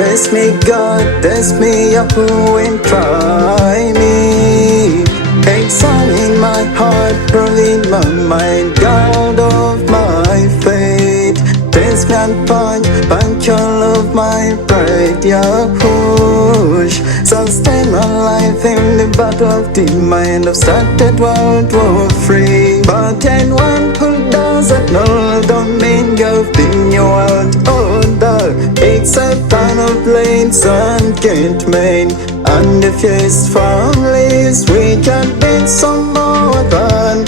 Test me, God, test me, Yahoo, and try me. Examine my heart, proving my mind, God of my faith. Test me and punch all of my pride, Yahush. Sustain my life in the battle of the mind. I've started World War III, but anyone who doesn't know don't mean you've been your world order. Except on of lanes and can't main. And if it's families, we can be some more than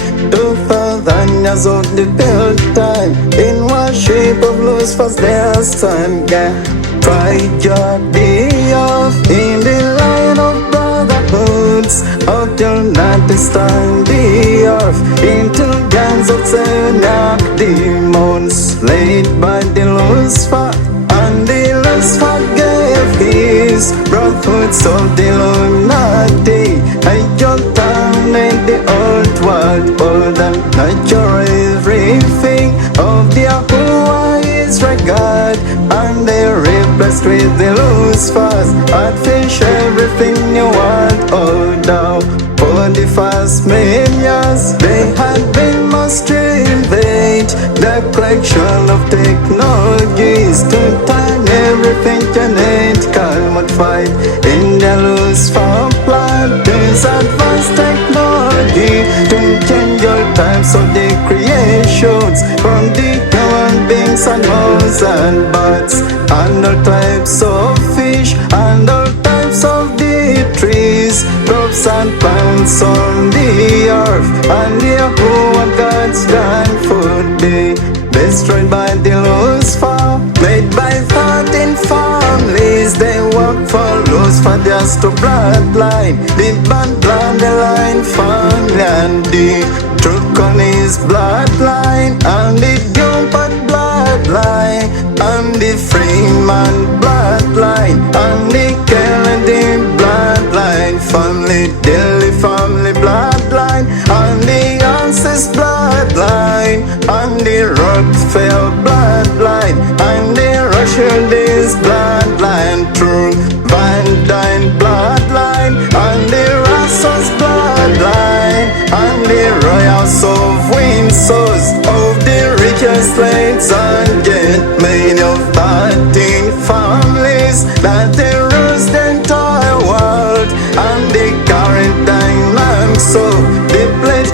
than years of the build time. In worship of Lucifer's there's time, God. Pride God be off in the line of brotherhoods. Out till not to stand the earth into gangs of Zeniac demons laid by the Lucifer. And the Lucifer gave his brotherhood so the Illuminati. I jumped down in the old world, old and nature, everything of the Yahuwah is regard. And they replaced with the Lucifers, and fish everything you want, oh now. For the first million years, they had been must invade the collection of technologies to turn everything innate, commodified in the Lucifer plan. This advanced technology to change all types of the creations, from the human beings, animals and birds, and all types of fish, and all types of the trees, crops and plants on the earth. And the Yahuwah God's grand food be destroyed by the Lucifer, made by 13 families. They work for Lucifer just to bloodline, the bloodline family, and the truth on his bloodline, and the Gilbert bloodline, and the Freeman bloodline, and the Kennedy bloodline family, Daily family bloodline, and the Ansys bloodline, and the Rockefeller bloodline, and the Rothschild's bloodline, true Van Dyne bloodline, and the Russell's bloodline, and the Royals of Windsors, of the richest lands and gentlemen of 13 families that they rose the entire world. And the current dynamics of the pledge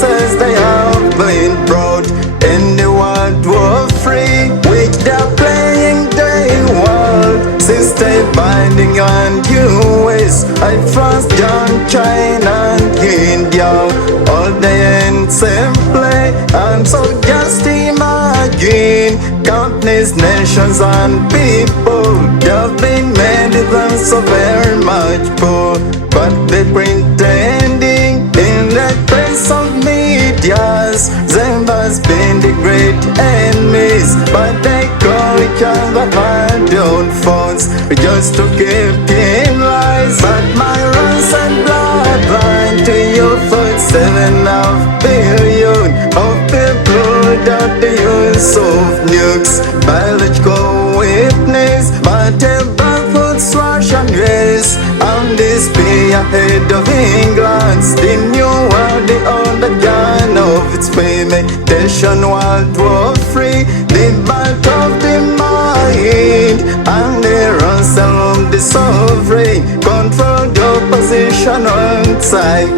says they have been brought in the World War III, which they're playing their world system binding on US, I France, John, China and India, all they in same play. And so just imagine countless nations and people, they've been made them so very much poor, but they pretending in the face of medias, them has been the great enemies, but they call each other down phones just to keep in lies. But my ransom bloodline to you for 7.5 billion of people without the use of nukes, biological witness, but a barefoot slash and race. And this be ahead of England's the new world, the older gun of its imitation World War III, the battle of the mind, and the ransom of the sovereign, control the opposition on side.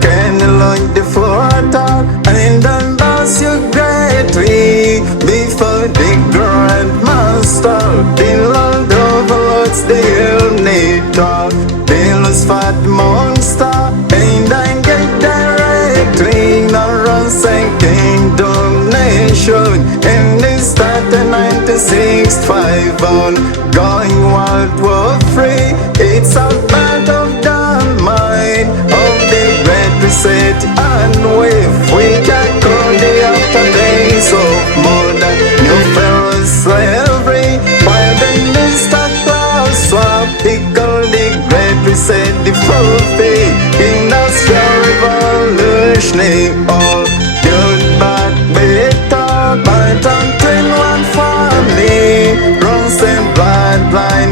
Can you launch the attack and embarrass you greatly before the Grand Master, the Lord overlords the Illuminator, the Lucifer monster, and I get directly no ransom kingdom nation. And they started 1965 on going World War III. It's a battle of the mind of the Great Reset and wave. We can call the after days of modern new pharaoh slavery, while the Mr. Klaus Schwab, he called the Great Reset the fulfill industrial revolution. All good but better, but until one family runs and bloodline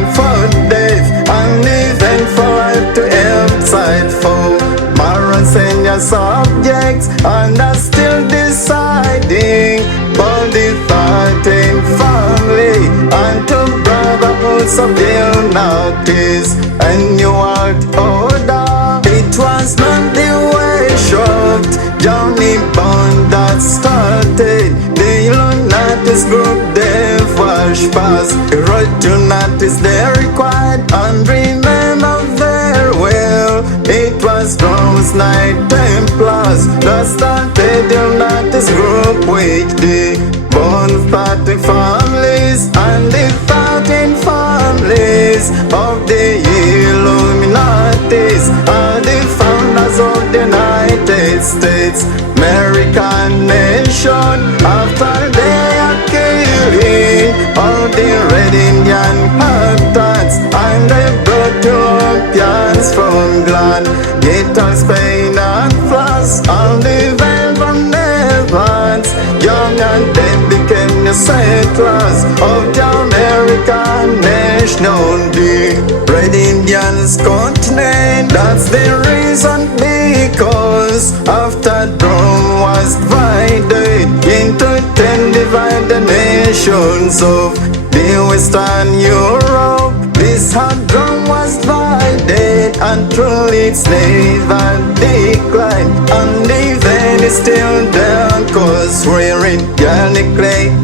subjects, and I'm still deciding for the 13th family and to brotherhoods of the Unities and New World Order. It was not the way shoved Johnny Bond that started the Unities group. They wash past the road to Unities they required and remember very well. It was those Knight Templars that started the Unities group with the Bonaparte families and the 13 families of the Illuminatis are the founders of the United States American nation. After they are killing all the Red Indian Habitats and they brought Europeans from England, Gator, Spain and France, all the Velvet Nevans, young and they became the settlers of the American nation on the Red Indians continent. That's the reason, because after Rome was divided into 10 divided nations of the Western Europe, this hard drum was divided until its naval decline, and even is still there, cause we're in Gallic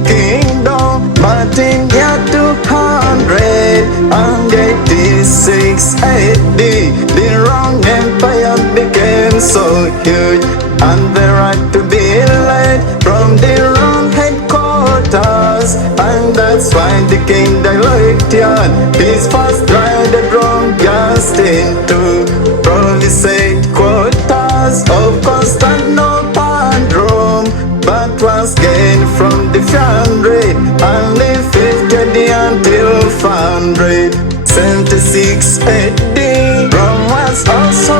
Kingdom. But in year 286 AD, the Roman Empire became so huge, and the right to be led from the Rome headquarters, and that's why the King Diocletian his first tried the Rome just into province headquarters of Constantinople and Rome, but was gained from the 300 and the 50 until 476 AD. Rome was also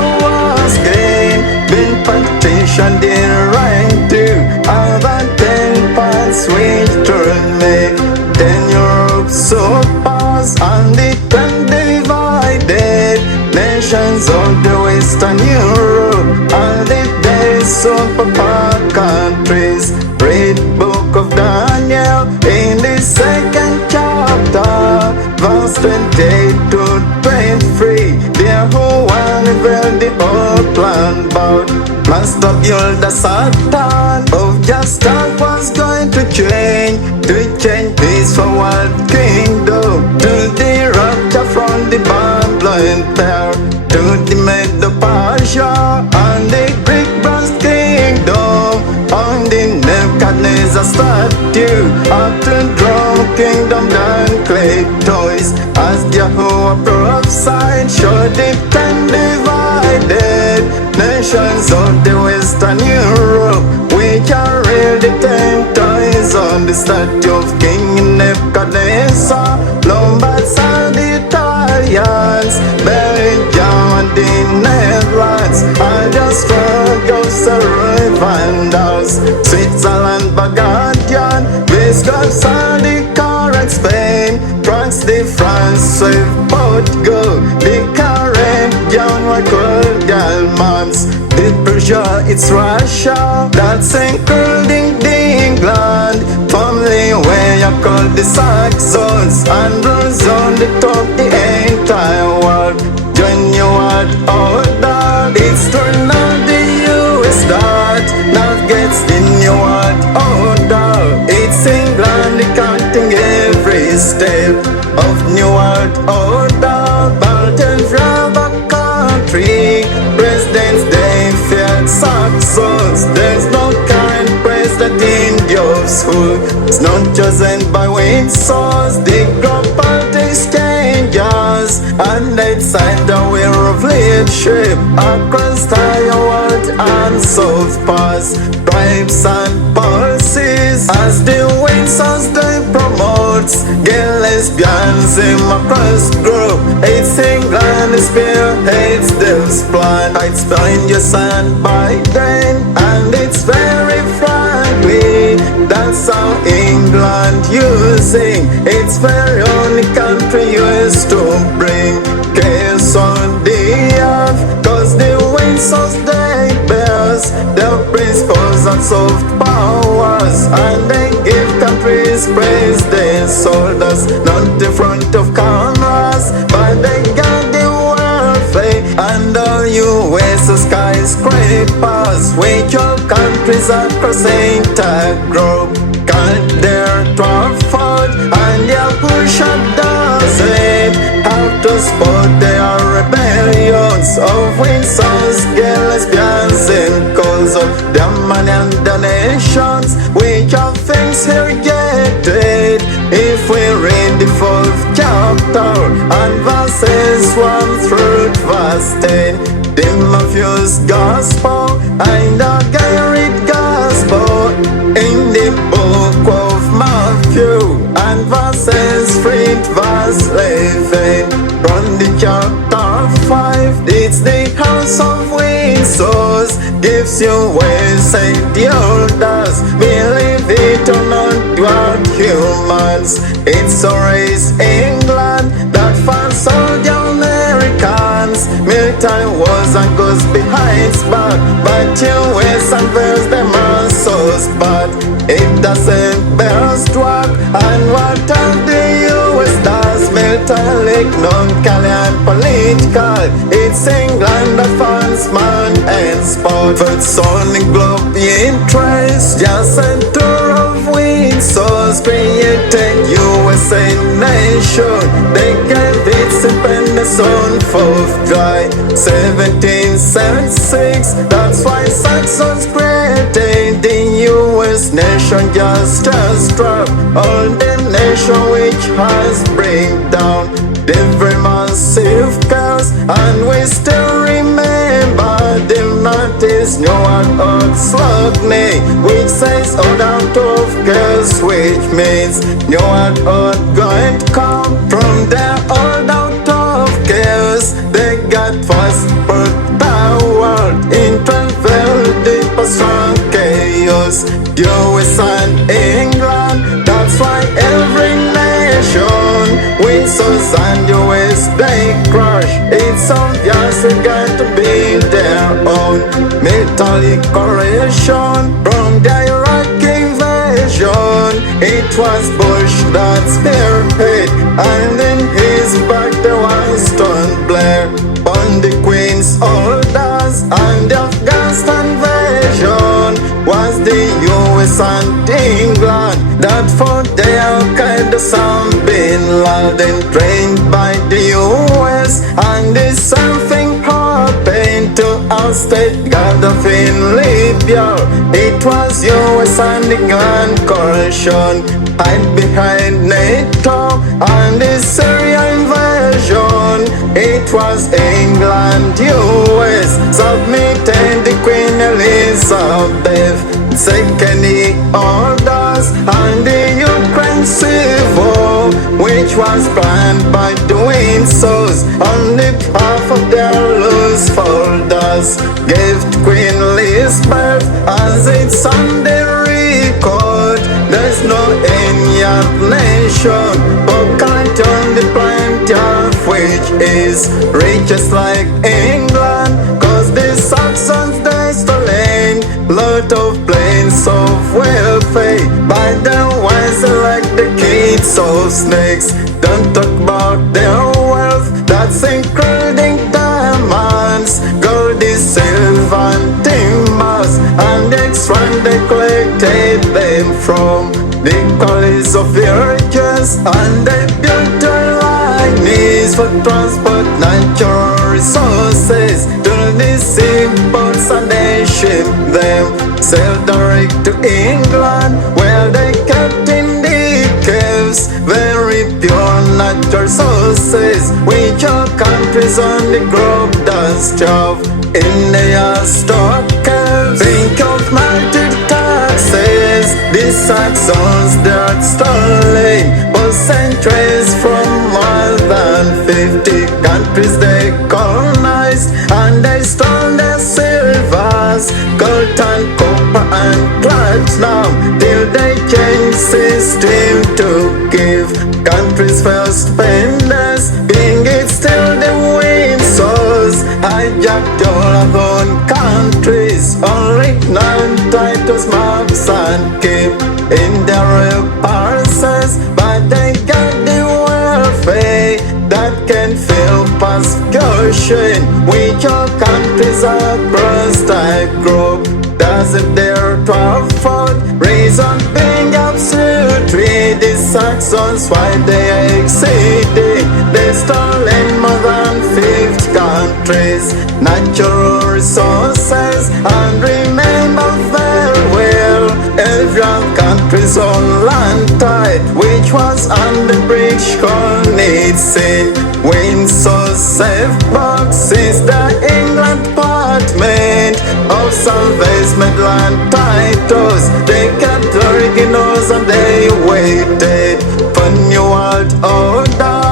gained, been partitioned in right to other 10 parts which turn made 10 Europe so pass and the 10 divided nations of the Western Europe and the days of Papa countries. Read Book of Daniel in the 2nd chapter, verse 28 to 23. There who one the whole plan about Master build the Satan of justice was going to change peace for world kingdom, to the rapture from the Babylon Empire, to the Medo-Persia and the Greek bronze kingdom, on the Nebuchadnezzar statue, up to drum kingdom and clay toys, as Jehovah prophesied, showed the 10 divided nations of the Western Europe, which are really 10 toys on the statue of King Nebuchadnezzar. Lombards and the Italians, Belgium and the Netherlands, are just struggles of Vandals, Switzerland, Burgundian, Visigoths and the current Spain, France, the France with Portugal, the current John called Germans, the Persia, it's Russia, that's including the England, family where you call the Saxons, and rules on the top the entire world. Join your world order, it's turn on the US that now gets in your world order. It's England counting every step of new world order. Balkan rubber country, presidents they feared Saxons. There's no current president in Job's hood. It's not chosen by Windsors, the global exchanges, and they signed the will of leadership across the world and South Pass, tribes and policies, as the Windsors they promotes gay lesbianism across group. It's England spearheads this plan, hides behind your son Biden, and it's very frankly that's how England using its very only country used to bring chaos on the earth, cause the Windsors they bear dispraise their soldiers, not in front of cameras, but they got the warfare. And all US skyscrapers, with your countries across the entire globe, got their Trafford and their push up does it. How to spot their rebellions of Windsors, gay lesbians, and cause of their money and donations. We have things irrigated if we read the fourth chapter and verses 1 through verse 10. The Matthew's Gospel and the Gary Gospel in the book of Matthew and verses 3 verse 11. From the chapter 5, it's the house of Windsors, gives you ways and the elders, believe it or not, you are humans. It's a race England that funds all the Americans. Military wars and goes behind its back, but US unveils them are so bad. It doesn't bear struck, and what of the US does military, non-Calian political. It's England that funds man and sport. First on the globe interest, just center of Windsor's created USA nation. They gave its independence on 4th July 1776. That's why Saxons created the US nation, just as struck all the nation which has bring down every massive chaos, and we still remember the Nazis knew an old slogan which says all out of chaos, which means new and old going to come from the all out of chaos. They got fast but power into very deep strong chaos. US and England, that's why every nation, Windsors and US, they crush. It's obvious they got to be their own military coalition from the Iraq invasion. It was Bush that spearhead, and in his back there was Tony Blair. On the Queen's orders and the Afghanistan invasion was the US and England that fought the Al-Qaeda, Osama bin Laden, trained by the US. And the same thing happened to our state Gaddafi in Libya. It was US and England coalition hide behind NATO and the Syria invasion. It was England, US submitted the Queen Elizabeth second orders, and the Ukraine civil, which was planned by the Windsors on the behalf of their loose folders, gave to Queen Elizabeth as it's on the record. There's no any other nation but can't on the planet Earth which is richest like England, cause the Saxons they stolen lot of planes of welfare by the wise like the kids of snakes. Don't talk about their wealth, that's including diamonds, gold, silver, and timbers, and extra they collected them from the colleges of virgins, and they built their lines for transport natural resources to the seaports, and they shipped them sail direct to England, where they kept in the caves very pure natural resources which all countries on the globe does have in their stock caves. Think of melted taxes, the Saxons that stolen for centuries from more than 50 countries they colonized, and they stole their silvers, gold and copper and platinum, till they changed system to give countries first spenders, being it still the Windsors hijacked all our own countries, only non-titles, maps and keep in their repulses, but they got the welfare that can feel persecution. With your countries across type group, doesn't dare to afford reason being absolutely the Saxons why they exceeding. They stolen more than 50 countries, natural resources, and remember very well every country's own land tide, which was under British colonization. Windsor safe boxes, the England Department of Salvation Midland titles. They kept originals and they waited for new world order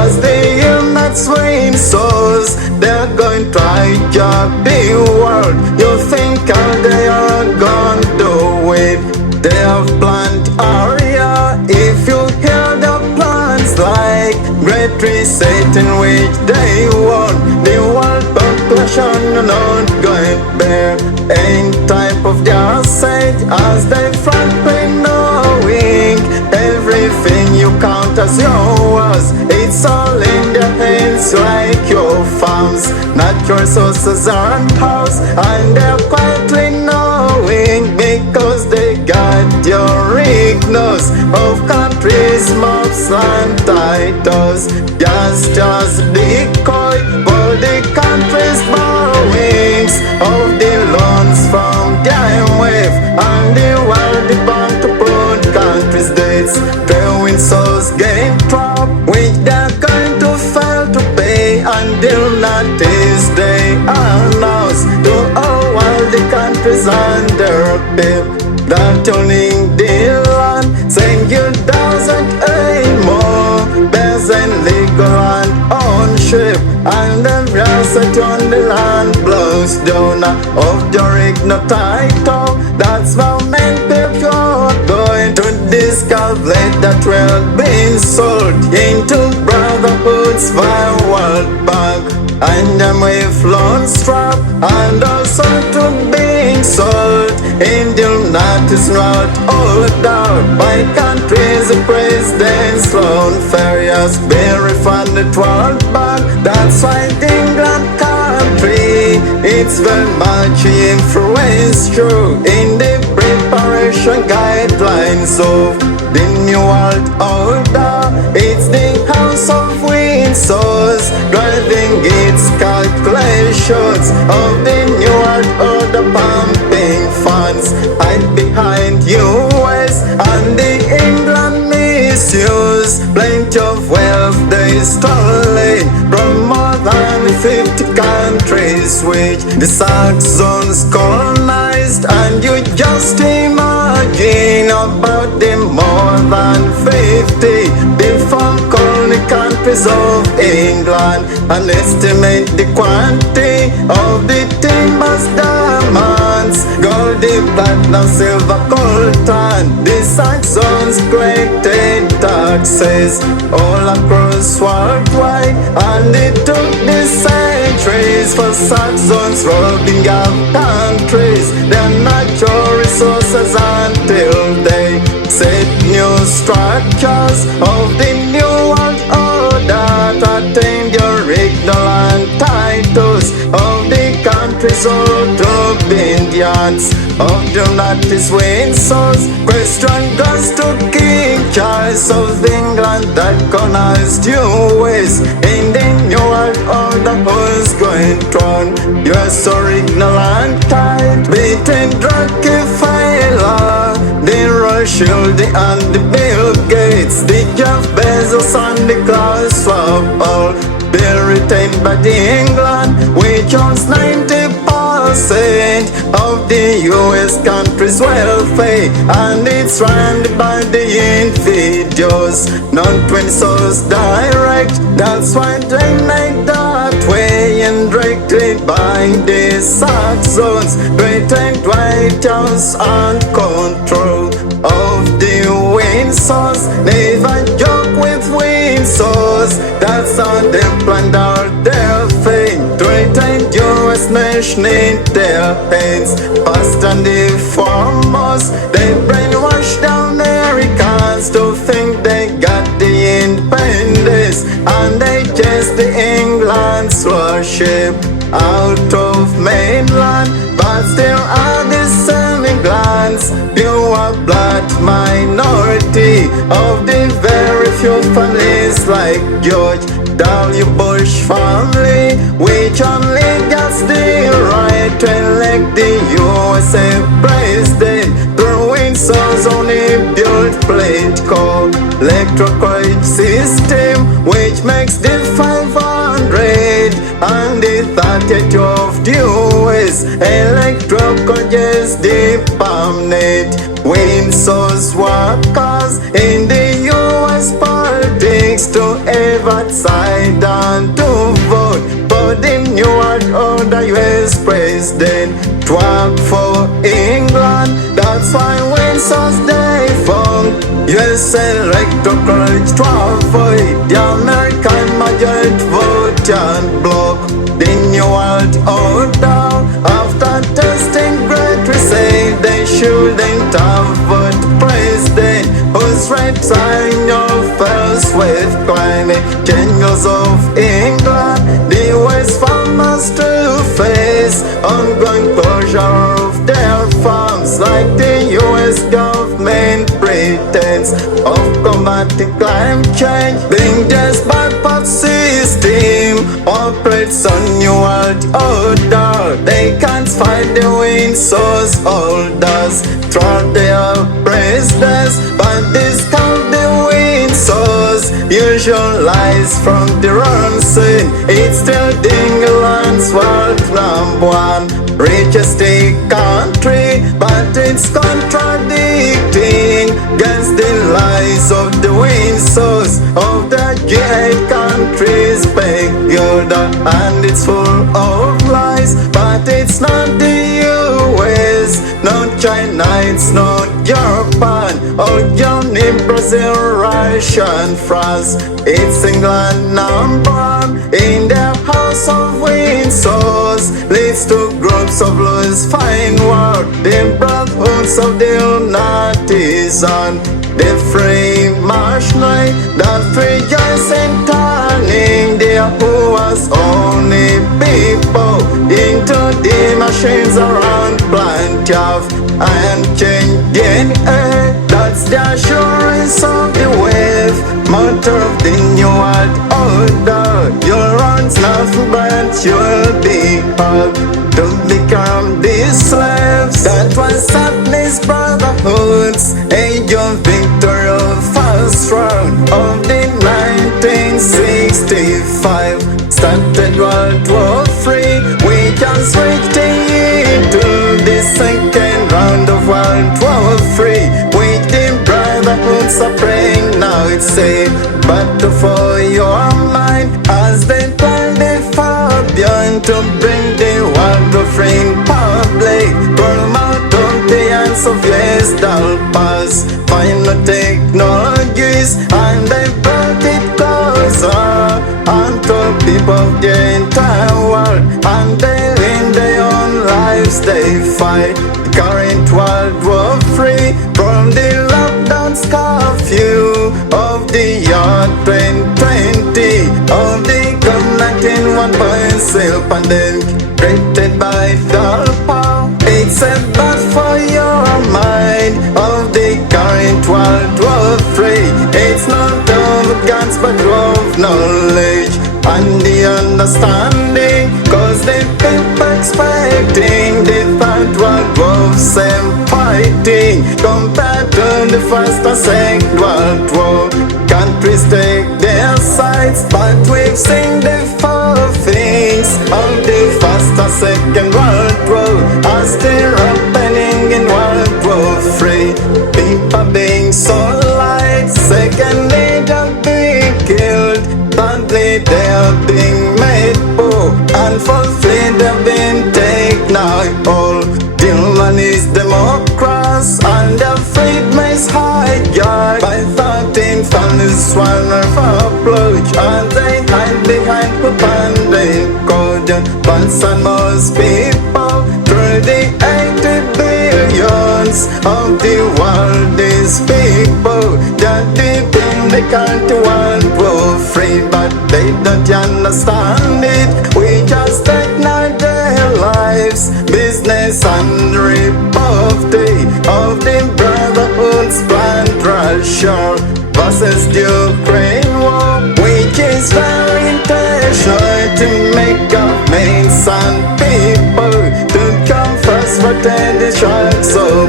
as the units Windsors. They're going to hijack the world. You think how they are gonna do it? They have planned area. If you hear the plans like Great Reset in which they want the world population not going bare. Any type of their side as they frankly knowing everything you count as yours. It's all in their hands like your farms, natural resources and house, and they're quietly knowing because they got your ignorance of countries, maps and titles. Just as decoy for the countries borrowings of the loans from the IMF and the World Bank to put countries' debts. The Windsors gain trap which they're going to fail to pay until that is they announce to all the countries under pay. They're turning the land, saying you doesn't earn more. There's a legal land ownership, and every asset on the land blows down of your ignorant title. That's why many people are going to discover that we're being sold into brotherhoods via World Bank, and them with loan strap, and also to being sold in the United States, all out by countries, the president's loan farias be refunded World Bank. That's why the England country, it's very much influenced through in the preparation guidelines of the new world order. It's the House of Windsors driving its calculations of the new world order, pumping funds hide behind US and the England misuse. Plenty of wealth they stolen from more than 50 countries which the Saxons colonized, and you just imagine about the more than 50 different colony countries of England, and estimate the quantity of the timbers, diamonds, gold, platinum, silver, coltan. The Saxons created taxes all across worldwide, and it took the centuries for Saxons robbing out countries their natural resources until they set new structures of the new world order to attain their ignorant titles of the countries all to Indians of the United Windsors. Question goes to King Charles of England that colonized US in the new world order. Who's going throne? You're so ignorant tight between Rockefeller, the Rothschild and the Bill Gates, the Jeff Bezos and the Klaus Schwab, all be retained by the England, which owns 90% of the US country's welfare, and it's run by the infidels, non-Windsors direct. That's why they make that way, indirectly by the Saxons, pretend White House and control of the Windsors. Never joke with Windsors, that's how they planned out their fate, to retain US nation in their hands. Past and the foremost, they brainwash down purchased the England's worship out of mainland, but still are the same England's pure blood minority of the very few families like George W. Bush family, which only gets the right to elect the USA president through Windsor's only built plate called electoral college system, which makes the 500 and the 32 of the US electoral colleges the permanent Windsor's workers in the US politics to ever side and to vote for the new world order US president to work for England. That's why Windsor's they found US electoral college to avoid the American majority vote and block the new world order. After testing great, we say they shouldn't have voted president whose rates are in your first with climate changes of England. The West farmers to face ongoing closure of their farms, like the US government pretends of combating climate change, being just bypass system operates on new world order. They can't find the Windsor's holders throughout their presidents, but discount the Windsor's usual lies from the wrong scene. It's still England's world #1 richest country, but it's contradicting against the lies of the Windsor's of the G8 countries peculiar, and it's full of lies. But it's not the US, not China, it's not Japan, or Germany, Brazil, Russia and France. It's England #1 in the House of Windsor's leads to groups of lawyers fine work the brotherhoods of the artisan, the free machinery that rejoice in turning their who was only people into the machines around plant of and changing earth. That's the assurance of the wave, motor of the new world order. You'll run nothing but you'll be called to become these slaves. That was Sadness Brotherhood's age of victory of first round of the 1965 started World War III. We just reached into the second round of World War III, with the brotherhoods are praying now. It's a battle for your mind as they tell the Fabian to bring the world of free public from out of the hands of US pass final technologies, and they brought it closer unto people of the entire world, and they in their own lives they fight the current World War III from the lockdown's curfew of the year 2020 of the COVID-19 pandemic created by the power. It's a bat for your mind of the current World War III. It's not of guns but of knowledge and the understanding, cause the people expecting the third world war same fighting compared to the first and second world war. Countries take their sides, but we've seen the four things of the first and second world war are still happening in World War III. People being so light, secondly they're being killed, thirdly they're being made poor, and fourthly they're being taken out all. Human is democrats and their freedom is hijacked by 13 families one of approach, and they hide behind propaganda code. Once and most people through the 80 billions of the world is people that deep in the country World War III, but they we don't understand it. We just take their lives, business and rebuffed of the brotherhood's planned Russia versus the Ukraine war, which is very intentional to make up mains and people to come first for the sharks of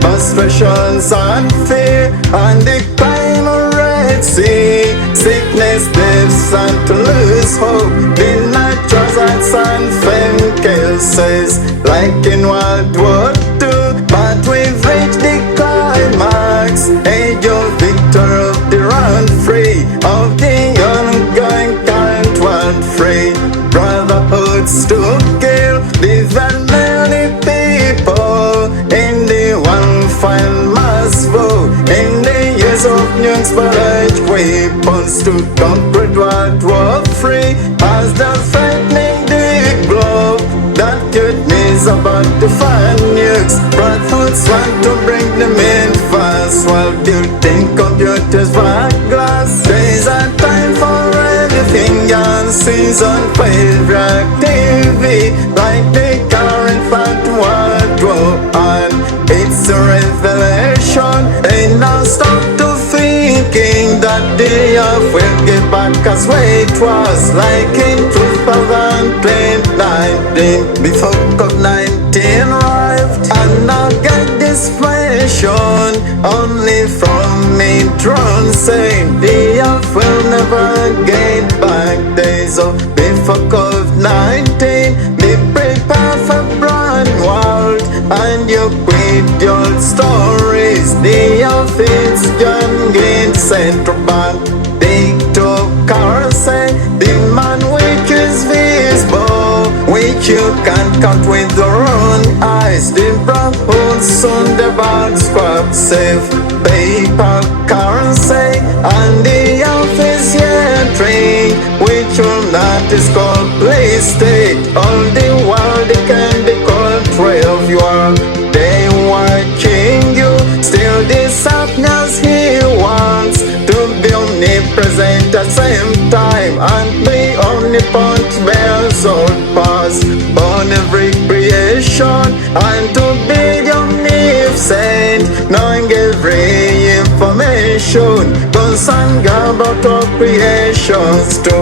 frustrations and fear and the crime of Red Sea, sickness, deaths, and to lose hope. The natural arts and fame cases like in World War II, but we've reached the climax, age of victor of the run free, of the ongoing current world free. Brotherhoods to kill the very many people in the one final mass vote, in the use of nukes, biological weapons to conquer World War III, as the threatening the globe that good news about the fire nukes. Brotherhoods want to bring them in fast while building computers for glass. There's a time for everything and season favorite TV, like the current fact world war, and it's a revelation. They now stop to thinking that the earth will get back as way it was, like in 2019, before COVID-19 arrived. And now get this information only from me drone saying the earth will never get back. Days of before COVID-19, be prepared for brand world, and you quit your stories. The earth is young in central bank, cryptocurrency, the man which is visible, which you can count with your own eyes. The brotherhood soon devout squab safe paper currency, and the earth is entering, which will not is called play state. All the world they can be called 12 you are. They watching you, still this happiness he wants to be omnipresent at same time and be omnipotent, bears all past on every creation, and to be omniscient, knowing every information concerned about all creations to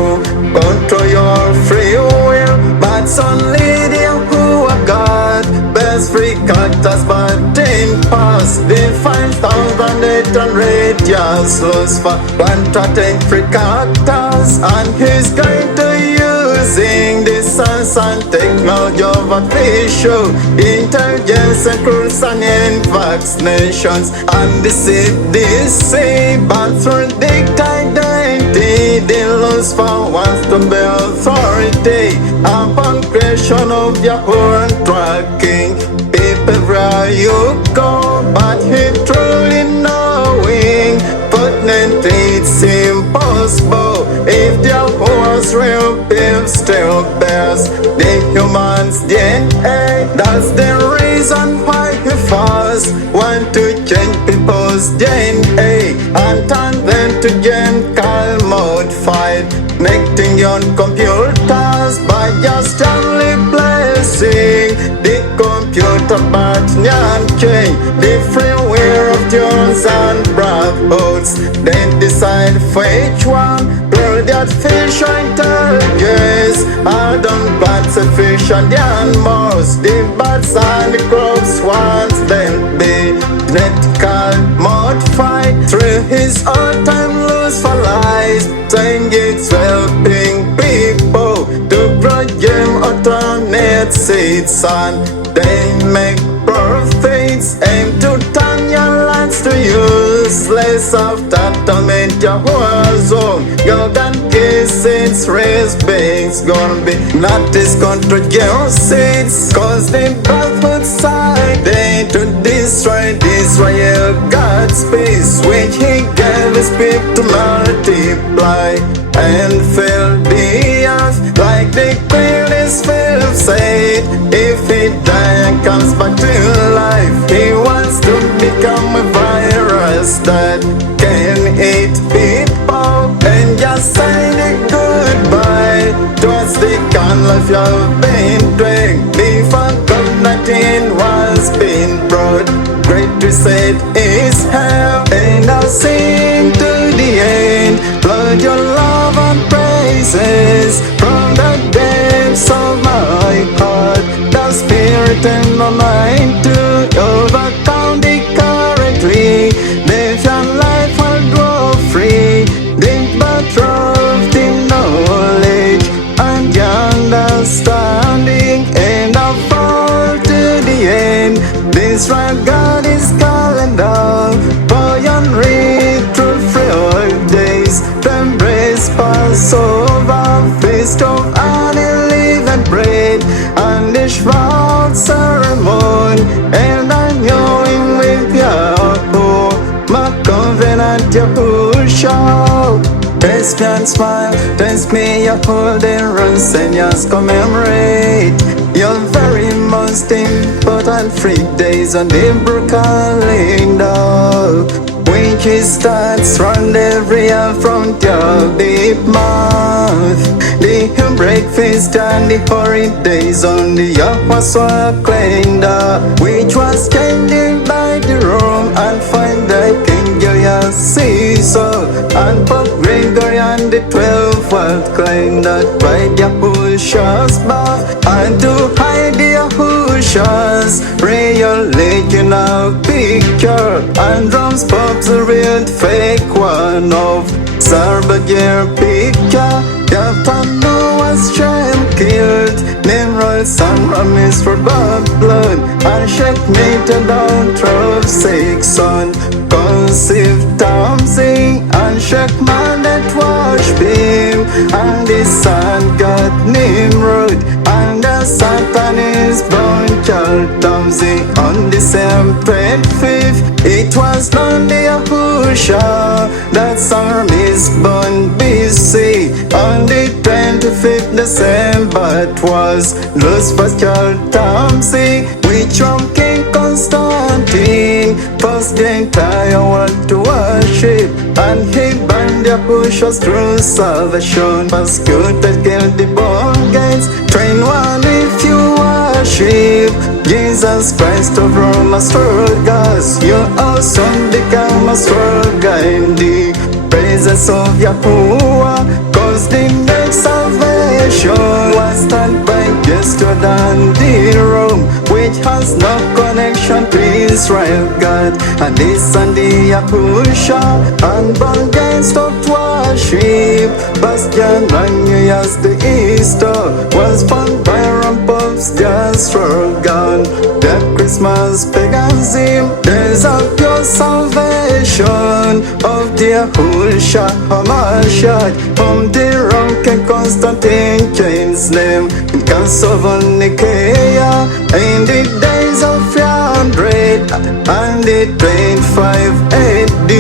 control your free will. But only the who are God best free characters, but in past they 5,800 years lost for 110 free characters, and he's going to using the science and technology of artificial intelligence and cruise and vaccinations and deceive this but through dictate identity they lose for once to be authority upon creation of your own tracking people where you go, but he truly knowing potently it's impossible if there was real beef still bears the human's DNA. That's the reason why he first want to change people's DNA and turn them to chemical modified, connecting on computers by just only placing the computer button and change the freeware of tunes and brotherhoods. Then decide for each one where the artificial intelligence are done plant sufficient and most the birds and the crops once then be genetically modified through his own time lose for lies, saying it's helping people to grow gem alternate seeds and they make profits, aim to turn your lands to useless after torment your war zone. You can kiss its race beings gonna be not this control seeds, cause the brotherhood side they to destroy Israel God's peace which he gave his people to multiply and fill the earth like the queen is filled said. If he dies and comes back to life, he wants to become a virus that can eat people and just I say the goodbye towards the kind life you've been doing. Before COVID-19 was being brought, great reset is hell, and I'll sing to the end. Lord, your love and praises from the depths of my heart. The spirit and my mind to overcome the currently. Live your life and grow free. Deep but trust in knowledge and understanding, and I'll fall to the end. This right God is calling down for unread through 3 days to embrace Passover, feast of unleavened bread, and the shroud ceremony, and I'm knowing with Yahoo, my covenant Yahushua. Taste me and smile, taste me your golden runs, and just commemorate your very most important 3 days on the Hebrew calendar. Week starts round every year from your deep mouth. The Hebraic feast and the holy days on the Yahweh calendar, which was changed by the Rome and find the King Julius Caesar and Pope Gregory and the 12 world claimed that by Yahushua's birth, and to hide the Yahushua's regional picture, and Rome's Pope's a real fake one of Sarbager picture. After Noah's child killed, Nimrod's son Ramis for blood, and checkmated down 6 son conceived Tamsing, and Shekman that worship him, and his son got Nimrod, and the Satan is born child Tamsing on December 25th. It was not the Yahushua that son is born BC. On the 25th December it was Lucifer's child Tamsing, which from King Constantine forced the entire world to worship, and he burned Yahushua's true salvation, persecuted, killed the born gates. Train one if you worship Jesus Christ of Rome, Astrologus, you also become a struggle in the presence of Yahuwah, cause the next salvation was done by Jordan the Rome, which has no connection to Israel God, and this and the Yahusha, and born against of worship. Bastian Ranu as the Easter was found by Pope's just forgone. The Christmas paganism, there's a pure salvation of the Yahusha Hamashiach from the Rome King Constantine King's name in Council of Nicaea in the days of 300 and the 25 AD.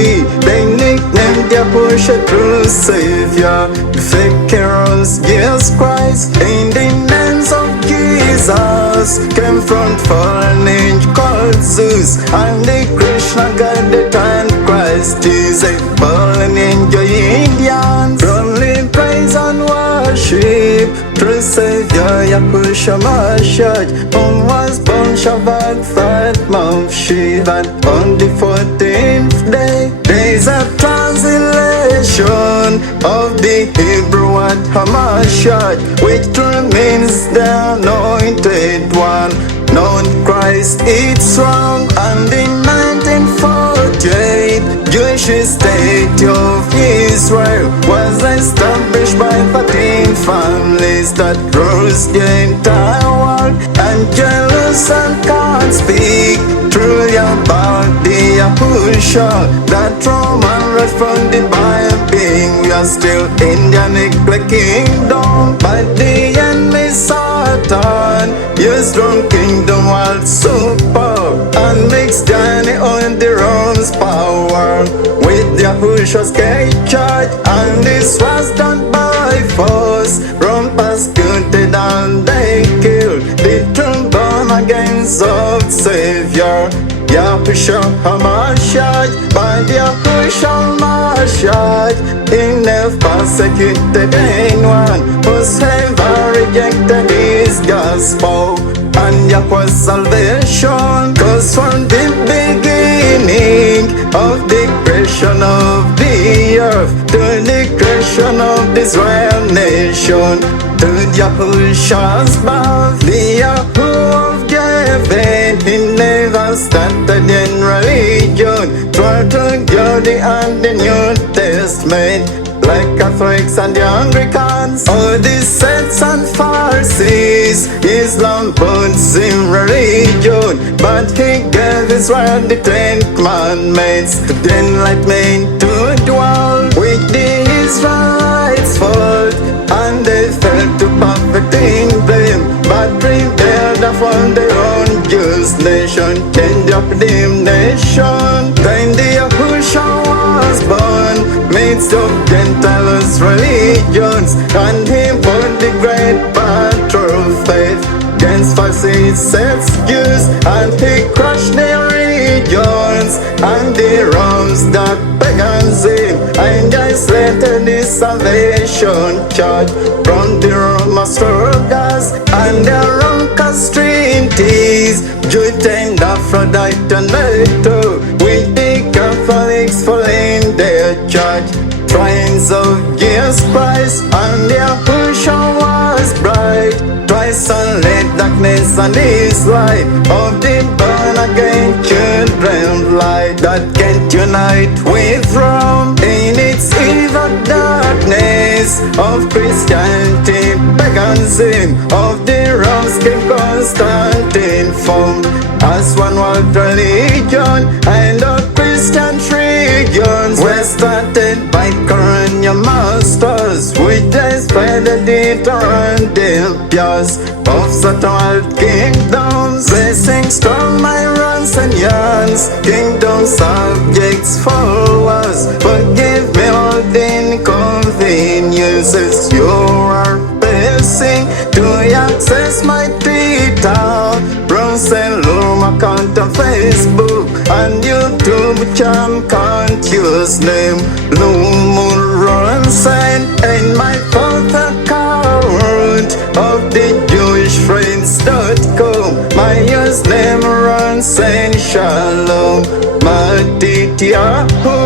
They nicknamed Yahusha true Savior, the fake heroes Jesus Christ. In the names of Jesus came from fallen angel called Zeus, and the Krishna God the Antichrist is a fallen angel Indian. Only praise and worship true Savior Yahushua Mashiach, whom was born Shabbat 3rd month Shivan on the 14th day. Days of translation of the Hebrew word Hamashiach, which means the anointed one. Known Christ it's wrong, and in 1948 Jewish state of Israel was established by 13 families that rose the entire world, and Jerusalem can't speak truly about the Yahusha, that Roman right from the Bible being. We are still in the neglect kingdom, but the enemy Satan used strong kingdom world super, and mixed Johnny on the Rome's power with Yahushua's gate church, and this was done by force. Rome persecuted and they killed the true born against of Savior Yahushua Hamashiach by the Yahushua shot. He never persecuted anyone who's ever rejected his gospel. And Yahweh's salvation goes from the beginning of the creation of the earth to the creation of the Israel nation. To Yahushua's birth, the Yahuwah of Heaven, he never started in religion. Tried to Jody and the New Testament, like Catholics and the Anglicans, all the sects and Pharisees. Islam puts in religion, but he gave Israel the 10 commandments to the enlightenment to dwell with the Israelites fault, and they failed to perfect in them, but rebelled upon their own Jewish nation, change up the nation. Then the Yahushua was born, midst of Gentiles religions, and he won the great battle of faith against Pharisees, sects, Jews, and he crushed their religions and the wrongs that paganism, and isolated the Salvation Church from the Roman struggles and their own castrinities, Jude and Aphrodite and Leto, with the Catholics following their church. Triumphs of Jesus Christ and Yahushua was bright. Twice sunlit darkness and his light of the born again children light that can't unite with Rome in its evil darkness of Christianity, paganism of the Rome's King Constantine formed as one world religion, and all Christian religions were started by colonial masters, which they spread it around the empires of certain world kingdoms. Blessings from Irons and Yans, kingdom subjects followers. Forgive me all the inconveniences you are facing to access my Twitter, browse and Loom account on Facebook and YouTube channel. Can't use name Lumul Ronsen and my fourth account of the JewishFriends.com. My username Ronsen Shalom Matityahu.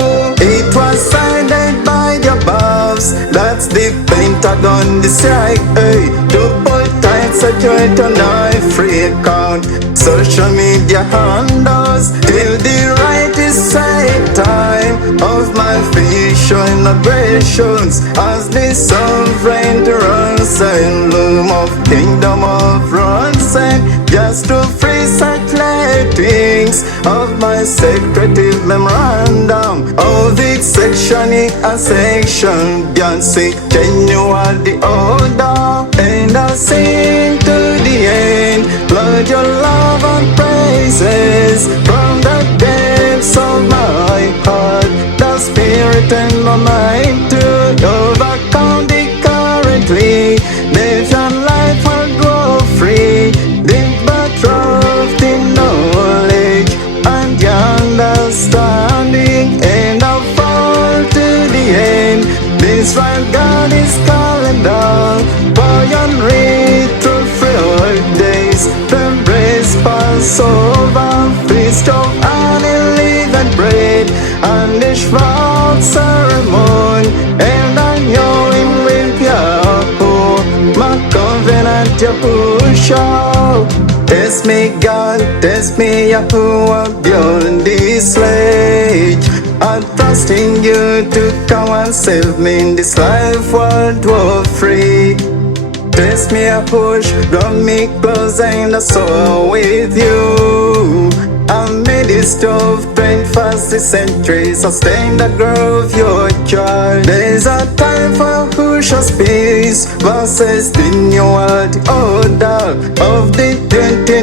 It was signed by the above. That's the Pentagon, the CIA, to put tight security on my free account. Social media handles till the right is set time of my official inaugurations as the sovereign Ronsen Loom of Kingdom of Ronsen, just to free circulatings of my secretive memorandum of its sectioning a section beyond sick genuine the order, and I'll sing to the end. Lord, your love and praises from the depths of my heart, the spirit and my mind to overcome the currently. Live your life will grow free, deep but of the knowledge and the understanding, and I'll fall to the end. This right God is calling down for your read through 3 days. Passover, feast of unleavened bread, and the Shvat ceremony, and I know him with Yahuwah, my covenant Yahushua. Test me God, test me Yahuwah, beyond this sledge. I trust in you to come and save me in this life world war free. Test me a push, draw me close and I soar with you. Amidst of 21st century, sustain the growth your child. There's a time for Yahushua's peace versus the new world order of the 20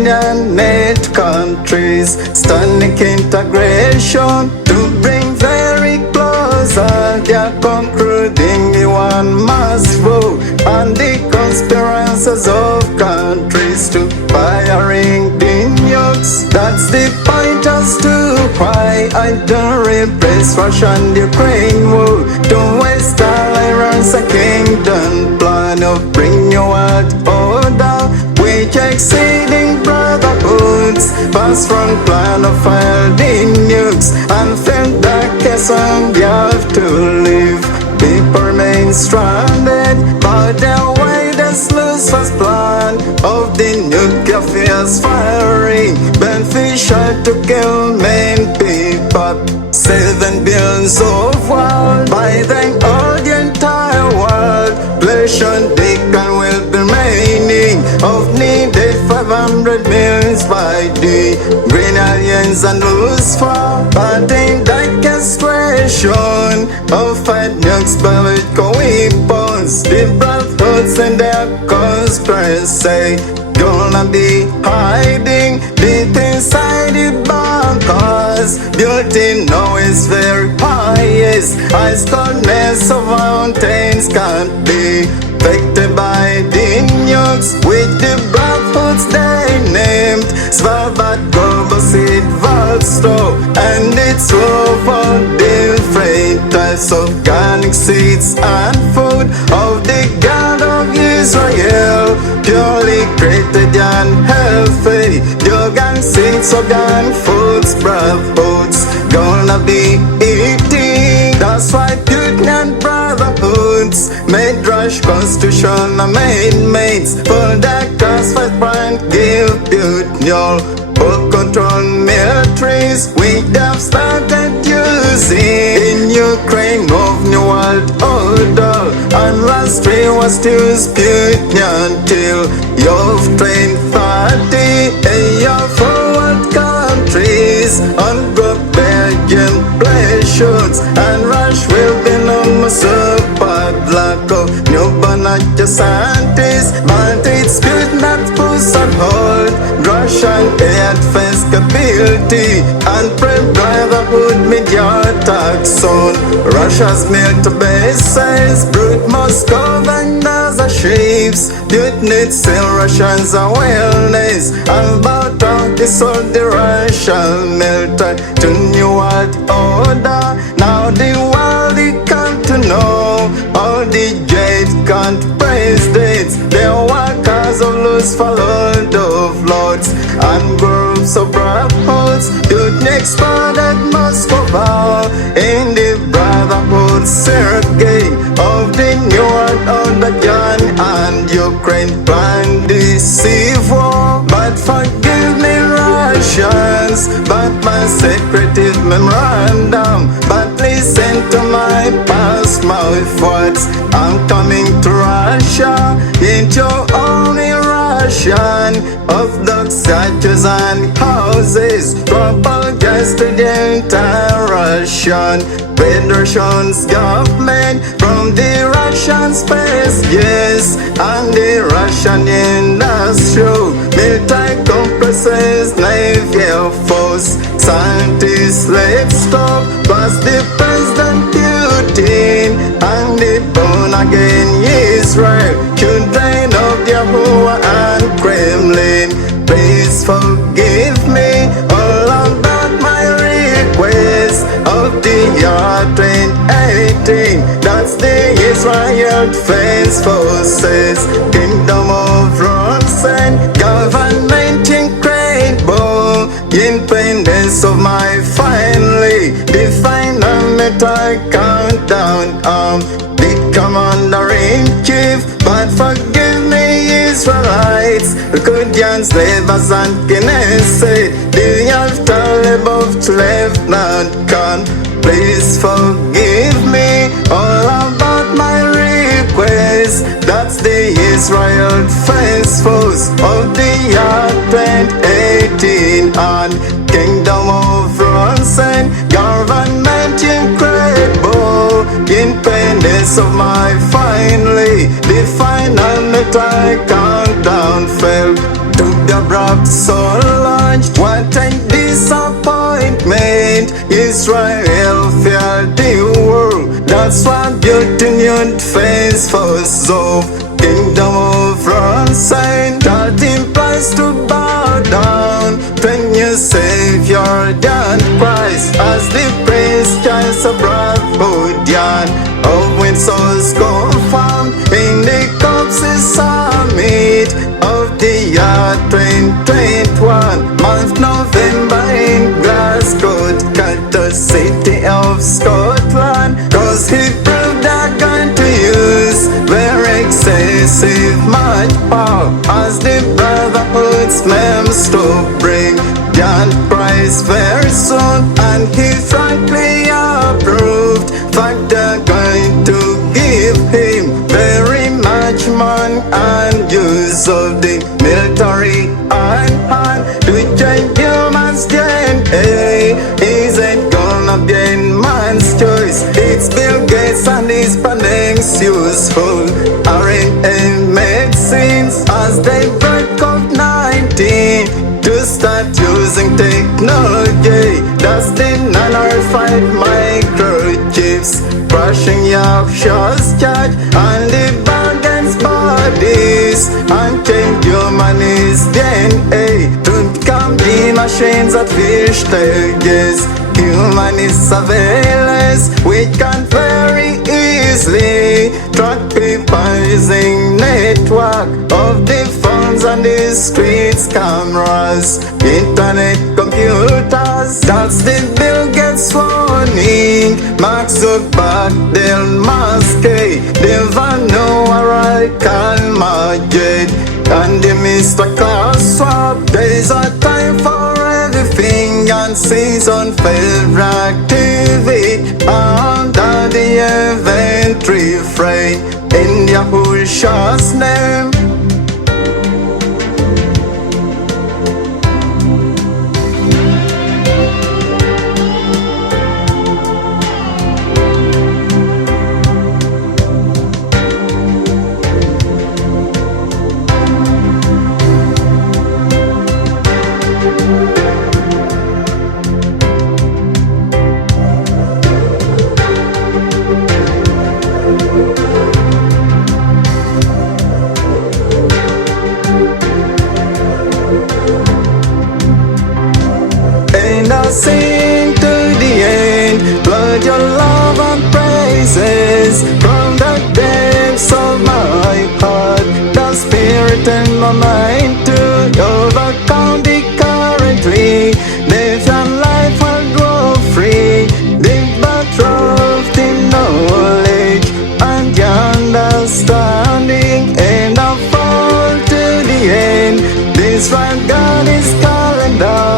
net countries. Standing integration to bring very closer, they're concluding the one must vote, and the conspiracies of countries to firing the nukes. That's the point as to why I don't replace Russia and Ukraine war. Don't waste all Iran's a kingdom plan of bring you out order. Which exceeding brotherhoods pass from plan of firing nukes and feel that case and you have to live. People remain stranded by the way the sluice was planned of the nuclear fears firing, beneficial to kill main people. 7 billion of world by then all the entire world. Pleasure Deacon will be remaining of needed 500 millions by the green aliens and Lucifer. But in that castration of fight nukes by with weapons, the brotherhoods and their conspiracy gonna be hiding deep inside the bunkers. Built-in noise very highest. Ice coldness of mountains can't be affected by the nukes with the brotherhoods they named Svalbard, Gorbasid, Volstow, and its love of different types of organic seeds and food of the God of Israel, purely created and healthy. Organ seeds, organ foods, brotherhoods gonna be eating. That's why Putin and brotherhoods made rush constitution and made mates for that cause fight brand give Putin your full control militaries we have started using in Ukraine of New World Order. And last year was to Putin until you've trained 30 in your forward countries on good Belgian pleasures. And Rush will be no more support like a newborn at your scientists. But it's good not push on hold Russian aid face capability and pray brotherhood media attack soon. Russia's military bases brute Moscow and other ships. Putin still Russians awareness about how they sold the Russian military to New World Order. Now the world they come to know all the jade country presidents. They workers of Lucifer, Lord of Lords, and groups of brotherhoods. Putin expanded Moscow in the brotherhood circuit of the New World Order. John and Ukraine planned deceive war. But forgive me, Russians, but my secretive memorandum. But listen to my past mouth words. I'm coming to Russia, into only Russian of the statues and houses. Propagate to the entire Russian Federation's government from the Russian space, yes, and the Russian industrial military complexes, Navy Air Force, scientists, let's stop. Plus the President Putin and the born again Israel, children of Yahuwah and Kremlin. Please forgive me all about my request of the year 2018. That's the Israel Defense Forces, Kingdom of Rosen, government incredible, independence of my finally defined military countdown. The commander-in-chief, but forgive me, Israelites, Kurdians, Levas, and Knesset, the Altar of Lieutenant Khan. Please forgive me all about my request. That's the Israel Defense Force of the year 2018 and Kingdom of Rosen, government incredible, independence of my finally the final military countdown fell to the abrupt soul launch. What a disappointment! Israel feared the world. That's what built in your defense force of Kingdom of Rosen. That implies to bow down 10 years Savior than Christ, as the praise Christ of brotherhood yan. Of when souls confirmed in the corpses summit of the year 2021, month November in Glasgow, capital city of Scotland. Cause he proved that gun to use very excessive much power, as the brotherhood's memes to bring John Price very soon, and he frankly approved. Fact they're going to give him very much money and use of the military and to change human's DNA. Isn't gonna be a man's choice. It's Bill Gates and his panels useful RNA medicines as they break COVID-19 to start using technology. That's the nanorified microchips, crushing your shores charge and the bargains bodies and change humanist DNA to become the machines that fish stages. Humanist surveillance, we can very easily track people using network of the phones and the streets cameras, internet computers. That's the Bill Gates warning. Mark Zuckerberg, Elon Musk, Never Noah, Karl Majid, and the Mr. Klaus Schwab. There's a time for everything and season failed activity under the event refrain in Yahushua's name. Sing to the end, Lord, your love and praises from the depths of my heart. The spirit and my mind to overcome the currently. Live your life will grow free. Live but trust in knowledge and the understanding, and I fall to the end. This right God is calling down.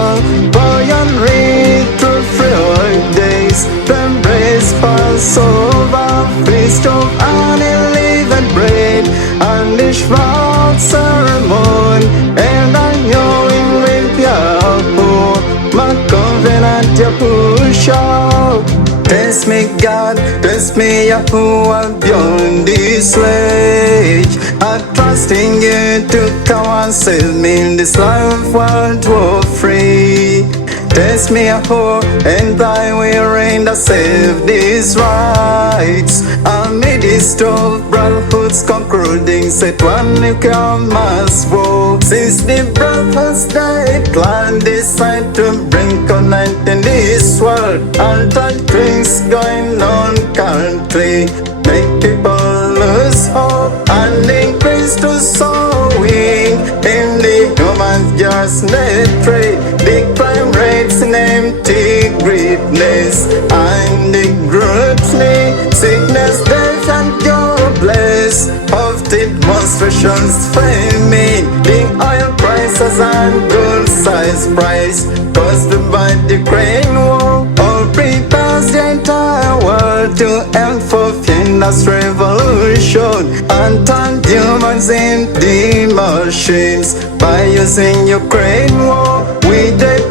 Read through 3 days, embrace Passover, feast of unleavened bread, and the Shvat ceremony, and I know him with Yahweh, my covenant Yahushua. Test me God, test me Yahuwah beyond this age. I trust in you to come and save me in this life world war free. Test me Yahweh, and I will reign to save these rights. Amidst of brotherhoods concluding, set one nuclear mass war. Since the brothers died, land decide to bring covenant in this world. Alter things going on currently, make people lose hope and increase to sowing in the human just net trade. The crime rates in empty greedness and the gluttony, sickness, death and jobless, of demonstrations, famine, the oil prices and gold size price caused by the Ukraine war. All prepares the entire world to end for Finland's revolution and turn humans into machines by using Ukraine war. We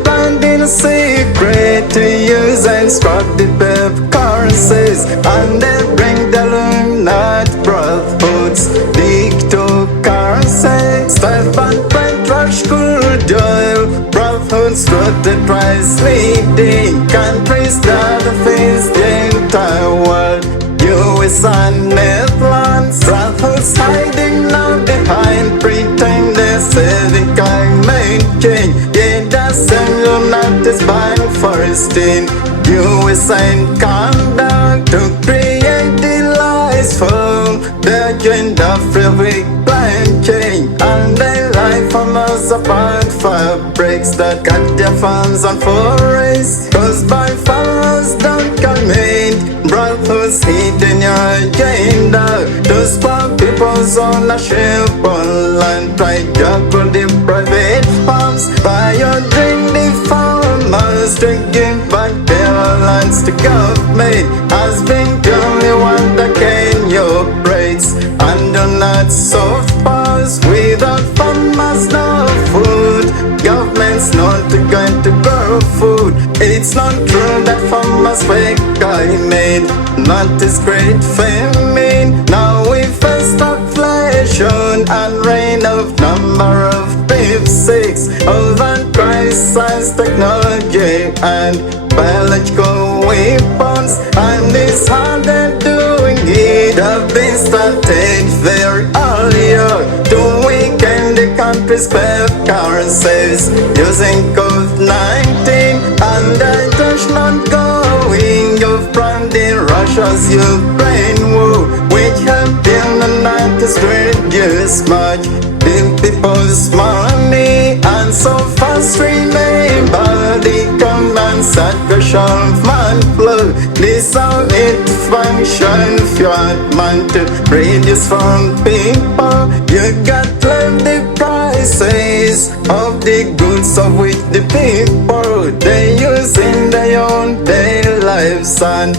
planned in a secret to use and scrap the pep currencies, and they bring the Illuminati brotherhoods, cryptocurrency, Style and print rush good oil, brotherhoods through the price leading countries that face the entire world. You US and Netherlands. Brothers hiding now behind pretenders, saying I made change. Yeah, the same United Bank first in US and Canada to create the lies from the agenda free with climate change. And they lie from us apart fabrics that cut their farms and forests. Cause by farmers don't commit, brothers hidden your agenda to spot people's ownership on land. Try juggle the private farms by ordering the farmers to give back their lands to government. Has been the only one that can operates under not soft powers. Without farmers no food, government's not going to grow food. It's not true that farmers fake climate, not this great famine. Now we face inflation and reign of number of P6 over crisis technology and biological weapons. And this how they're doing it have been started very earlier to weaken the country's web currencies using COVID-19 and the international going of funding Russia's Ukraine war, which have been the 90s reduce much in people's money. And so fast remember the commands that question of man flow. This how it function. If you want man to reduce from people, you got to learn the prices of the goods of which the people they use in their own daily lives, and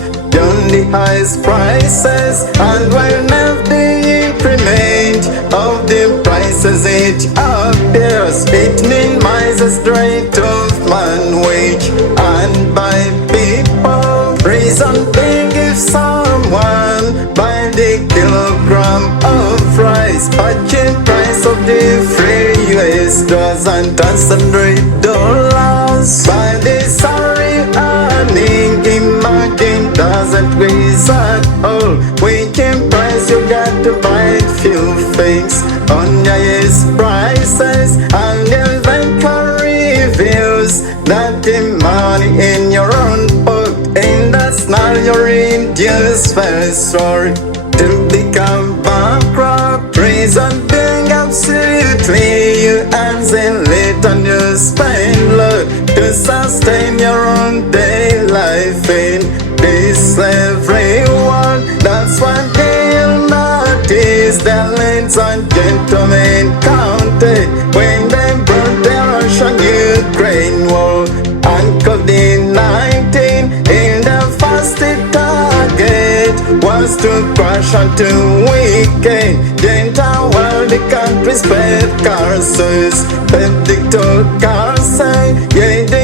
the highest prices. And whenever the increment of the prices it appears, it minimizes the rate of man wage and by people. Reason being, if someone buy the kilogram of rice, purchase price of the free US $1,200 by the salary earning, imagine doesn't raise at all. Weekend price you got to buy few things on the highest prices, and the inventory reveals that the money in your own pocket, and that's not your reduced first story to become bankrupt. Reason being, absolutely you earn late and you spend low to sustain your own day life in this slavery world. That's why they'll notice the ladies and gentlemen counted when they brought their Russian-Ukraine war and COVID-19 in the first target was to crush and to weaken the entire world. The country's bad curses, bad dictocracy, yeah, the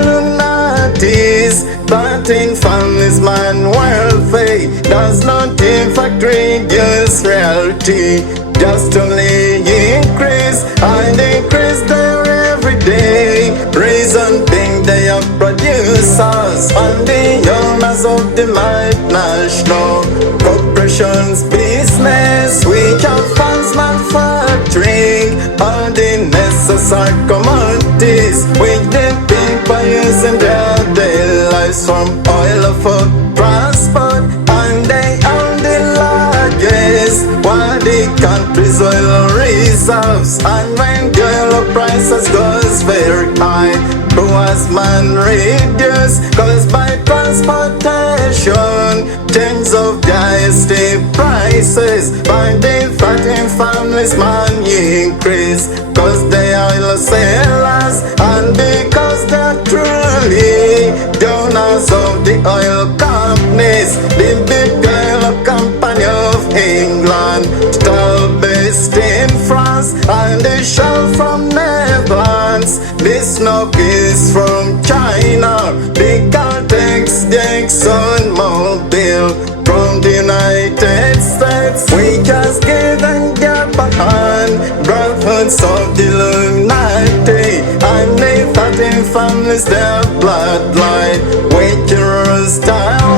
Illuminatis, but in families man welfare does not in fact reduce reality, just only increase and increase there every day. Reason being they are producers and the owners of the multinational corporations business, which are funds manufacturing all the necessary commodities which the people use in their daily lives, from oil for transport, and they own the largest while the country's oil reserves. And when the oil prices goes very high, poor's man reduce, cause by transportation tens of GST prices, by the fatting families man increase, cause they are oil sellers and because they're truly donors of the oil companies. The big oil company of England, still based in France, and the Shell from Netherlands, the Snook is from China, the Caltex, the Exxon Mobil from the United States. We just gave them Japan, brotherhoods of the Illuminati, and they fought in families their bloodline, which rules the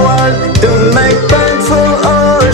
world to make painful or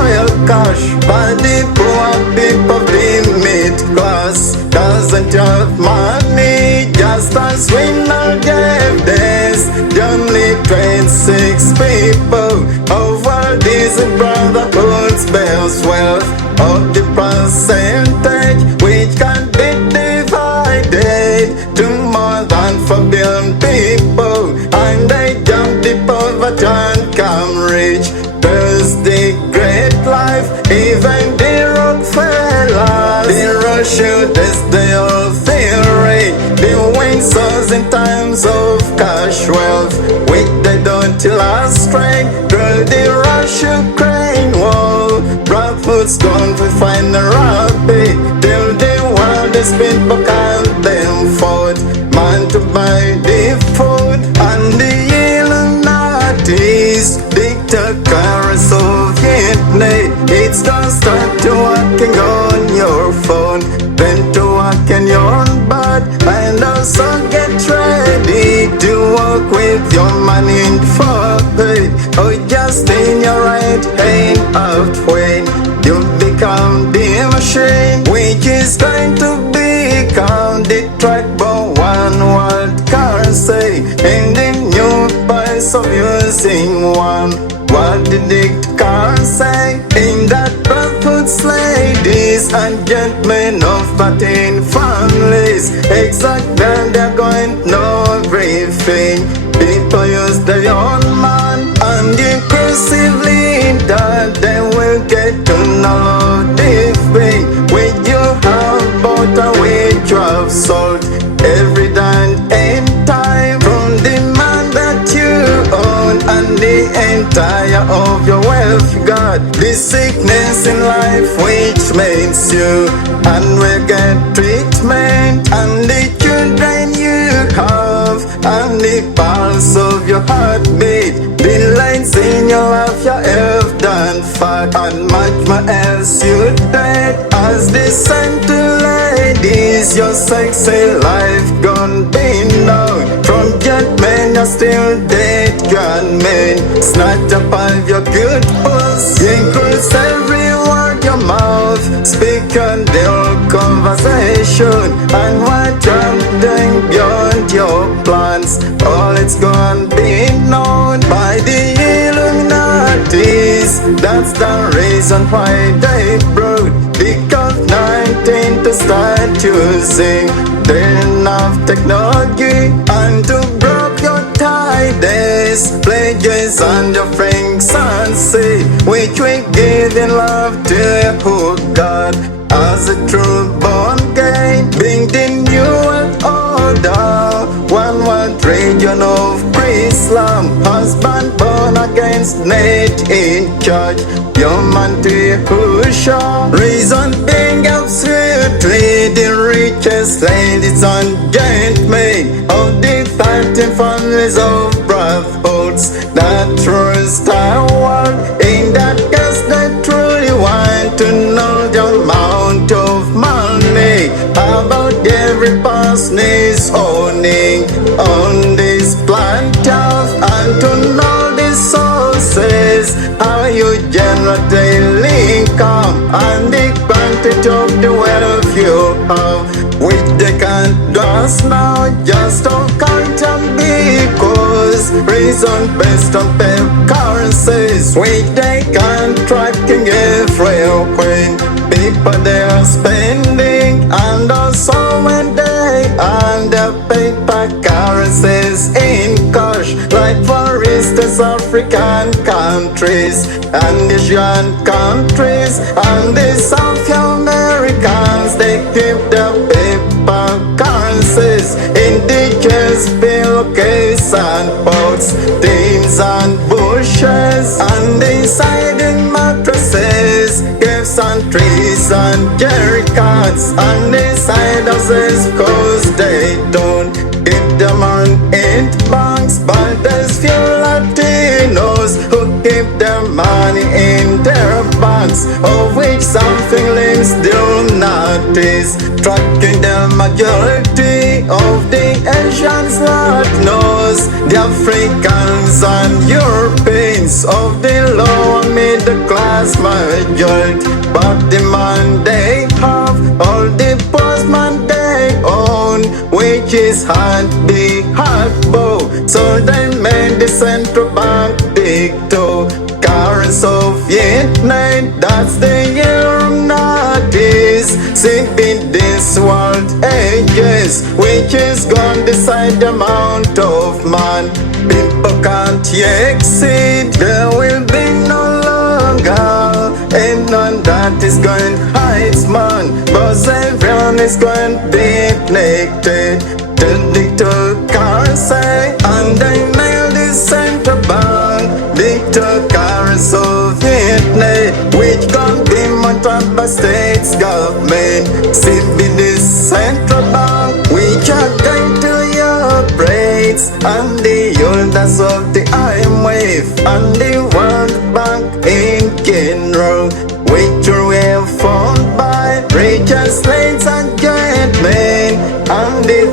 oil cash. But the poor people, the mid class, doesn't have money, just as we now gave this. Only 26 people over these brotherhoods bears wealth of the percentage which can be divided to more than 4 billion people, and they jump the poverty and come rich. There's the great life, even the Rockefellers, the Rothschilds, they all theory, the Windsors in times of cash wealth, which they don't last strength through the Russia-Ukraine war. Brothers gone to find the rugby till the world is been back and them fought man to buy the food, and the Illuminati's dictator Soviet need. It's gonna start to working on your phone, then to work in your bed, and also get ready to work with your money in forehead, or just in your right hand halfway. You become the machine which is going to become the trackball one world currency in the new price of using one. What did the currency in that brotherhood's ladies and gentlemen of Latin families? Exactly, they're going to know everything. People use their own man and inclusively that they will get to know the thing. When you have bought a wage of salt every day and time from the man that you own, and the entire of your wealth you got. The sickness in life which makes you and will get treatment, and the children you have, and the pulse of your heartbeat, the lines in your life you have done fat, and much more else you did. As the center ladies, your sexy life gone be known. From gentlemen you're still dead gunmen, snatch up of your good pulse, increase every word your mouth speak on the whole conversation, and what you're doing beyond your plans, all it's gonna be known by the Illuminatis. That's the reason why they brought the COVID-19 to start using enough technology and to broke your tithes, pledges and your franks and say, which we give in love to who God as a true born again, being the new world order, one world region of Islam, husband born against Nate in church, your man to Yahushua, reason being absolutely the richest ladies and gentlemen of the 13 families of brotherhoods that rule our world. In that case they truly want to know the amount of money about every person is owning on this planet Earth, and to know the sources, how you generate daily income, and the quantity of the wealth you have, which they can't just now, just don't count them because reason based on paper currencies, which they can't tracking everywhere. People they are spending, and also when they and the paper currencies in cash, like for instance African countries and Asian countries and the South Americans, they keep the paper currencies in ditches, pillowcases and pots, tins and bushes, and inside in mattresses, caves and trees and jerry cans, and inside houses, cause they don't keep them on in banks, but there's few Latinos who keep their money in their banks. millions, of which some feelings do notice. Tracking the majority of the Asians, Lord knows, the Africans and Europeans of the lower middle class majority. But the man they have, all the postman they own, which is hard, big, hard bow. So they made the central bank dicto. Currency of Vietnam, that's the year notice. Saving this world ages, which is gonna decide the amount of man people can't exceed. There will be no longer, and none that is going to hide man, but everyone is going to be neglected. The little currency, and they nailed the central bank. Little currency of Vietnam, which can be monitored by states government. Simply the central bank, which are going to your rates, and the holders of the IMF and the World Bank in general, which were formed by richest ladies and gentlemen, and the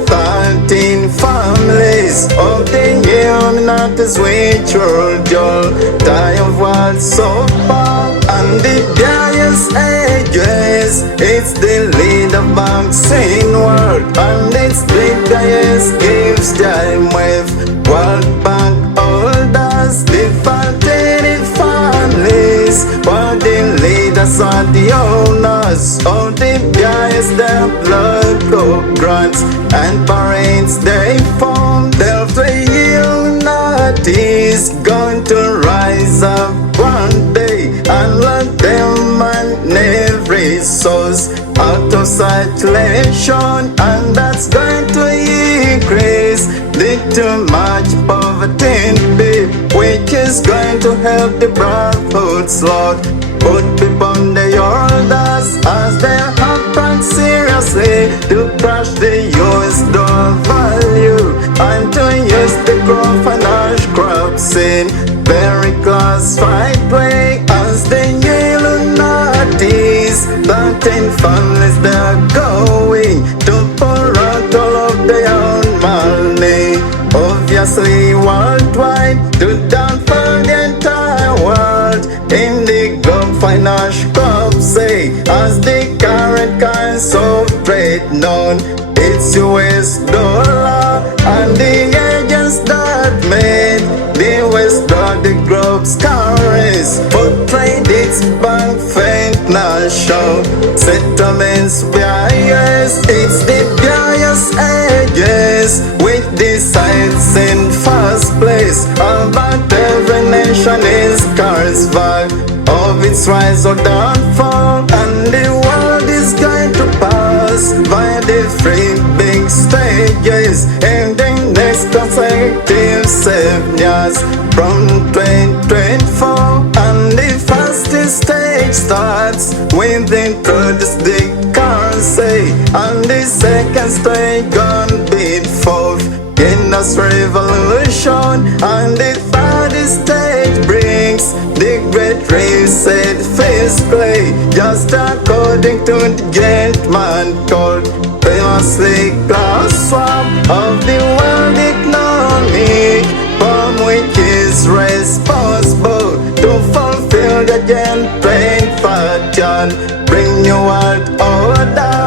13 families of the Illuminatis, which ruled your time of world so far. And the various ages, it's the lead of banks in world, and it's the highest gives time with World Bank holders, the 13 families, for the leaders are the owners of the guys, their blood grants and parents they form. Their unity's going to rise up one day and let them and every source out of circulation, and that's going to increase the too much poverty in people, which is going to help the brotherhood slot. Put people on the orders as they happen seriously to crush the US dollar value and to use the crop and ash crops in very classified way as the Illuminatis. 13 families they're going to pour out all of their own money, obviously worldwide, to downfall the entire world in the global financial say as the current kinds of trade known. It's US dollar and the agents that made the West dollar the globe's currency. For trade its bank financial settlements bias. It's the bias ages which decides in first place about every nation is car's value of its rise or downfall, and the world is going to pass by the three big stages in the next consecutive 7 years from 2024. And the fastest stage starts with the introduce the currency, and the second stage gonna be the fourth industrial revolution, and the third stage brings the great reset physically, just according to the gentleman called famously Klaus Schwab of the World Economic Forum, which is responsible to fulfill the campaign pattern, bring new world order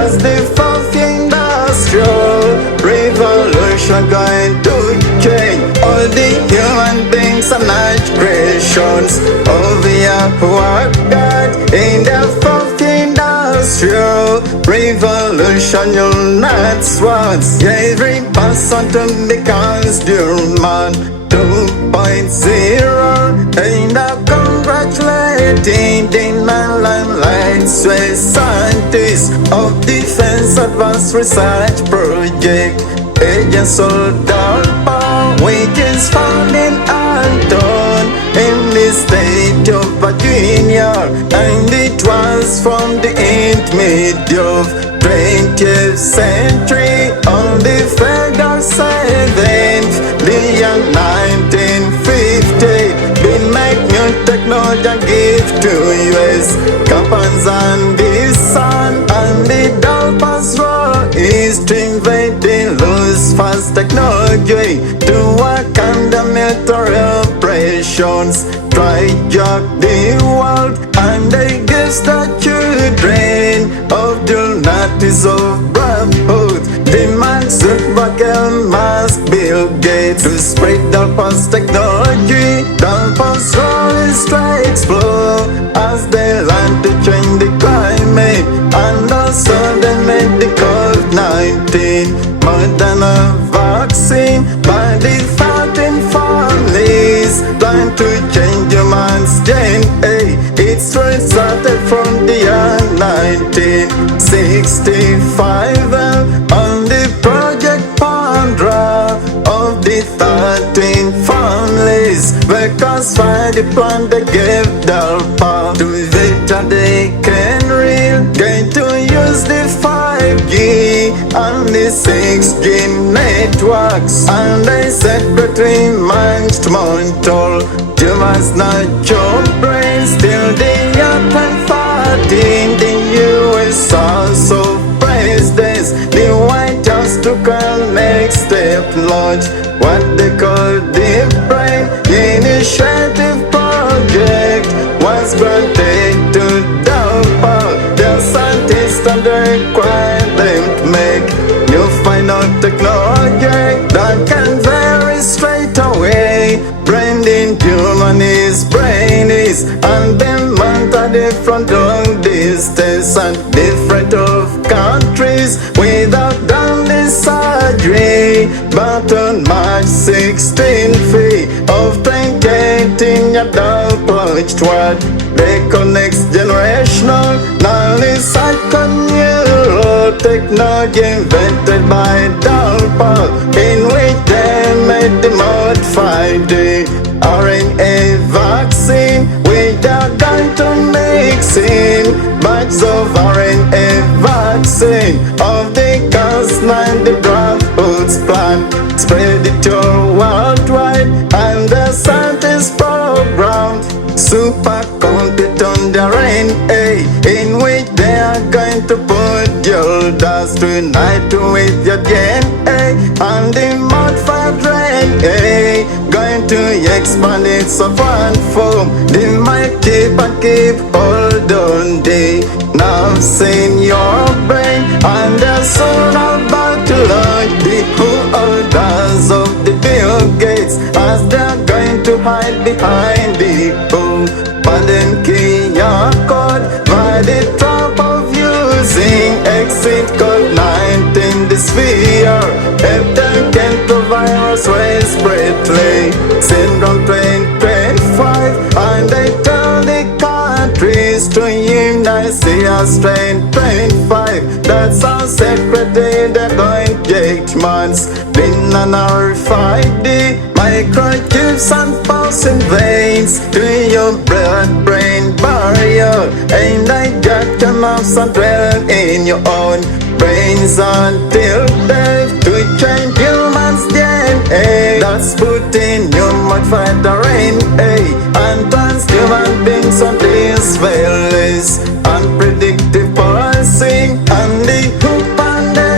as the fourth industrial revolution going to change all the human beings and large creations of the work God in the fourth industrial revolution. You'll not once every person to becomes human 2.0, and I'm congratulating the limelight Swiss scientists of Defense Advanced Research Project, Agent Soldalpa, which is found in Alton in the state of Virginia, and it was from the mid of 20th century on the February 7th, the year 1950. Been make new technology and give to US. Companies and the sun and the Dalpas raw is to invade the loose fast technology to work under military operations. Try jack the world and they give the children of the natives of brotherhood. Demand Zuckerberg, Musk, Bill Gates to spread Dalpas technology. Dalpas role is to explore as they learn to change the climate, and also they made the COVID-19 more than a vaccine by the 13 families trying to change human's gen. Hey, it started from the year 1965 on the Project Pandora of the 13 families, because by the plan they gave DARPA to Victor they can real going to use the 5G and the 6G networks, and they said between minds to Montreal you must not your brains till the year 2014. The US also praised this. The White House took a next step, launch what they call the Brain Initiative Project was granted to DARPA. Their scientists and they required them to make new final technology that can vary straight away. Branding human is brain is, and them month a different long distance and different of countries without done this surgery. But on March 16th of 2018, your dog launched what they call next generational nanosecond technology invented by DARPA, in which they made the modified RNA vaccine. We are going to mix in batches of RNA vaccine of the Cas9, the grassroots plan, spread it all worldwide, and the scientist program supercomputer on the RNA, in which they are going to put your dust to unite with your DNA, and the modified RNA going to expand its of one form. They might keep and keep hold on the nerves in your brain, and they're soon about to launch the holders of the Bill Gates, as they're going to hide behind the Biden key code by the trap of using exit code 19 the sphere. If they can provide virus will spreadly syndrome 2025, and they tell the countries to unite CS 2025. That's our secretary they're going to inject months in an RFID microchips and pulsing veins to your blood-brain barrier, and I got your nerves and dwell in your own brains until death to change humans' DNA. That's putting your modified RNA and transhuman beings on this valleys. Unpredictable pulsing and the hoop and the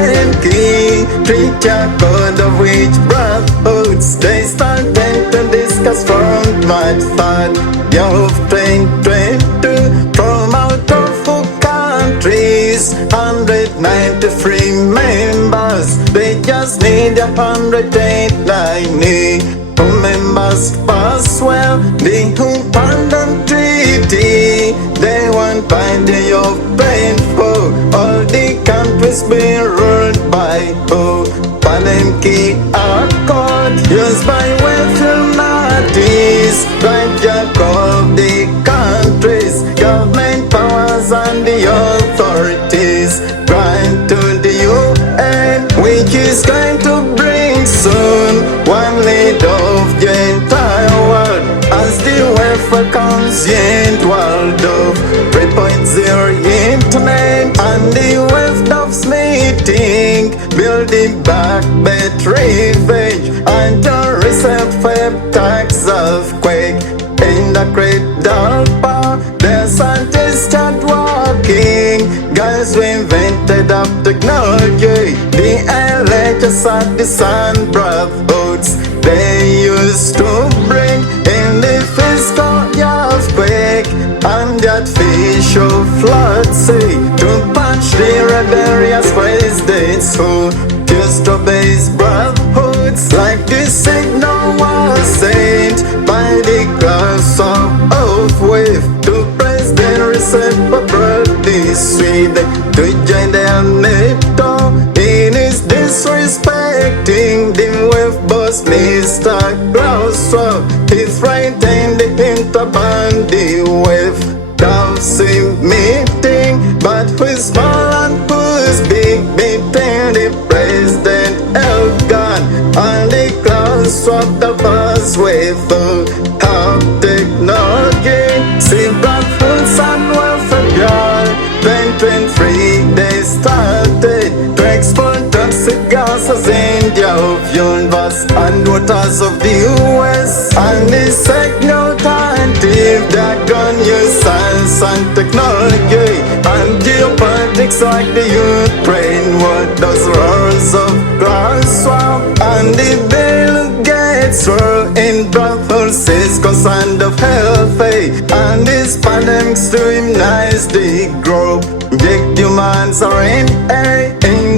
key. Treat your code of which brotherhoods they started to discuss from my thought. You've 2022 from out of 4 countries, 193 members. They just need 189 who members pass well the hoop and treaty. They want by the of painful. All the countries be ruled by who? Palenque Accord used by Western Nazis. Right jack of the countries, government powers and the authorities. Grant to the UN, which is going to bring soon one lead of the entire world, as the welfare conscient world of 3.0 internet and the wealth of meeting, building back better revenge and the recent web tax earthquake in the great DARPA. scientists start working. Guys who invented up technology. The LHS at the sun brotherhoods they used to bring in the fiscal earthquake and that fish of flood sea to punch the rebellious presidents who just obeys brotherhoods like the signal was sent by the class of wave to President Recep Tayyip to join their NATO in his disrespecting the wave boss Mr. Klaus Schwab. He's writing the interbody wave Davos meeting, but who's small and who's big between the President Erdogan and the Klaus Schwab Davos wave of technology. See brotherhoods and welfare yard 2023 they started to export toxic gases India of universe and waters of the US and the techno-alternative that gun use science and technology and geopolitics like the Ukraine war. Those roars of Klaus Schwab and the Bill Gates were in brotherhoods concerned of health and this pandemics to immunize the group. Inject humans are in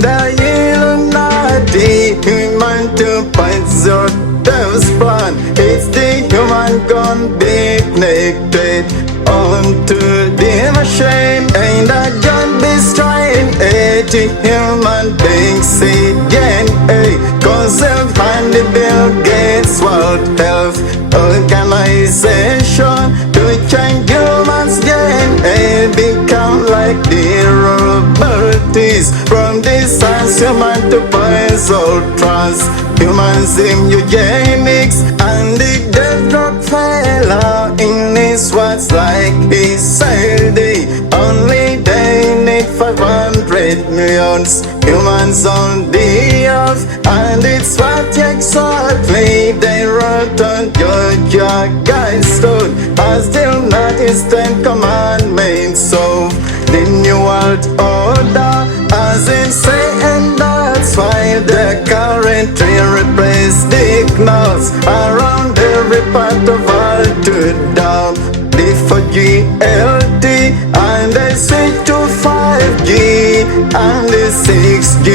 the Illuminati Human 2.0 Devil's plan. It's the human gone big naked onto the machine. Ain't that John destroying 80 human beings again? Cause they'll find the Bill Gates World Health Organization to change humans again and become like the robots. From this human to poison humans in eugenics and the death Rockefeller in his words like he said only they need 500 million humans on the earth and it's what exactly they wrote on Georgia Guidestone as the United States Commandments of the New World Order as in saying that's why the currently replace the clouds around every part of altitude the 4G LTE and they switch to 5G and the 6G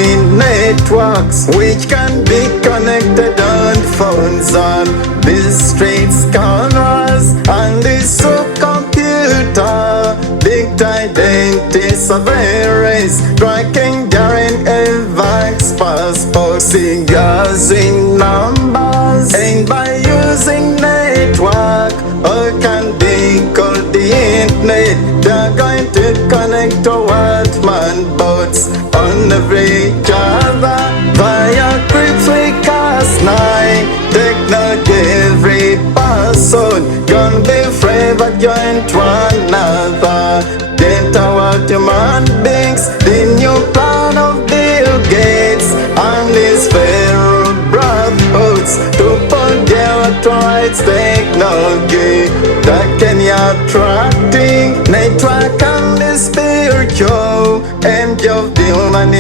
networks which can be connected on phones on the streets corners and the supercomputer big identity surveillance tracking during advanced passports using numbers and by using network or can be called the internet. They're going to connect to Watchman boats on every other via Cryptocast9 technology. Every person gonna be free but join to another. Data what human beings, the new plan of Bill Gates and his Pharaoh brotherhoods to put their rights technology that can be attracting network and the spiritual and of the human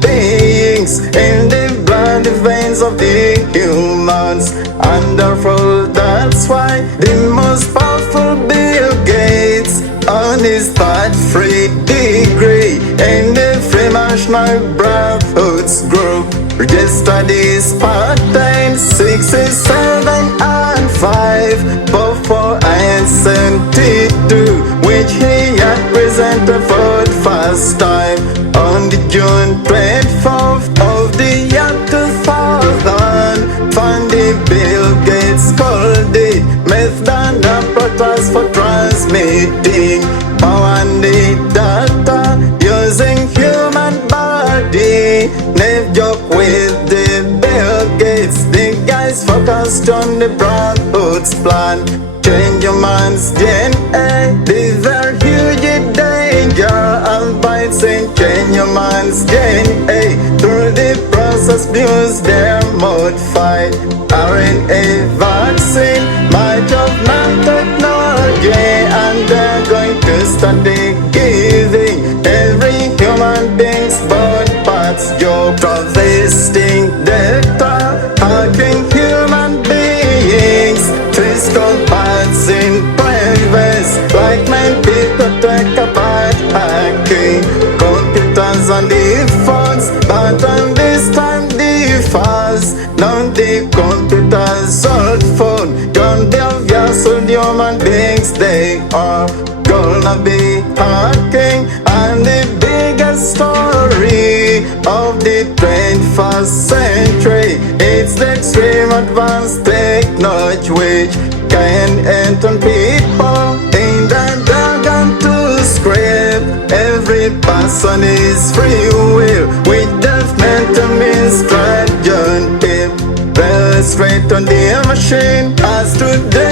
beings in the blood veins of the humans and therefore that's why the most powerful Bill Gates on his third-free degree in the Freemasonry Brotherhoods group registered his part-time 67 and 5 both for and 72 which he had presented for the first time on the June 24th of the year 2000. Fundy Bill Gates called it method and apparatus for transmitting power and the data using human body. Never joke with the Bill Gates. The guys focused on the Brotherhood's plan. Change your man's DNA. These are huge danger and bites and change your man's DNA. Through the process, use their modified RNA vaccine. Much of nanotechnology and they're going to yesterday giving. Every human being's body parts, you're travesting data, hacking human beings, physical parts in privacy, like men people take apart hacking computers and the phones, but on this time the fast, now the computers old phone, don't behaviors of human beings, they are gonna be hacking. And the biggest story of the 21st century, it's the extreme advanced technology which can enter people in the dragon to scrape. Every person is free will with developmental misstrategy. Well, straight on the machine as to the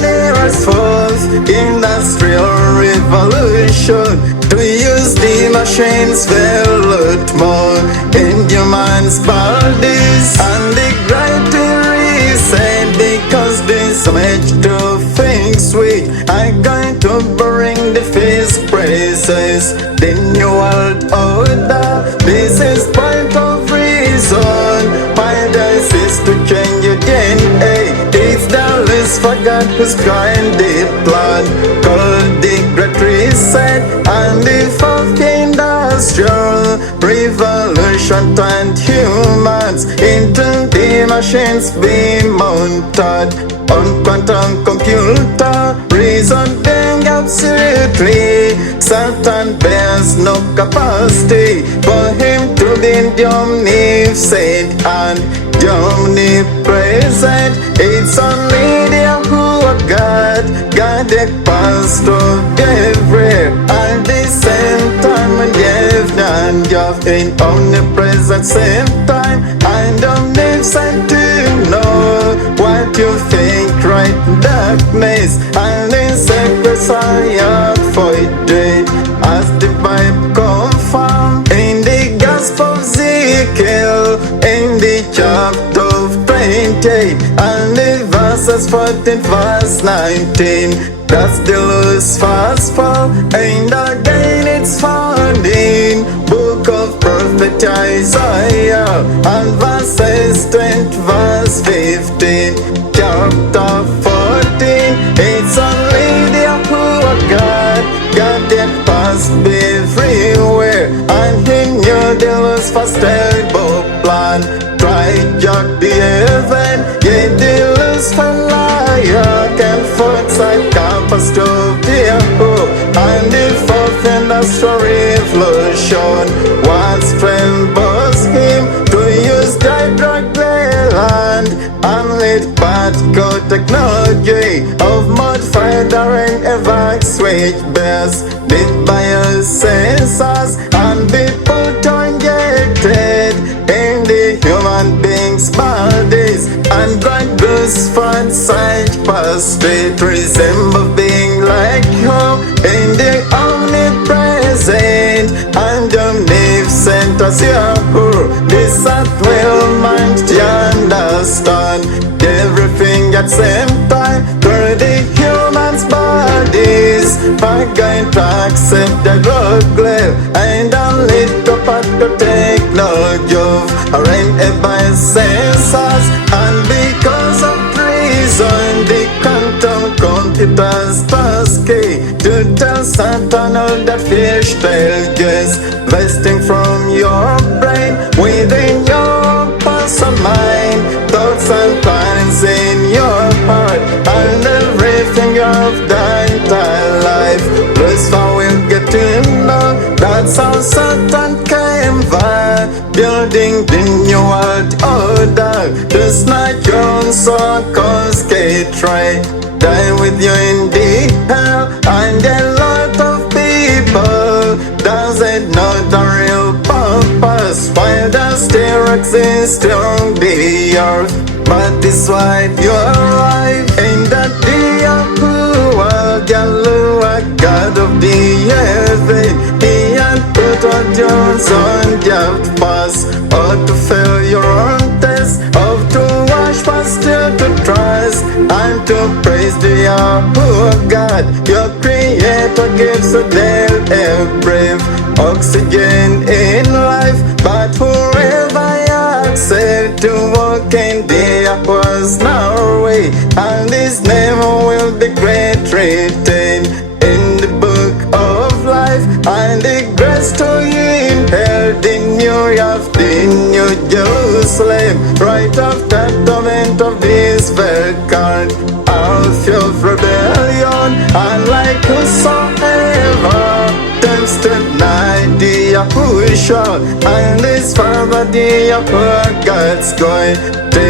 nearest fourth industrial revolution. To use the machines will look more in humans' bodies, and the great reset because there's so much to things which I'm going to bring the first praises. The new world order, this is point of reason why this is to change your DNA. It's the least forgot who's behind the plan called the Great Reset, and the fourth industrial revolution turned humans into the machines being mounted on quantum computer. Reason being absolutely certain, there's no capacity for him to be omniscient and omnipresent. It's only the who are God the past of everywhere. At the same time, when you've done, you've in omnipresent same time, and omniscient to know what you think, right? Darkness and in secrets I avoided, as the Bible confirmed in the Gospel of Ezekiel, in the chapter of 20 and the verses 14 verse 19. That's the Lucifer's fall, and again it's found in book of prophet Isaiah and verses 20 verse 15. Chapter 14, it's only the who are God that passed everywhere, and he knew the Lucifer's terrible plan. Try jack the heaven, yet the Lucifer liar can force a catastrophe, and the fourth industrial revolution once trembles him to use the drug land and lead particle technology of modified and evac switch bears the biosensors and be put or injected in the human beings' bodies, and grant boost for sight past it resemble being like home in the omnipresent and omniscient as Yahoo. This at will mind to understand everything at same time through the human's bodies. I'm going to accept the drug glare and a little part to take knowledge of arranged by sensors, and because of reason the quantum computers task to tell Satan all that fish tail just vesting from your brain within your person mind, thoughts and plans in your heart, and everything you've done entire life. Lucifer will get to know that's how Satan came by, building the new world order to snatch your own soul, cause K-Try die with you in the hell, and a lot of people doesn't know the real purpose why the still exist on the earth. But this why you arrive in that day of Galua, God of the heaven. He had put on John's on just pass, or to fail your own test of to wash past still to trust and to praise the oh God. Your creator gives a day a breath, oxygen in life, but whoever accept to walk in the was no way, and his name will be great written in the book of life, and the grace to him held in New York, in New Jerusalem, right after the torment of this card of your rebellion, and like whosoever attempts to deny the Yahushua and his father the Yahuwah God's going to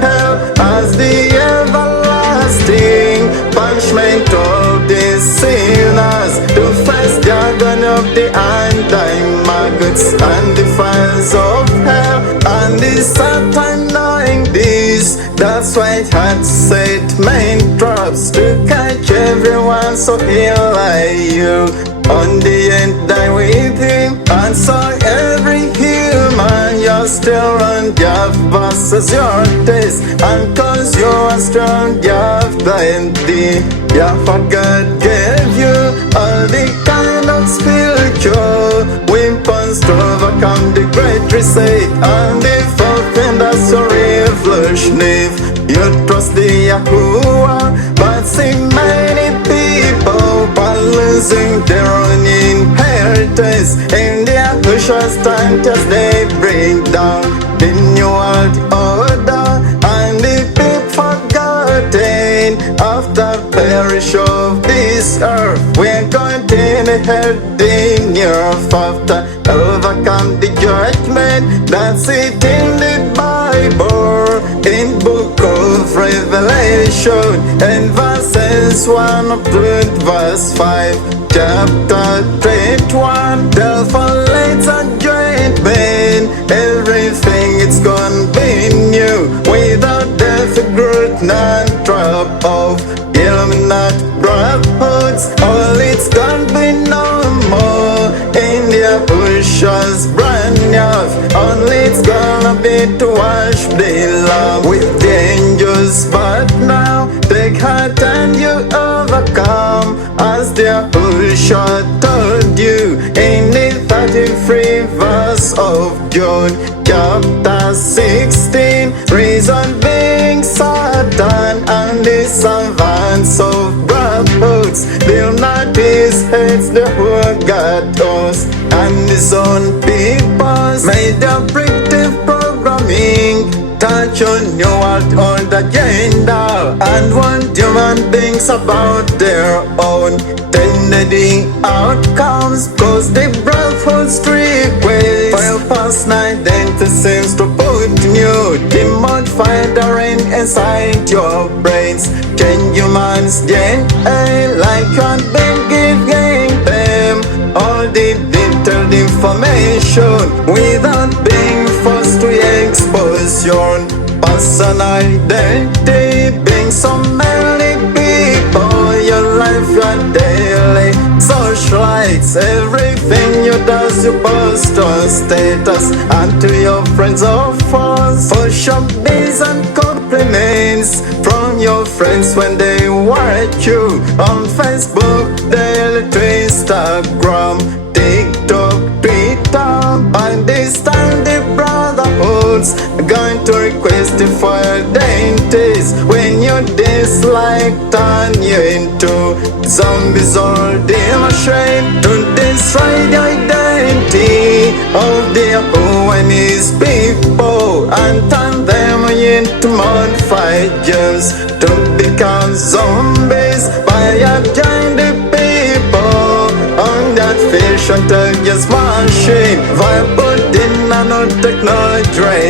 hell as the everlasting punishment of the sinners, to face the agony of the undying maggots and the fires of hell. And the Satan knowing this, that's why it had set main traps to catch everyone, so he'll lie you on the end die with him. And so every human, you're still on your versus your taste, and cause you are strong, you've plenty. Yahweh God gave you all the kind of spiritual weapons to overcome the great reset and the fulfillment that's your revolution. If you trust the Yahuwah, but see many people are losing their own inheritance in their precious time as they bring down the new world order, and the people forgotten after perish of this earth. We're going to inherit the new earth after overcome the judgment. That's it in the Bible, in book of Revelation, and verses 1 up to verse 5, chapter 21. Therefore let's judgment, everything it's gonna be new, without death, growth, none drop of not brotherhoods. All it's gonna be no more in the bushes brand new. Only it's gonna be to wash the love with the angels. But now take heart and you overcome, as the Yahushua told you in the 33 verse of John, chapter 16. Reason being Satan and the servants of brotherhoods, they'll not his heads, the whole God us and his own peoples. Made a predictive programming touch on your world on the agenda, and want human beings about their own tending outcomes, cause the brotherhood strict ways for your past night then seems to put new demon firing inside your brains. Change humans DNA like you've been giving them all the detailed information without being forced to expose your personal identity. Being so many people, your life, your daily socialites, everything you does, you post on status and to your friends or foes, for showbiz and compliments from your friends when they watch you on Facebook, daily, Instagram, TikTok, Twitter. By this time the brotherhoods are going to request you for identities. When you dislike, turn you into zombies or demon to destroy the identity of the Yahuwah and his people, and turn them into modified Jews to become zombies by joining the people on that fish intelligence machine via putting nanotechnology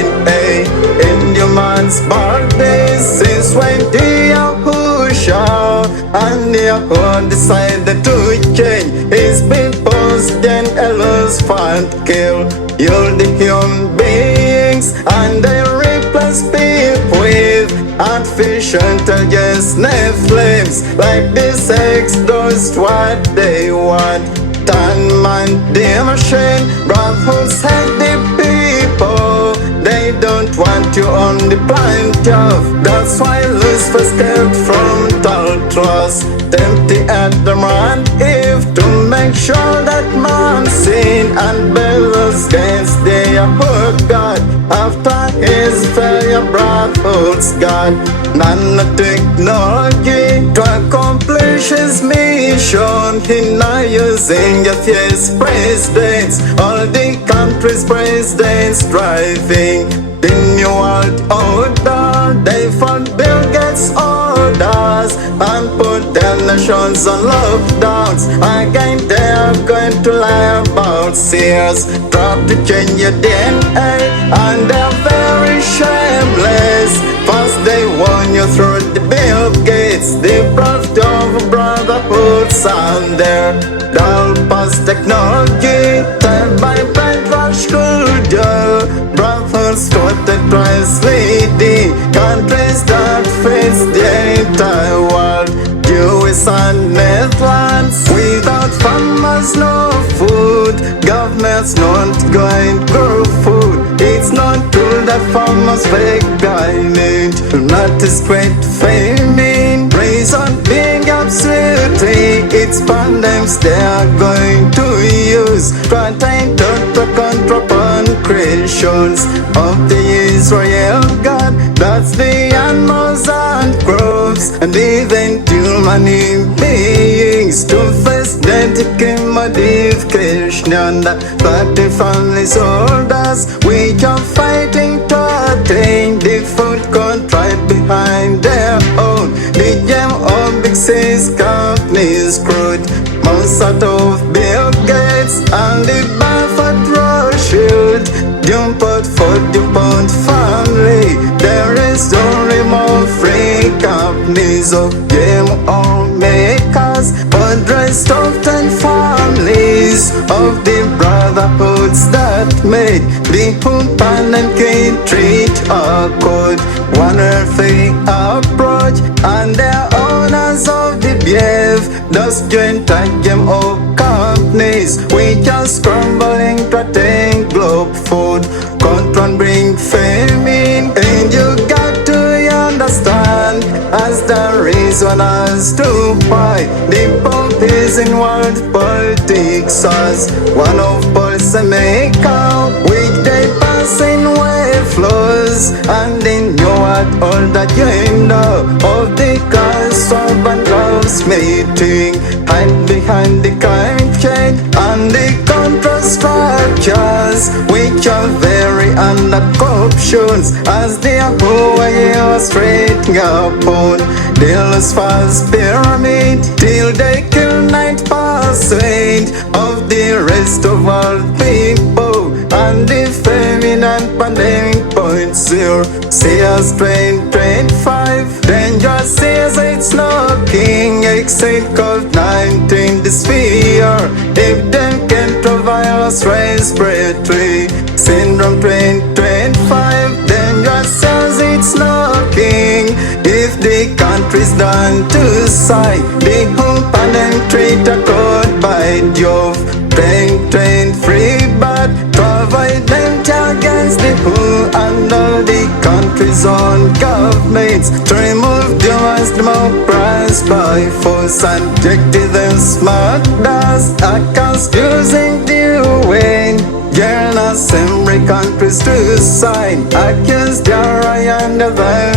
in humans' bodies. Since when the Yahushua and the Yahuwah decided to change his people's gen, Eloh's find kill you the human beings, and they replace people with artificial intelligence Nephilims. Like this sex does what they want, turn man the machine. Brotherhoods hate the people, they don't want you on the planet. it off. That's why Lucifer escaped from Tartarus, tempting Adam and Eve to make sure that man sinned and rebels against their poor God. After his failure brought forth God, nanotechnology to accomplish his mission. He now using a fierce presidents, all the country's presidents striving the new world order. They fought Bill Gates' orders and put their nations on lockdowns. Again they are going to lie about Sears, try to change your DNA, and they're very shameless. First they warn you through the Bill Gates, the prophet of brotherhood sound there. Dull past technology, time by brainwash culture. Brothers quoted twice leading countries that face the entire world. US and Netherlands, without farmers no food. Governments not going to grow food. It's not true that farmers fake diamond, not as great famine. Reason being absolutely, it's pandemics they are going to use, trying to contraband creations of the Israel God. That's the animals and crops and even human beings to face genetic modification. But the families orders which are fighting to attain the food contrite behind their own. The gem of big six companies crude Monsanto of Bill Gates and the Buffett Rothschild, DuPont for DuPont family. There is only more free companies of GMO makers, but rest of 10 families of the brotherhoods that made the Humpan and King treat a code, one earthly approach, and their owners of the BF, those joint GMO companies, which are scrambling to attain globe food, control bring famine, and you got to understand as the reason as to why the Pope is in world politics as one of policymakers, which they pass in way flows, and in your heart all the agenda of the class of and loves meeting, hide behind the kind shade and the contrast structures, which are very under corruptions as they are who are straight upon the fast pyramid till they kill 9% of the rest of all people, and the famine and pandemic point zero. CS 2025, dangerous says it's knocking, except COVID-19 this fear. If them can't provide us respiratory syndrome 2025, dangerous says it's knocking. If the country's done to side, the whole pandemic treat a code by Jove. Train free, but provide them against the who and all the country's own governments to remove the worst democracy by force and injected them smart dust accounts using the UN. General Assembly countries to sign against the and the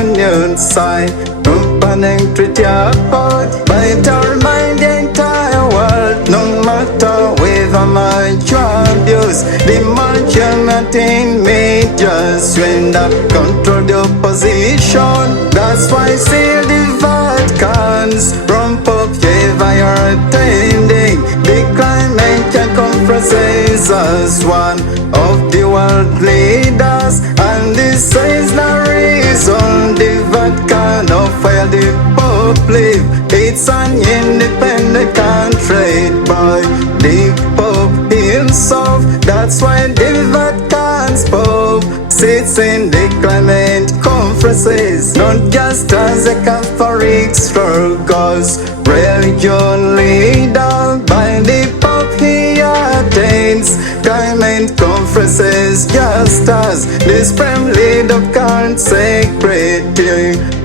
Union side. Opening treaty accord by remind the entire world, no matter whether much abuse, the management in me just when that control the opposition. That's why see the Vatican's from Pope Jeva are attending the climate change conferences as one of the world leaders, and this is the reason the Vatican offer the Pope leave. It's an independent country by the Pope himself. That's why the Vatican's Pope sits in the climate conferences, not just as a Catholic struggles, religion leader by the Pope he attains climate saint confesses just as this supreme lead of consecrated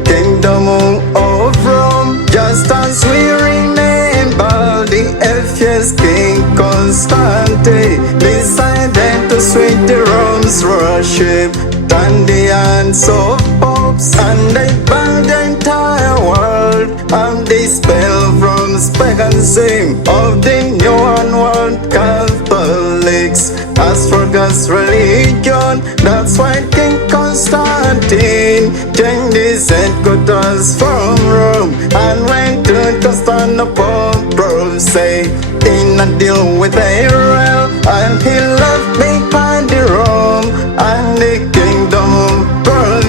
kingdom of Rome, just as we rename the Ephesus King Constantine decided to switch the Rome's worship and the hands of popes, and they bound the entire world and they spell from paganism of the new and world Catholics. As for God's religion, that's why King Constantine changed his headquarters from Rome and went to Constantinople, say, in a deal with Israel, and he left behind the Rome and the kingdom,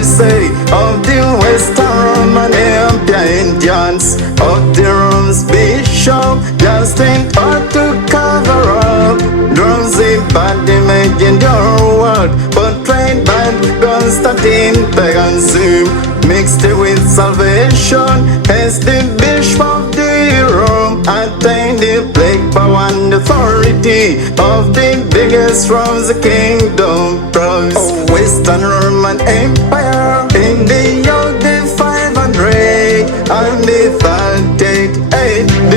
say, of the Western Roman Empire, Indians of the Rome's bishop, just in order to cover up drums a bad image in your world, portrayed by Constantine paganism, mixed with salvation, as the bishop of the Rome attained the plague power and authority of the biggest from the kingdom province. Oh, Western Roman Empire in the year 500 and the 38 AD.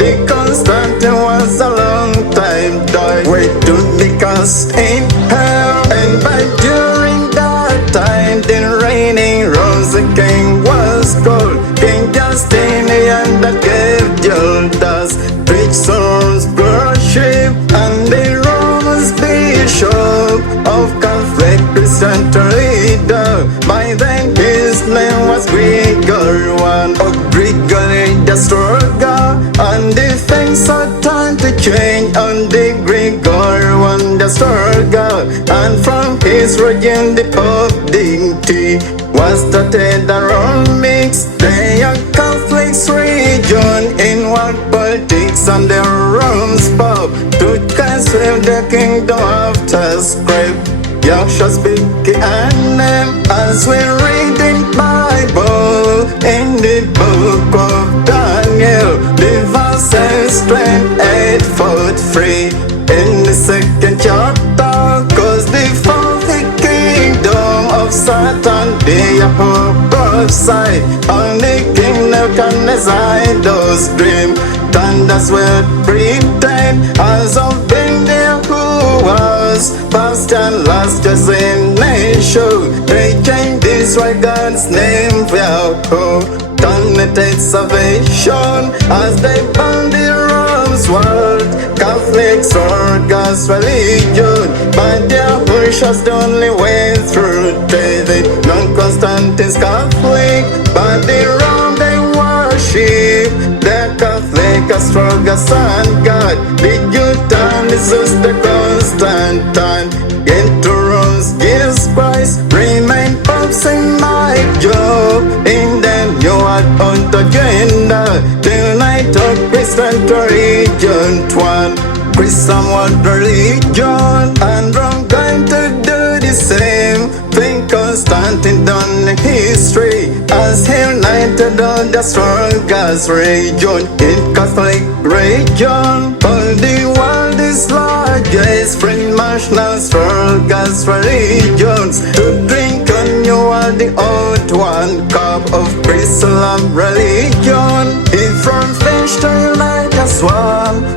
The Constantine was a long time died, wait to be cast in hell, and by during that time the reigning Rose king was called King Justinian, that gave Judas rich souls worship, and the Roman bishop of Catholic Christian leader. By then his name was Gregory I, or Gregory the Stronger, and the things are time to change on the Gregory I the Stronger, and from his region the Pope dignity was started around mixed. They are Catholics region in world politics, and the Rome's Pope to cancel the kingdom after script. You shall speak and name as we read in Bible in the book of Daniel, the verses 28:43 in the second chapter, cause the fourth kingdom of Satan they are prophesied on the king Nebuchadnezzar those dream. Thunders will pretend as of being there who was past and last just in nation. They changed Israel God's name for Yahweh, terminated salvation as they bound the Rome's world. Catholics or God's religion, but their push was the only way through David. Non-Constantine's Catholic, but the Rome they worship. The Catholic are stronger sun God. The Judah Jesus the Constantine. Into Rome's Jesus Christ remain popes in my job. In the new world on the agenda, the night of Christian religion one. Christian world religion, and Rome going to do the same thing Constantine done in history, as he united all the strongest region in Catholic region. All the world is largest free national strongest religions to drink on you are the old one cup of Christian religion. If from fish to unite as one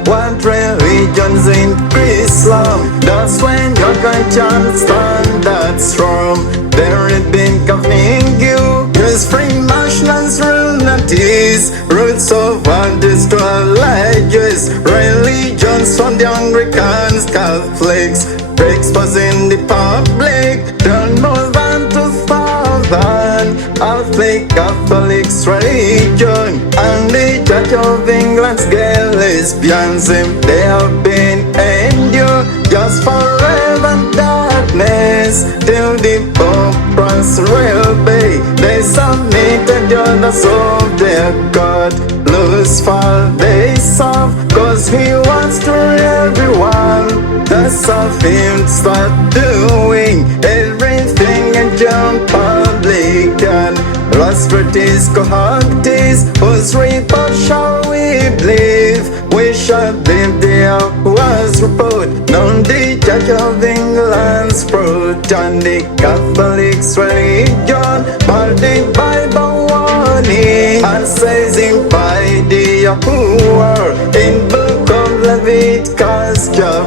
religions in Islam, that's when your conscience stand that strong. There it been governing you, yes, free nationals, relatives, roots of all these 12 languages, religions from the Anglicans, Catholics, exposing the public, turn more than 2,000 Catholics religion, and the Church of England's gay lesbianism, they have been endured just forever darkness till the Pope will be. They submitted the orders of their God. Lucifer they serve, cause he wants to everyone. That's how him start doing everything and jump public and Rostratis cohortis, whose report shall we believe? We shall believe there was report. None the Church of England's Protestant Catholics religion, but the Bible warning and says in by the poor in Book of Leviticus chapter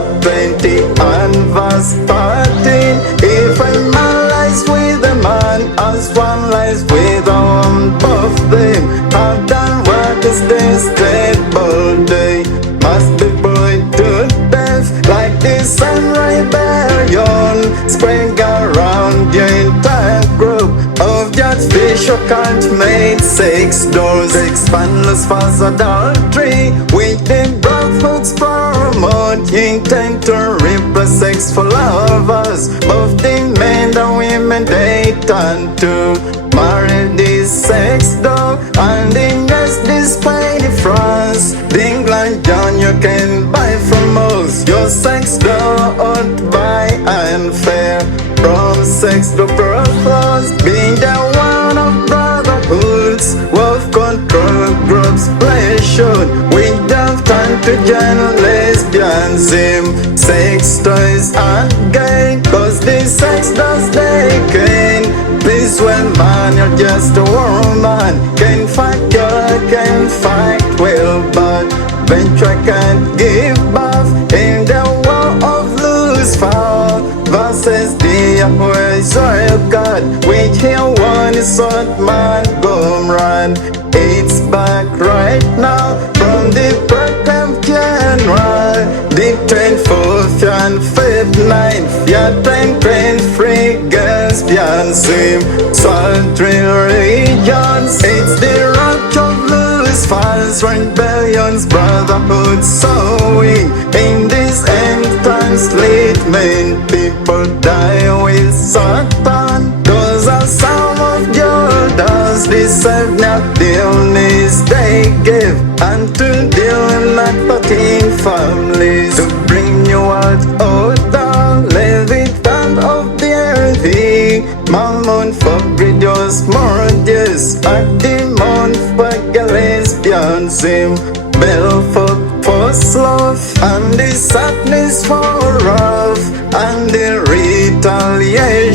20 and verse 13. If a man lies with a man, as one lies with both them have done what is despicable, they must be put to death. Like the sun rebellion spread around the entire group of just fish who can't make 6 doors, expandless false adultery, with the prophets promote intent to replace sex for lovers. Both the men and women they turn to marry this sex dog, and in just display the France, the England John you can buy from us. Your sex dog buy and fair from sex to purpose, being the one of brotherhoods, wolf control groups, pleasure. We have time to join lesbianism, sex toys and gay, cause the sex does they gain. This when man, you're just a woman, can fight girl, can fight well, but venture can't give birth in the war of Lucifer versus the Israel God, which here one is what man go run. It's back right now from the birth of January, the 24th and 5th, 9th, yeah, 23 girls, Beyonce, sultry regions. It's the rock of Lucifer's rebellions, brotherhood sowing in this end times. Late men, people die with Satan. Those are some of your does deserve not the illness they give, and to deal in not 13 families to bring you out of the Leviathan of the earth. Mammon for Bridios, Mordius, Actimon for Lesbianism, Belfort for sloth, and the sadness for wrath, and the retaliation,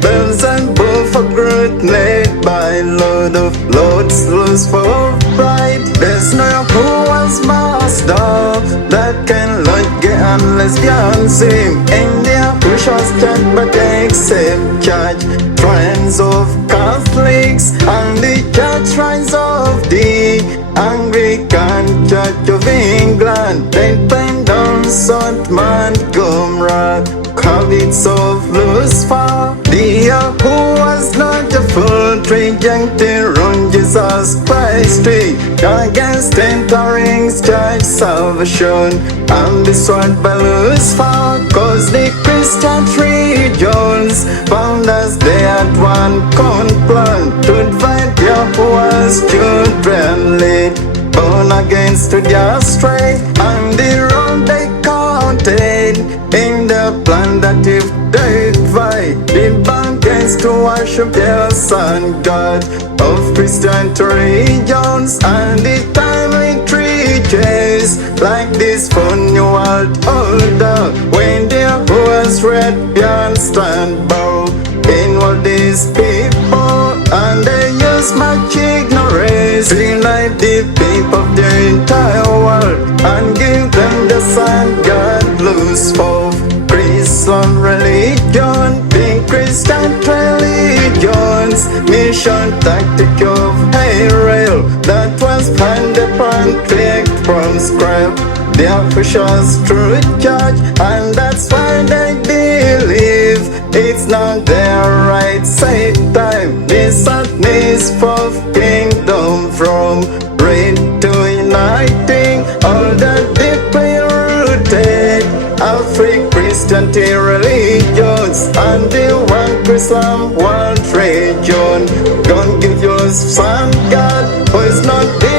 bells and bow for growth led by Lord of Lords, lose for pride. There's no who was master that can like gay and lesbianism. India pushes church but accept church, friends of Catholics, and the church rise of the Anglican Church of England, Dependence on Montgomery, habits of Lucifer, the who was not a full trijuncte on Jesus Christ, against entering church salvation, and destroyed by Lucifer, cause the Christian regions found as they had one plan to divide Yahweh's children late, born against to their stray, and the wrong they counted in the plan that if they divide, they bound against to worship their sun God of Christian religions, and the timely treaties like this funny world older, when there was red beyond stand bow in all these people, and they use much ignorance to unite the people of the entire world, and give them the sun God loose for Christian religion, being Christian religions, mission tactic of Ariel that was planned upon clicked from scrap. The officials through church, and that's why they believe it's not their right same time. This sadness for kingdom from rain to uniting all the deeply rooted African Christian religions, and the one Christian world region. Gonna give your son God who is not the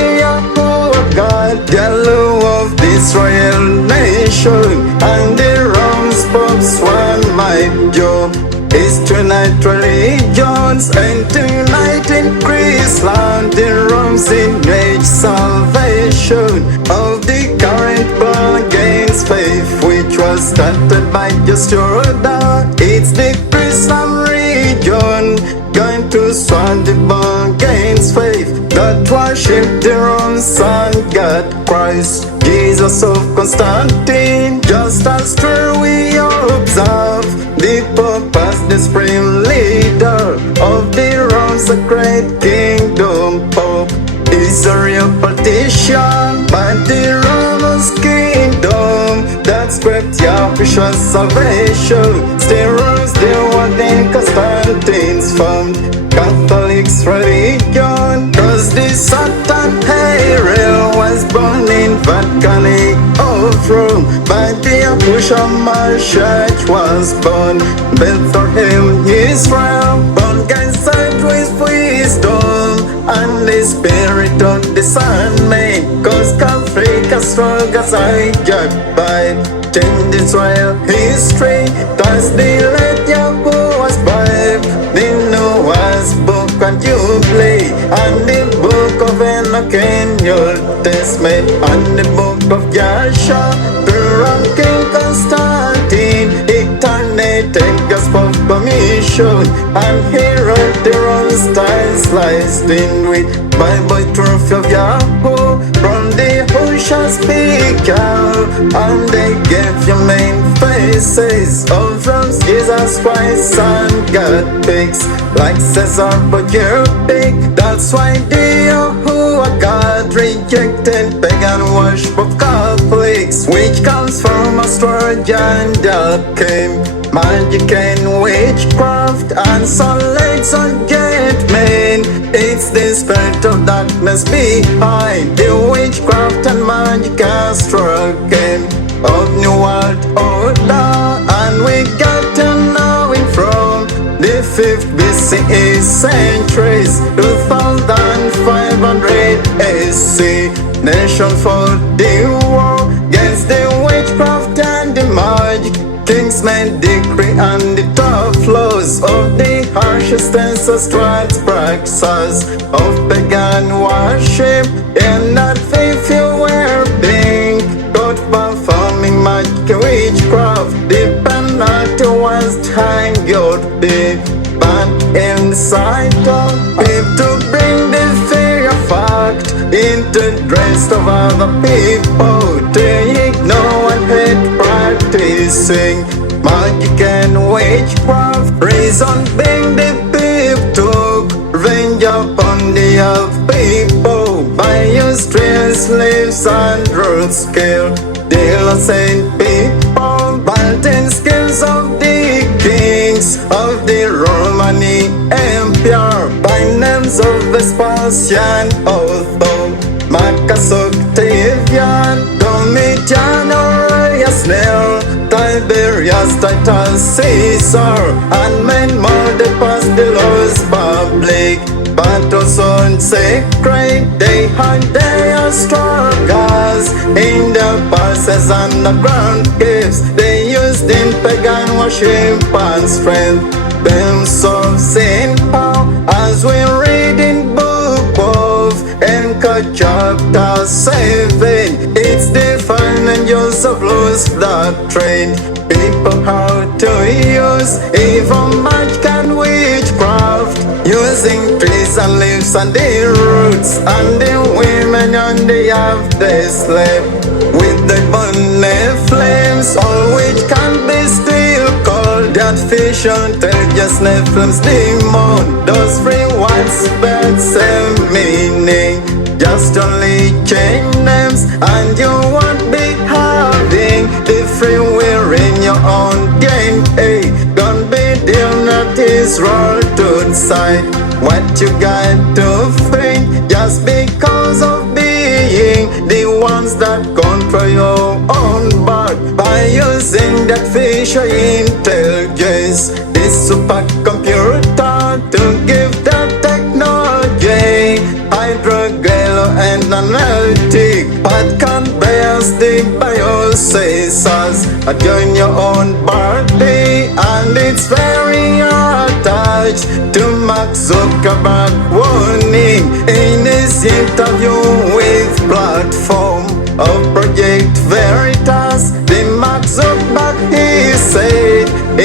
God, the law of this royal nation, and the wrongs Pope's one my job is to unite religions and to unite in Christland, the wrongs in age salvation of the current born against faith, which was started by just Jordan. It's the Christian region going to swallow the ball against faith that worship their own son, God Christ, Jesus of Constantine. Just as true we observe the Pope as the supreme leader of the Roman sacred kingdom. Pope is a real politician, but the Roman's kingdom that spread Yahushua salvation still rules the world in Constantine's found Catholic's religion. Cause the Satan Ariel was born in Vatican of Rome, but the Yahushua Church was born Bethlehem, Israel. Born guided with wisdom and the spirit of discernment. Cause Africa strong as I judge by change Israel history. Thus the late Yahuwah's Bible, the Noah's book and Jubilee, and the book of Enoch in Old Testament, and the book of Joshua, from King Constantine, eternity gospel commission, and he wrote their own style sliced in with Bible truth of Yahweh from the Hosha speaker, and they gave you main faces of from Jesus Christ and God pigs like Caesar, but you're big. That's why the Yahuwah God rejected pagan worship of Catholics, which comes from astrology and alchemy, magic and witchcraft, and solid engagement. It's the spirit of darkness behind the witchcraft and magic astrology of New World Order, and we got to know it from the 5th BCE centuries, 2500 AC. Nation fought the war against the witchcraft and the magic. Kings made decree and the tough laws of the harshest ancestral practices of pagan worship. And that faith you were being taught performing magic witchcraft, the penalty was time you'd be banned inside of people to bring the fear of fact into the rest of other people, to ignore and hate practicing magic and witchcraft. Reason being the people took revenge upon the earth people by using slaves and roots killed the innocent people. Building skills of the kings of the Roman Empire by names of Vespasian, Otho, Marcus Octavian, Domitian, Aurelius Nero, Tiberius, Titus, Caesar, and many more. They passed the laws public, but also sacred. They had their struggles in the passes and the ground caves. They used in pagan worship and strength themselves in power, as we read in book of Enka chapter 7. It's the fun and use of loose doctrine. People how to use even magic and witchcraft, using trees and leaves and the roots, and the women and the have they slept with the bonnet flames, all which can be still called that fish until just Nephilim's demon. Those free ones but same meaning, just only change names, and you won't be having the free will in your own game. Hey, don't be doing that is roll to the side. What you got to think just because of being the ones that control your own body by using that facial intelligence, this supercomputer to give that technology hydrogel and analytic, but can't bear stick by your scissors. Join your own body, and it's very attached to Mark Zuckerberg warning in his interview with platform of Project Veritas. The Mark Zuckerberg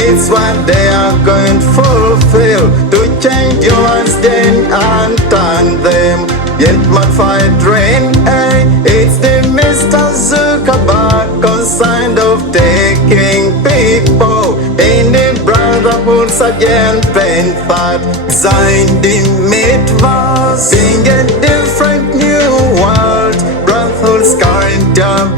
it's what they are going to fulfill, to change humans then and turn them. Yet my fight rain, hey, it's the Mr. Zuckerberg concerned of taking people in the brotherhoods again, plain thought, design the metaverse, being a different new world. Brotherhoods current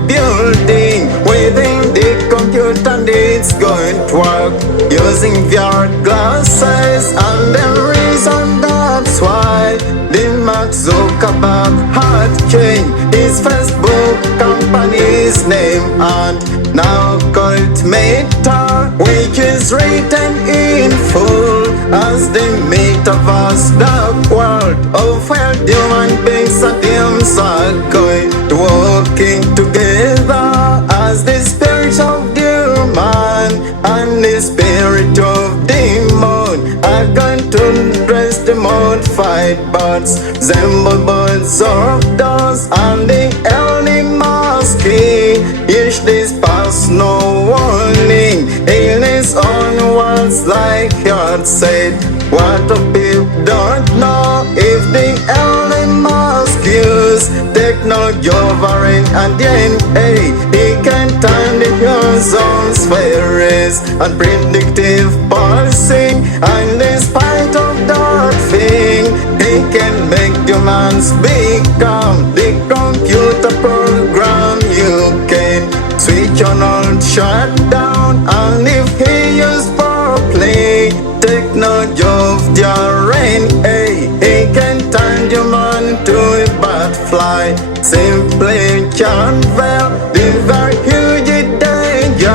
building within the computer, and it's going to work using VR glasses, and the reason that's why the Mark Zuckerberg had changed his Facebook company's name and now called Meta, which is written in full as the metaverse, the world of where human beings and teams are going to working together as the spirit of the man and the spirit of demon are going to dress the modified birds, resemble birds of dust, and the early masky. Each this pass no warning, in his own words, like God said. What the people don't know, if the early mask use technology overing and DNA, he can turn the human own spheres and predictive policy, and in spite of that thing, he can make humans become the computer program. You can switch on or shut down, and if he use properly technology of the rain, hey, he can turn human to a butterfly. Simply can't veil the very huge danger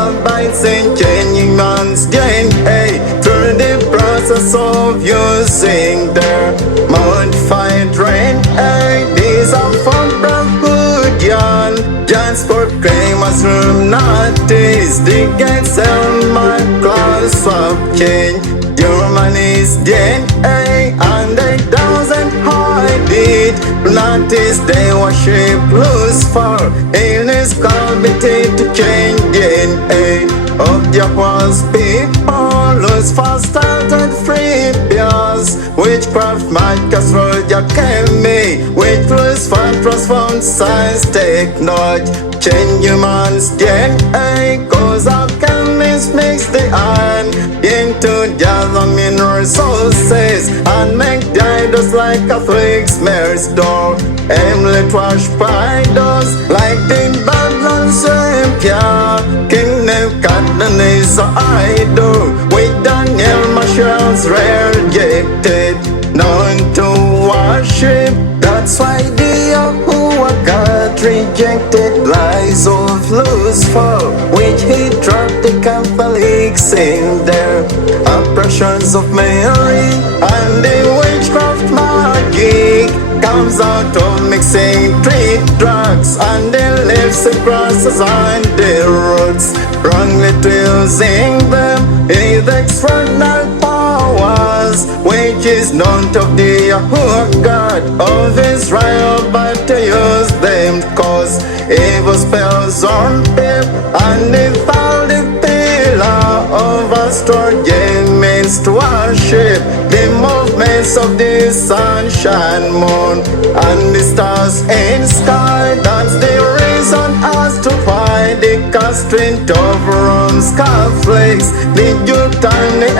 of biting changing man's DNA through the process of using their modified rain. Hey, these are from Brahmoodian, just for claimers room notice. The gates and my class of change. Human is DNA and they doesn't hide it. Notice they worship Lucifer in his committee to change DNA of the past people. Lucifer started free beers, witchcraft, magic, astrology, chemistry, which Lucifer transformed science, technology, change humans' DNA, cause alchemists mix the iron into the other mineral resources and make the idols like Catholics marriage door. Emily wash idols like the Babylon Empire. King Nebuchadnezzar idol with Daniel Marshall's rejected, known to worship. That's why the Yahuwah God rejected lies of Lucifer, which he dropped the Catholics in their oppressions of Mary, and the witchcraft magic comes out of mixing three drugs and the leaves and grasses and the roots, wrongly using them in the external powers, which is known to the Yahuwah God of Israel, but to use them to cause evil spells on people, and they found the pillar of astrology means to worship the movements of the sunshine, moon, and the stars in sky. That's the reason as to why the constraint of Rome's Catholics did you turn the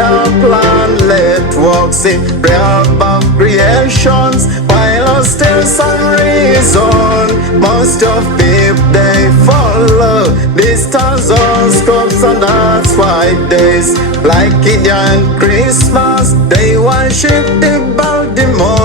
plan, let walks in prayer above creations, while still some reason most of people they follow the stars or scopes, and that's why days like Indian Christmas they worship the Baltimore.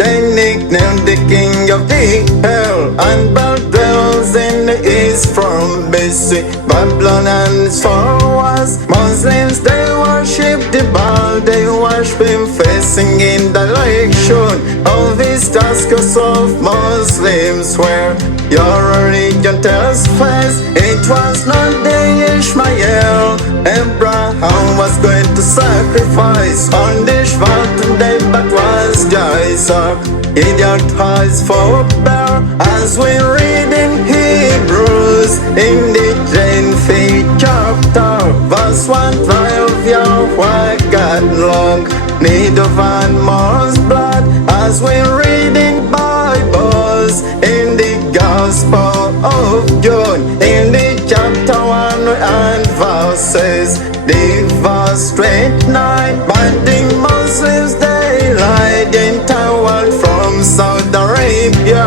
They nicknamed the king of the hell, and Baal dwells in the east from BC, Babylon and its followers. Muslims they worship the Baal, they worship him facing in the direction of his Damascus of Muslims, where your religion tells face. It was not the Ishmael Abraham was going to sacrifice on this mountain day, but was Isaac. Idiot has forbear, as we read in Hebrews Chronicles in the 10th chapter, verse 112, Yahweh God long need of animals blood, as we reading Bibles in the Gospel of John in the chapter 1 and verses the verse 29. But the Muslims they lied in Taiwan from Saudi Arabia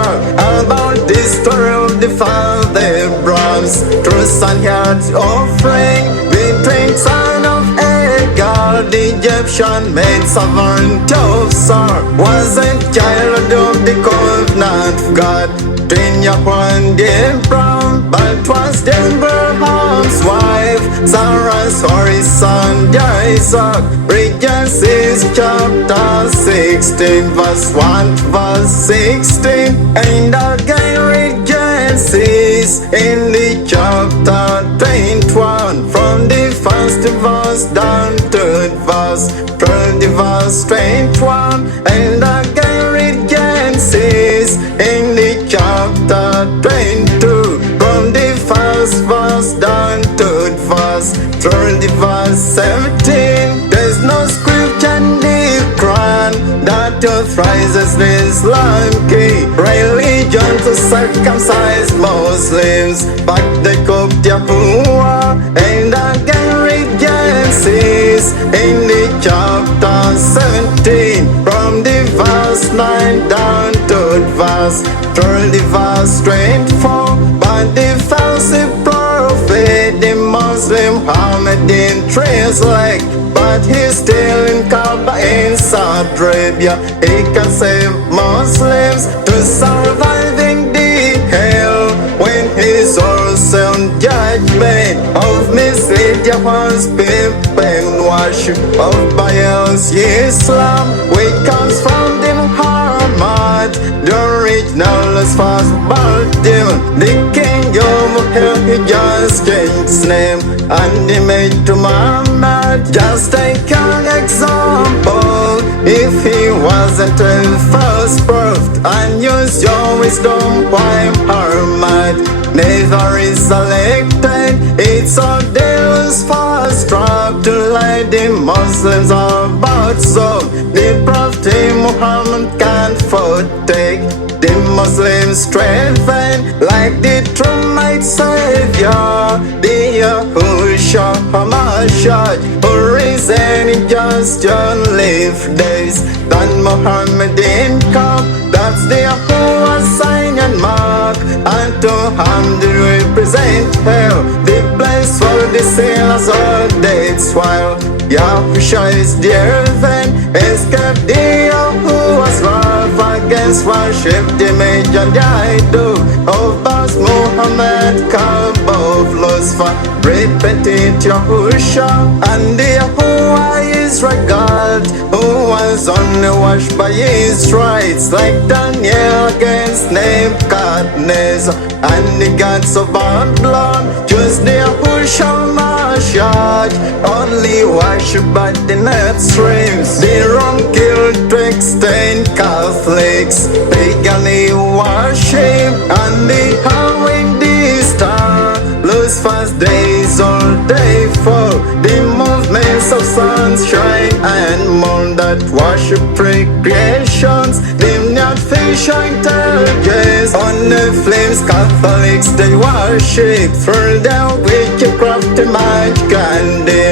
about the story of the father Abraham's truth and heart offering between son of Agar, the Egyptian maid servant of Sar, was a child of the covenant of God. Twin Yahweh and Abraham, but was Abraham's wife, Sarah's for his son Isaac. Read Genesis chapter 16, verse 1 to verse 16, and again read Genesis in the chapter 21, from the first verse down to verse 20, verse 21, and again read Genesis in the chapter 22, from the first verse down to verse 30, verse 17. There's no scripture in the Quran that authorizes the Islamic religion to circumcise Muslims, but they copied Yahuwah. And again read Genesis in the chapter 17, from the verse 9 down to verse 30, verse 24. But the false prophet, the Muslim Muhammadan translate, but he's still in Kaaba in Saudi Arabia. He can save Muslims to surviving the hell when he's also on judgment of mislead Yahweh's people and worship of Baal's Islam, which comes from the Muhammad, the original as far as Baltimore. The kingdom of hell, he just changed his name and he made to Muhammad. Just take an example, if he wasn't a first birth and use your wisdom, why Muhammad never is elected? It's a devil's fast trap to lie the Muslims about, so the Prophet Muhammad can't forsake the Muslims strengthen like the true might savior, the Yahushua HaMashiach, who risen in just live days than Muhammad in come. That's the Yahuwah sign and mark, and to him they represent hell. The place for the sailors all days while Yahushua is there, then escape the Yahuwah's wrath against worship the image and the idol of Bas Muhammad, Kaaba of Lucifer, repeat Yahushua, and the Yahuwah is regard, who was only washed by his rights, like Daniel against Nebuchadnezzar, and the gods of Babylon choose the Yahushua Mashiach, only worship by the net streams. The wrong killed to extend Catholics, paganly worship, and the Halloween the star, Lucifer's days all day for the movements of sunshine and moon that worship recreations, the artificial intelligence on the flames. Catholics they worship through their witchcraft, magic and the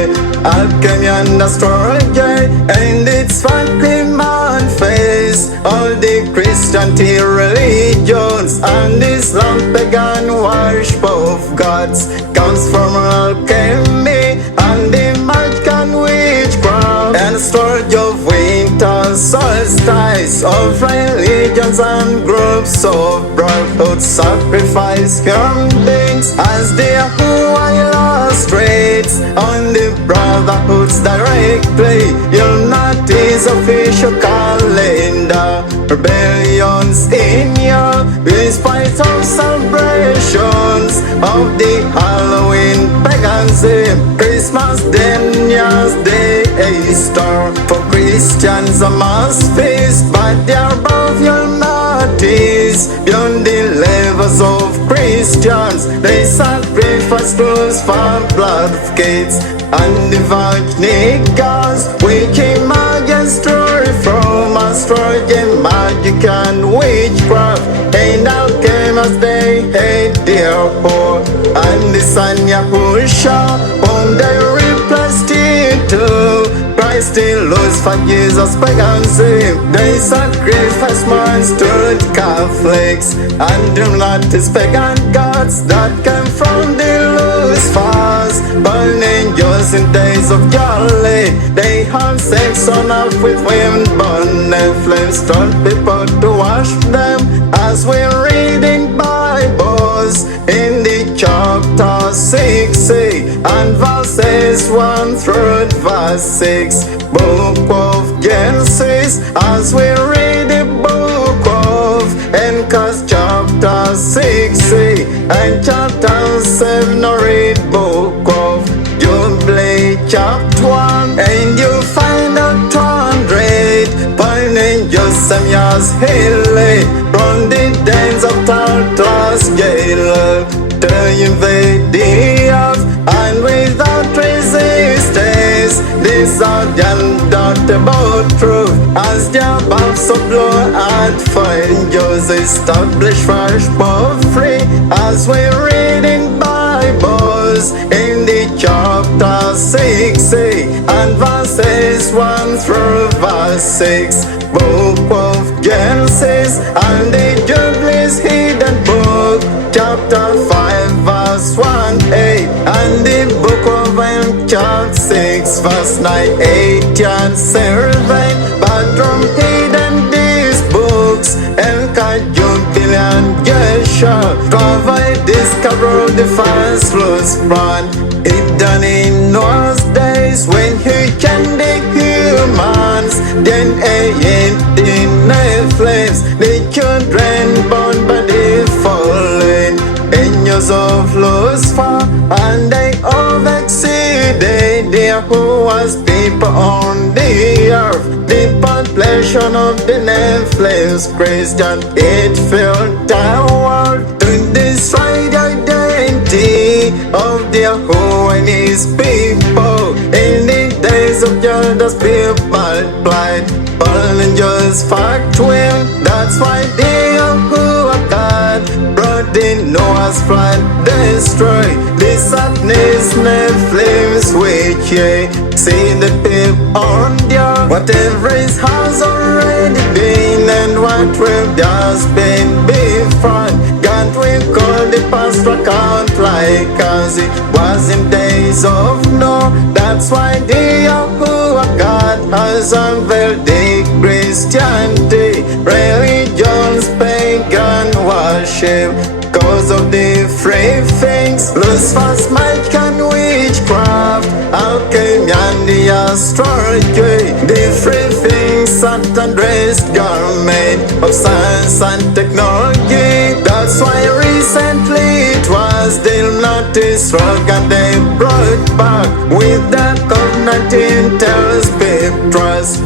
alchemy and astrology, and it's frankly manifest all the Christianity religions and Islam pagan worship of gods comes from alchemy and the magic and witchcraft and storage of winter solstice of religions and groups of brotherhood sacrifice human beings as the Yahuwah illustrates on the brotherhoods directly. You'll not his official calendar, rebellions in your in spite of celebrations of the Halloween paganism, Christmas, then New Day, Easter. For Christians a must feast, but they're above your notice beyond the levels of Christians. They sacrifice clothes for blood of kids and divide niggas. We came against story from astrology, magic and witchcraft. And alchemists they hate their poor. And the sun Yahusha on the replaced it too. Christ still lose for Jesus paganism. They sacrifice monsters to Catholics and them lattice pagan gods that came from the loose fast. Burning angels in days of Galilee. They have sex on earth with women, burn and flames, told people to wash them. As we read in Bibles in the chapter 6 and verses 1 through verse 6, book of Genesis. As we read the book of Encast chapter 6 and chapter 7, or read book of Jubilee chapter 1, and you find out 200 burning Josemias Hilly from the dens of Tartarus jail to invade the earth, and without resistance this are the undoubtable truth. As their bombs of blow at fine Joseph established fresh for free. As we read in Bibles in the chapter 6 and verses 1 through verse 6, book of Genesis and the Jubilee's hidden book, chapter 5 verse 1a, and the book of chapter 6 verse 9, 8 and 7. But from hidden these books and Jubilee and Joshua provide discover the first lost brand hidden in those days when he can the humans, then in the flames, the children born by the fallen angels of Lucifer, and they all exceeded there who was people on the earth. The population of the Nephilim's Christian, it filled the world to destroy the identity of the who and his people. In the days of Judas, people multiplied, fallen just fact will. That's why they are who are God brought in Noah's flood, destroy the sadness, Nephilim's which ye see the people on the earth. Whatever is has already been and what will just been before, God will call the past account like as it was in days of Noah. That's why the Yahuwah God has unveiled the Christianity, religion's pagan worship, cause of the free things, Lucifer's magic and witchcraft, alchemy and the astrology, the free things, Satan dressed garment of science and technology. That's why recently it was the notice rock and they brought back with the covenant intelligence people trust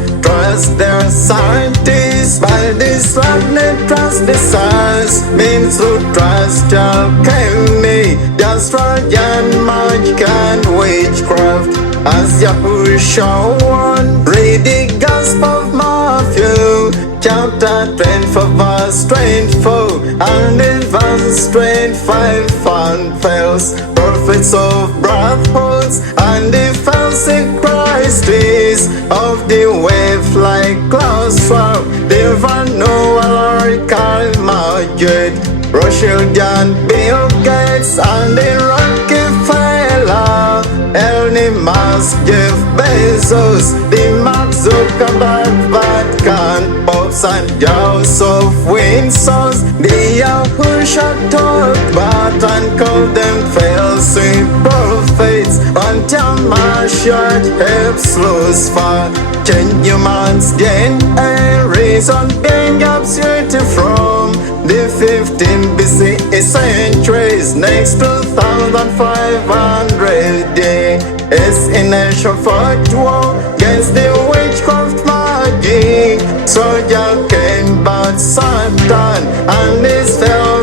their scientists. By this magnet trust the science means to trust alchemy, astrology and magic and witchcraft. As Yahushua warned, read the Gospel of Matthew chapter 24 verse 24 and in verse 25 and false prophets of brotherhoods and the false Christs of the wave like clouds swirl. There are no alarical Majid, Rothschild and Bill Gates and the Rockefeller, Elon Musk, Jeff Bezos, the Mark Zuckerberg, Vatican, Popes and Joseph Windsors, the Yahushua talk about and call them false prophets until Mashiach helps Lucifer change human's DNA. Reason being absurd from the 15 BC centuries, next 2500 is initial fight war against the witchcraft magic. Soldier came but Satan and his fellow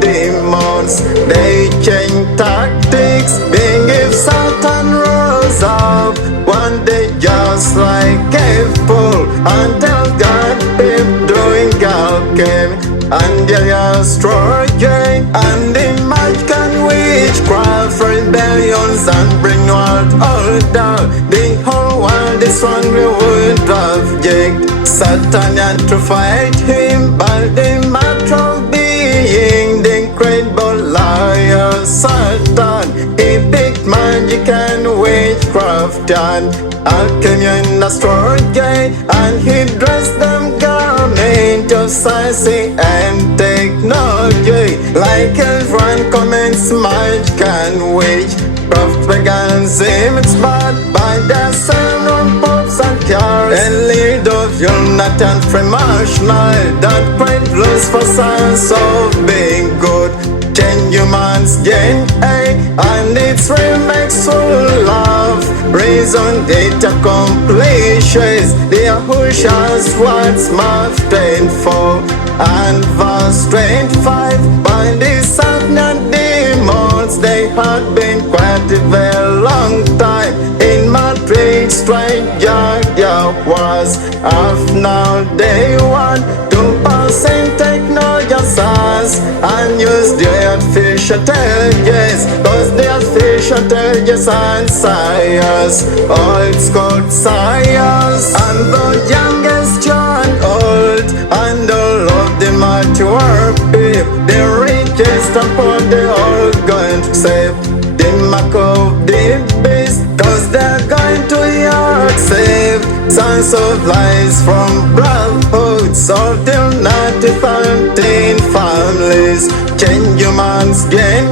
demons. they just like a fool until God keep doing alchemy and they destroy and imagine witchcraft, rebellions and bring world order. The whole world is strongly would object Satan and to fight him, but the matter being the incredible liar Satan. He picked magic and witchcraft and alchemy and astrology, and he dressed them garment of science and technology. Like everyone comments magic and witchcraft paganism, it's bad by the sound of popes and cars and lead of Jonathan Fremarshall that great blues for science of being good. Change humans gain and its remakes full love. Reason it accomplishes the Hushas what's Mark 10:4 and verse 25. By the Satan demons they had been quite a very long time in Matrix. Stranger was off now they want to pass in technology science and use the artificial intelligence, cause the artificial intelligence and science, oh it's called science. And the youngest John old and all of the mature people, the richest and poor, they all going to save the mark of the beast, cause they're going to accept science of lies from brotherhoods of till 1913 families. Change humans gain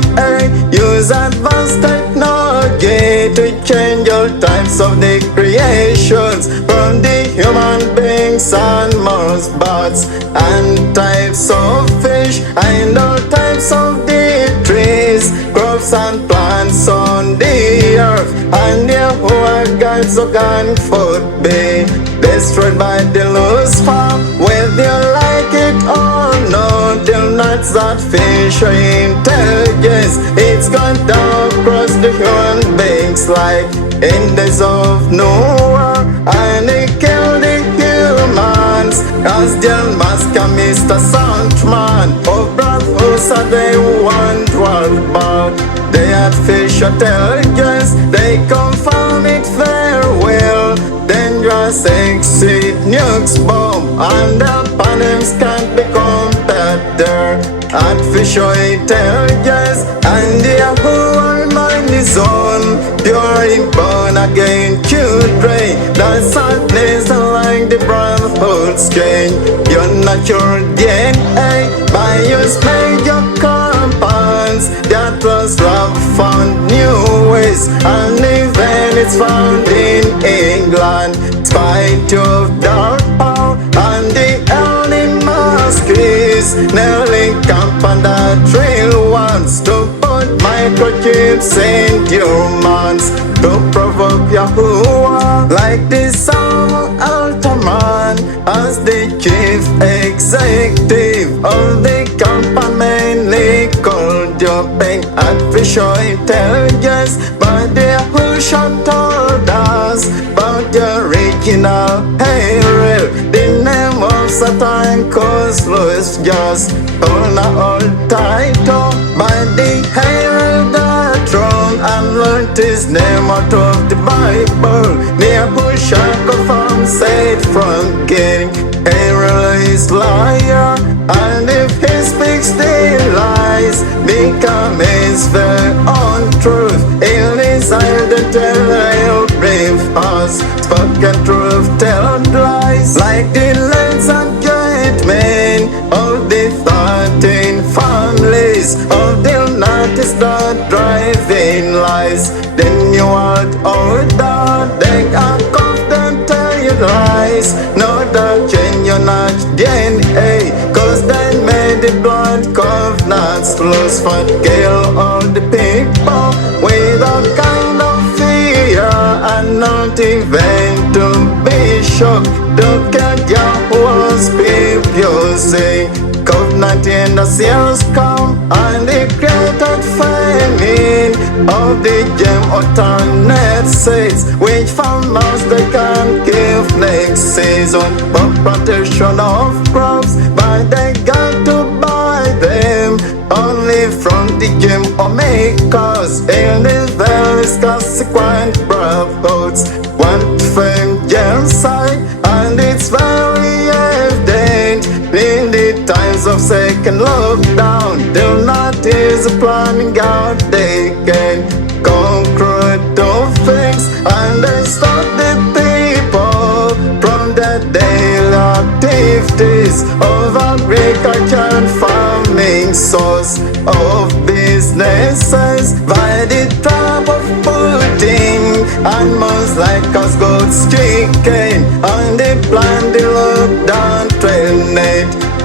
use advanced technology to change all types of the creations, from the human beings and most birds and types of fish and all types of the trees, crops and plants on the earth, and the whole gods who can food be destroyed by the Lucifer. Whether you like it or not, they'll not artificial intelligence. It's gone down across the human beings like in days of Noah, and it killed the humans as their master Mr. Sandman of brothers are they want world about the artificial intelligence. They confirm it very well. Dangerous exit nukes bomb and the panels can't be compared there. Artificial intelligence and the whole mind is on pure born again children. The sadness like the brotherhood strain. Your natural DNA by your major compounds that was love found new ways, and even it's found in England. Spite of dark power and the early masquerades, nearly camp on the trail ones to put microchips in humans to provoke Yahuwah, like the Sam Altman as the chief executive of the company mainly called Doping Artificial Intelligence. But the who shot told us about the original hero. The name of Satan cause Louis just on an old title by the hero that wrong and learned his name out of the Bible. Near who shall confirm said from getting hero is liar, and if he speaks the lies become his very own truth. He'll decide to tell he'll brave us, spoken truth tell lies, like the lands and judgment of the 13 families of the United States driving lies. The new world order they are confident tell you lies. No doubt change your not DNA, cause they made the blood covenants close for kill all the people without kind of fear and not even to be shocked. Look at Yahweh's people say COVID-19 the years come, and the created famine of the gem alternate seeds, which farmers they can give next season. But protection of crops, but they got to buy them only from the gem or makers in the various consequent brotherhoods. One fame genocide, and it's very evident in the times of second lockdown. The Nazis are planning out they can conquer those things, and they stop the people from the daily activities of agriculture and farming, source of businesses by the type of pudding, and most like us goats chicken, and they plan the lockdown trained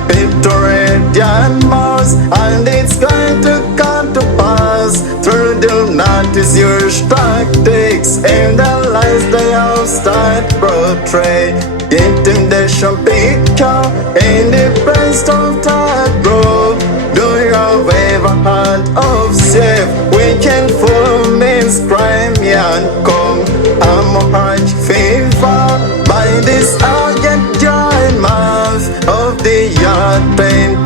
Victorian Mars, and it's going to come to pass through the Nazis use tactics and the lies they have start portray. Intimidation picture in the breast of that group. Do you have ever heard of safe weekend full means crime and come? I'm a heart fever by this arrogant giant mouth of the yard pain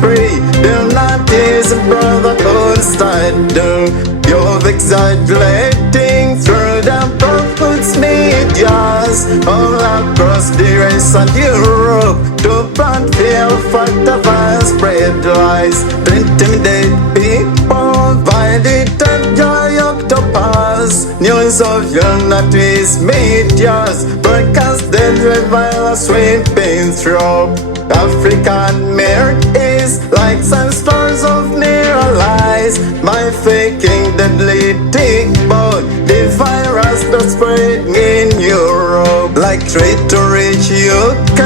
free. The Nazis brotherhood started. You're exaggerating through the brotherhood's medias all across the race and Europe to plant fear, fact of spread lies, to intimidate people by the third joy octopus. News of your Nazis medias broadcasted with violence sweeping through African milk is like some stars of near lies, by faking deadly tick-borne the virus that's spreading in Europe, like trade to reach UK,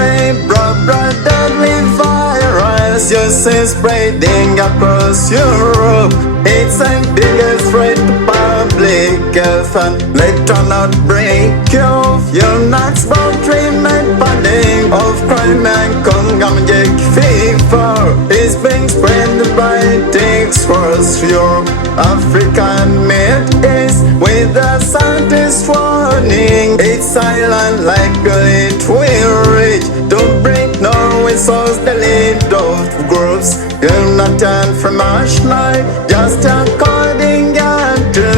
brought deadly virus you see spreading across Europe. It's the biggest threat to public health, and later not break off your nuts about treatment pandemic of crime and congamjek fever is being spread by ticks across Europe. African Mid East with a scientist warning, it's silent like it will reach to break Norway source the lead of groups. You're not done from Ashlight, just according to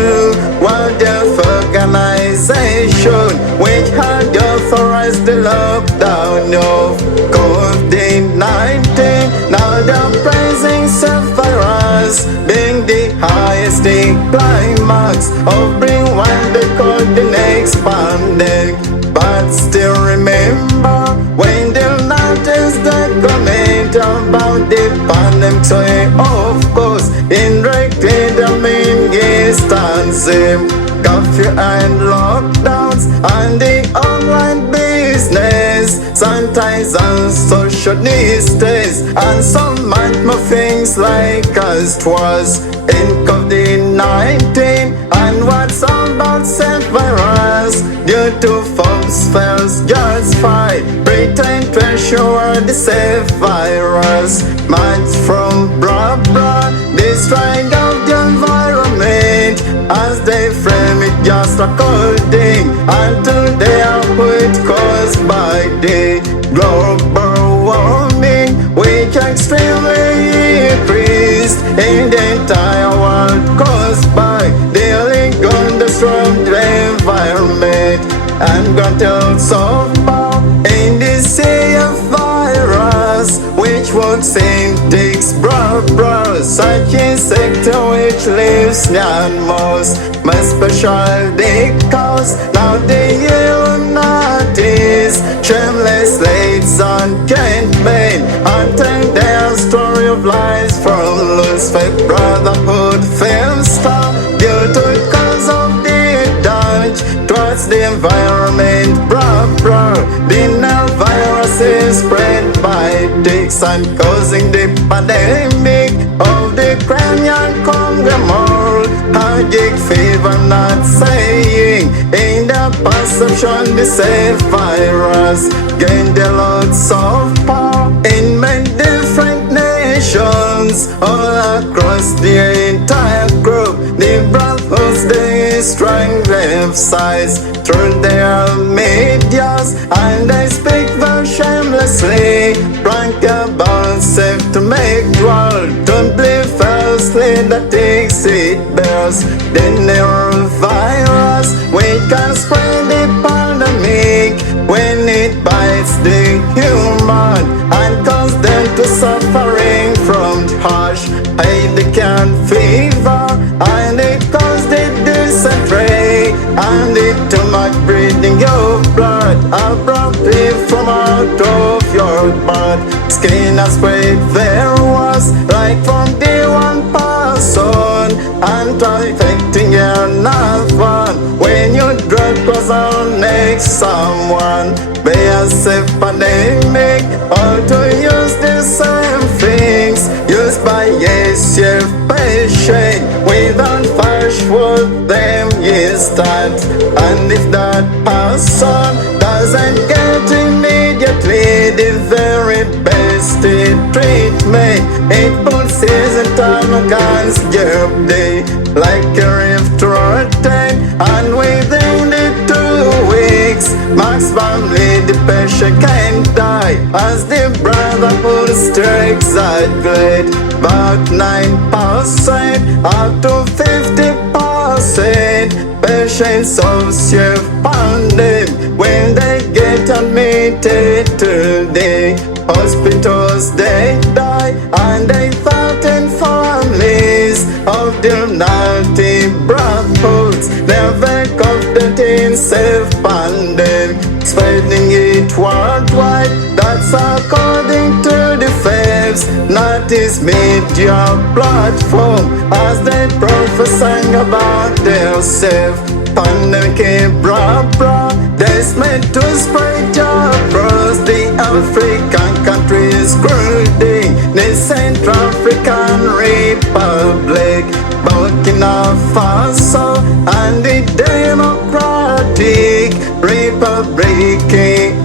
World Health Organization, which had authorized the lockdown of COVID-19. Now they're praising self-virus being the highest climax of bring what they call the next pandemic. But still remember when the latest document about the pandemic, so of course indirectly the main instance curfew and lockdowns and the online business, sanitize and social distance, and some might more things like as 'twas in COVID-19. And what's about safe virus due to folks fails just fight pretend to ensure the safe virus much from blah destroying of the environment as they frame it just according until they are put caused by the global warming, which extremely increased in the entire world caused by the illegal destruction the environment and got so far in the sea of virus, which works in ticks such insect which lives near most my specialty cause. Now the Illuminatis shameless ladies on campaign until their story of lies from loose fake brotherhood film star due to cause of the damage towards the environment. The now virus is spread by ticks and causing the pandemic of the Crimean Congo mold. Hajik fever not saying in the perception the safe virus gained a lot of power in many different guns all across the entire group. The brothels they strike left sides through their medias, and they speak very shamelessly, frank about self to make war. Don't believe falsely that takes it bears the neurovirus. We can spread the pandemic when it bites the human and cause them to suffering from harsh Haitian fever, and it caused the dysentery and the stomach breathing of blood abruptly from out of your blood. Skin has spread very worse, like from the one person, and infecting your loved one. When you drug cause on next someone, be a safe pandemic, or to use the same things used by a safe patient without first with them instant. And if that person doesn't get immediately the very best treatment, it puts his internal organs jeopardy, like a rift rotate. And within the 2 weeks, max family the patient can die, as the brotherhood strikes at grade. About 9% up to 50% patients of self-pandemic when they get admitted to the hospitals, they die, and they threaten families of their naughty brotherhoods. They're very confident in self-pandemic, spreading it worldwide. That's according to the Fabs, not his media platform, as they prophesy about their self-pandemic bra. That's meant to spread across the African countries, including the Central African Republic, Burkina Faso, and the Democratic Republic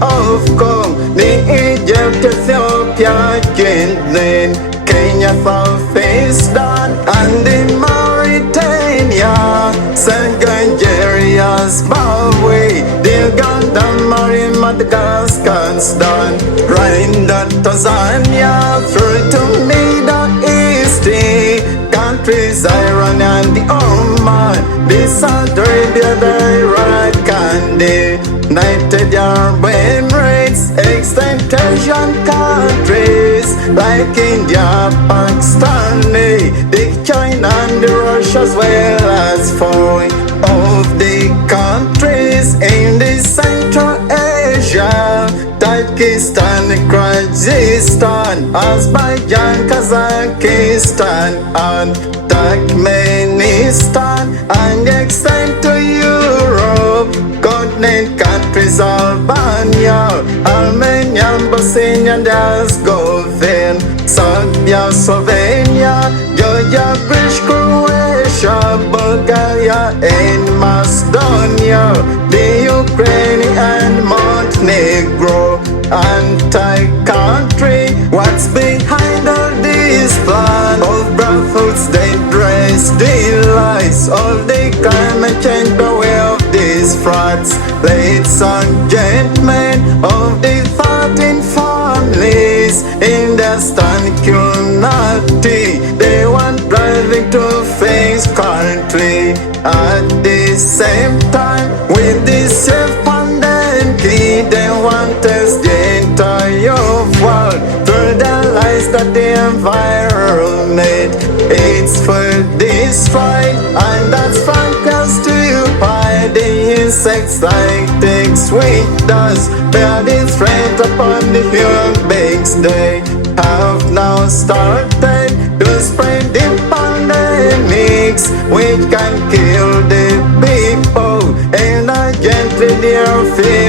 of Congo, the Egypt, Ethiopia, Kenya, South Sudan, and the Mauritania, Senegal, Nigeria, Zimbabwe, the Uganda, Mali, Madagascar, Sudan, Rwanda, Tanzania, through to Middle East countries, Iran and the Oman, the Saudi Arabia, the Iraq, and the United Arab Emirates, extent Asian countries like India, Pakistan, the China and the Russia, as well as 4 of the countries in the Central Asia, Tajikistan, Kyrgyzstan, Azerbaijan, Kazakhstan, and Turkmenistan, and extend to Europe, continent countries, Albania, Armenia, Bosnia and Herzegovina, Serbia, Slovenia, Georgia, Greece, Croatia, Bulgaria, and Macedonia, the Ukraine and Montenegro, anti-country. What's behind all this plan of brothels? They dress the lies of the climate change, beware of these frauds. Ladies and gentlemen of the 13 families in the stand community, they want driving to face country at the same time with this self-pandemic. They want us the entire world through the lies that the environment it's for this fight, and that's focused to hide the insects like the sweet dust. Bear the threat upon the human beings. They have now started to spread the pandemics which can kill the people, and gently their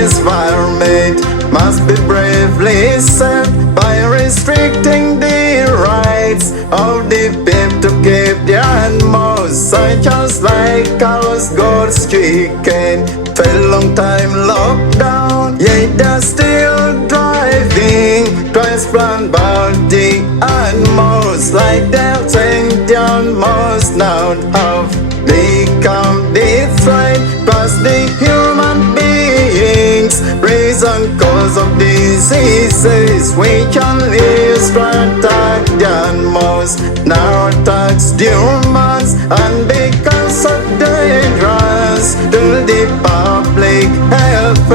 environment must be bravely served by restricting the rights of the people to keep their animals, such as like cows, goats, chicken. For a long time lockdown, yet they're still driving. Try expand body and most like the Indian most now have become the threat past the human beings. Reason cause of diseases we can lose attack than most now attacks humans and because of dangerous to the public health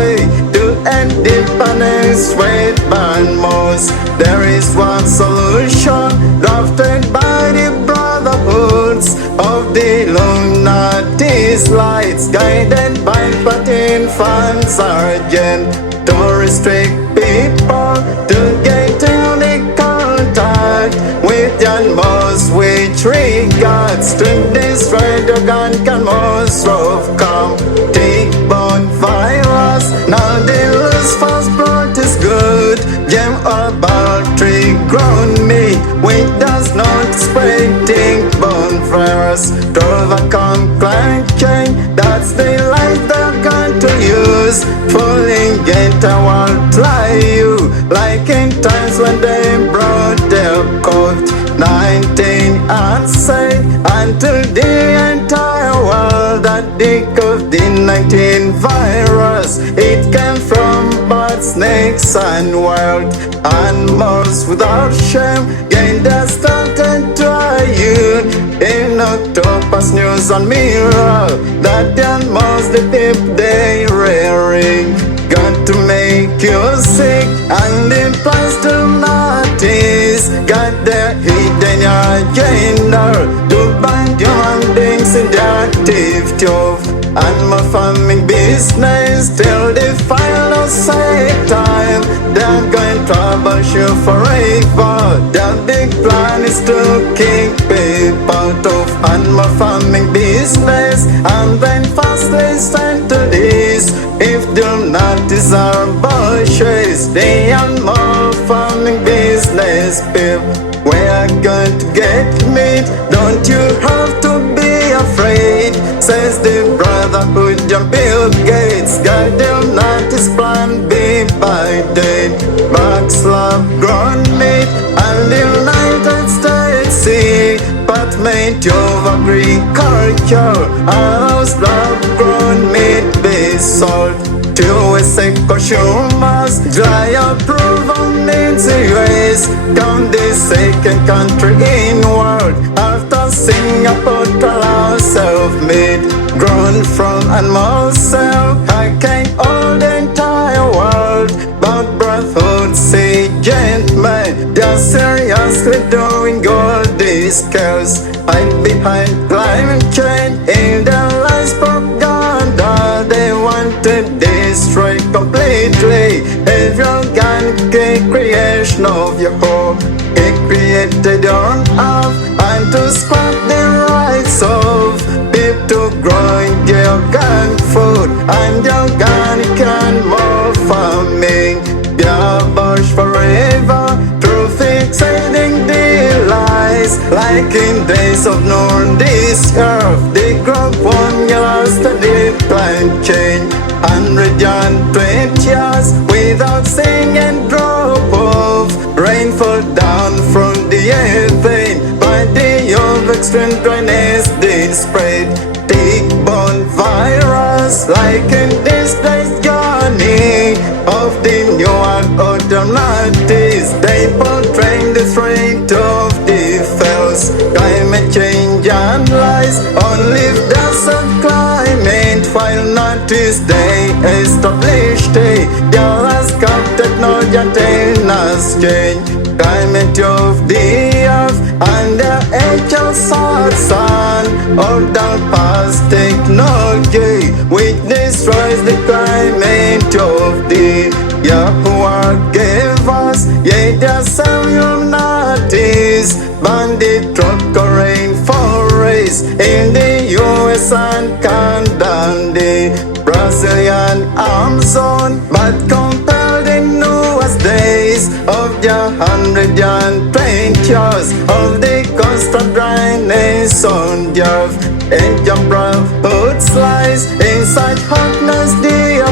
to end dependence with ban most. There is one solution drafted by the brotherhoods of the Illuminati's lights, guided by Patin Fan Sergeant, to restrict people to getting the contact with the most, which regards to destroy the gun can most of come tick-borne virus. Now the loose fast brought is good gem or poultry grown meat which does not spread tick-borne virus to overcome climate change. That's the life they're going to use, fooling into world like you, like in times when they brought their COVID-19 and said until the entire world that the COVID-19 virus, it came from birds, snakes and wild animals without shame. Gain their started triune in Octopus News and Mirror that the animals the tip they rearing got to make you sick and implies to notice got their hidden agenda to bind human beings in their activity of animal farming business till the final say time. They're going to troubleshoot forever. Their big plan is to kick people out of animal farming business and then fastly send to this. If they'll not deserve bushes, the animal farming business people, we're going to get meat. Don't you have to be afraid, says the brotherhood of Bill Gates. God will not his plan be by day. Bugs love grown meat and the United States Department of Agriculture allows love grown meat be sold to USA consumers. Dry approval means US come the second country in world after Singapore to allow self-made grown from animal cell. I can't hold the entire world but brotherhood say gentlemen, they're seriously doing all these scales. Hide behind climate change in their lies propaganda. They want to destroy completely every organic creation of your home. It created on earth and to squat the rights of people to growing the organic food and the organic animal farming. Be abolished forever through fixating the lies. Like in days of Noah, this earth they grow 1 year steady climate change. 120 years without seeing a drop of rainfall down from the heaven. By the of extreme dryness they spread tick-borne virus. Like in this day's journey of the new and alternatives, they portray the threat of the fells. Climate change and lies only does of climate while not is they established the last cap technology antennas change. Climate of the earth and the age of sun of the past technology which destroys the climate of the Yahuwah gave us. Yet the same notice bandit truck rainforest in the US and Canada, the Brazilian Amazon, but compelled in newest days of the 120 years of the constant dryness on the earth. And your brotherhood lies inside hotness, the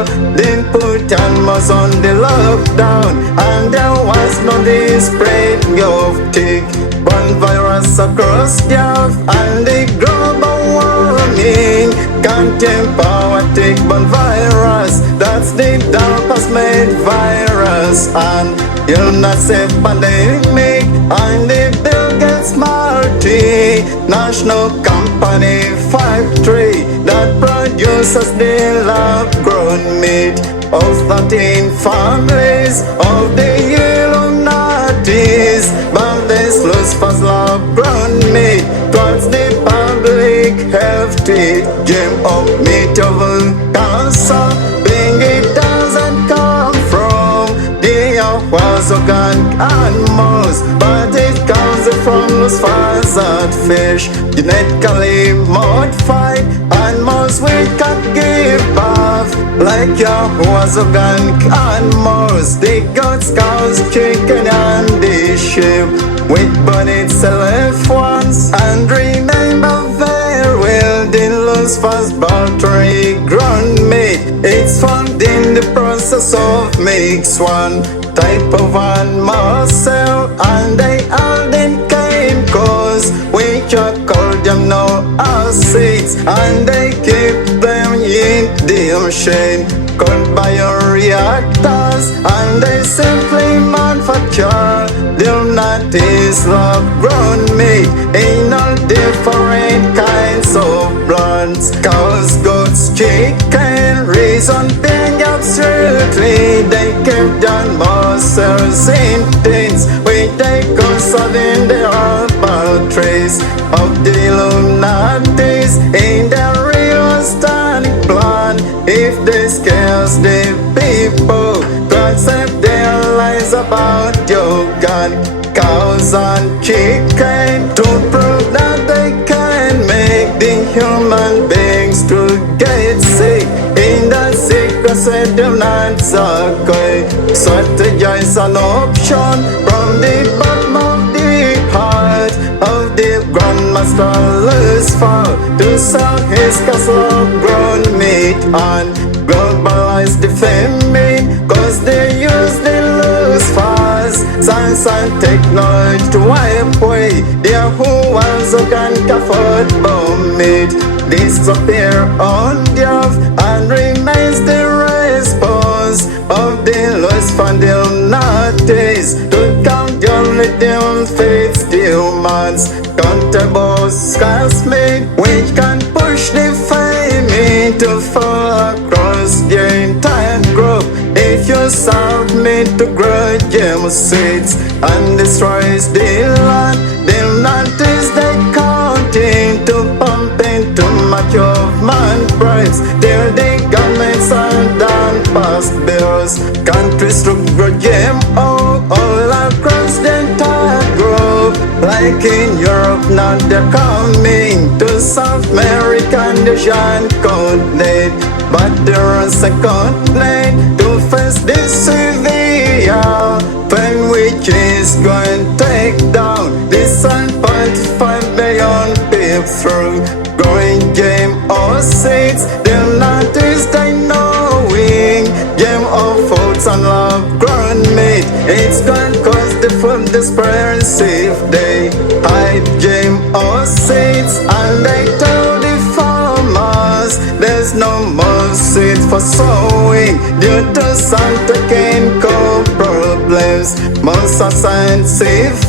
world then put animals on the lockdown, and there was no spread of tick-borne virus across the earth, and the global warming contain power tick-borne virus. That's the darkest made virus, and illness a pandemic, and the Bill Gates multi-national company factory that produces the lab-grown meat of 13 families of the Illuminatis, but this Lucifer's lab-grown meat towards the public health game of meat of cancer, being it doesn't come from the was organic animals, but it comes from Lucifer's fish, genetically modified animals we can't give birth, like Yahweh's organic animals, the goats, cows, chicken, and the sheep, with bunny self ones. And remember very well the Lucifer's battery grown meat, it's found in the process of mix one type of animal cell, and they all then came cause which are called them now acids, and they keep them in the machine called bioreactors, and they simply manufacture the Illuminatis lab-grown meat in all different kinds of brands, cows, goats, chicken, reason being absolutely they keep down muscles in things which they conserve in the herbal trace of the Illuminatis in their real standing plan. If they scares the people to accept their lies about your gun, cows and chicken, to prove that they can make the human beings to get sick in the secrecy do not succumb. Strategize an option from the bottom of the heart of the Grandmaster Lucifer to sell his castle of grown meat and globalize the famine, cause they use the Lucifer's science and technology to wipe away the who ones who can afford bomb meat, disappear on the earth, and remains the response of the Lucifer and the Illuminatis to count your lithium faith humans, countable scarce meat which can push the famine to fall across the entire group. If you serve me to grow gem seeds and destroys the land, the Illuminatis they counting to pump into much of man bribes till the governments are done past bills. Countries to grow GMO all across the entire globe, like in Europe now they're coming to South America and the Asian continent, but there is a continent to face this severe pain which is going to take down this 1.5 billion people through growing GMO seeds. The Illuminatis they knowing GMO foods and lab-grown meat, it's going to cause the food disparity if they hide GMO seeds, and they tell the farmers there's no more seeds for sowing due to some technical problems. Most of science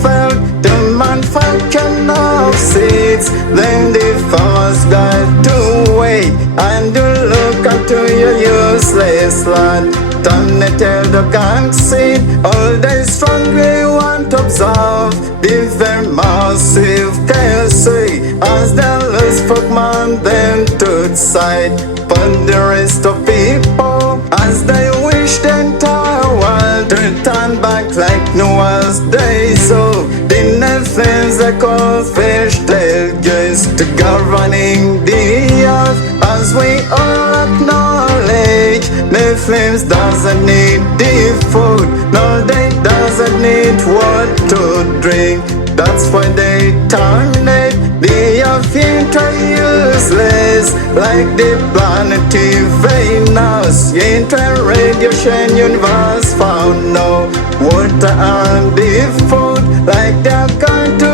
failed to manufacture enough seeds, then the farmers got to wait and to look into your useless land. Turn it till the gang seed, all they strongly want to observe the very massive chaos as they lose for man them to the side. But the rest of people, as they wish the entire world to turn back like Noah's day, so the Nephilims they call fish tail just to governing the earth, as we all acknowledge. Nephilims doesn't need the food, no they doesn't need water to drink. That's why they terminate the winter useless, like the planet Venus. Inter radiation universe found no water and the food, like they're going to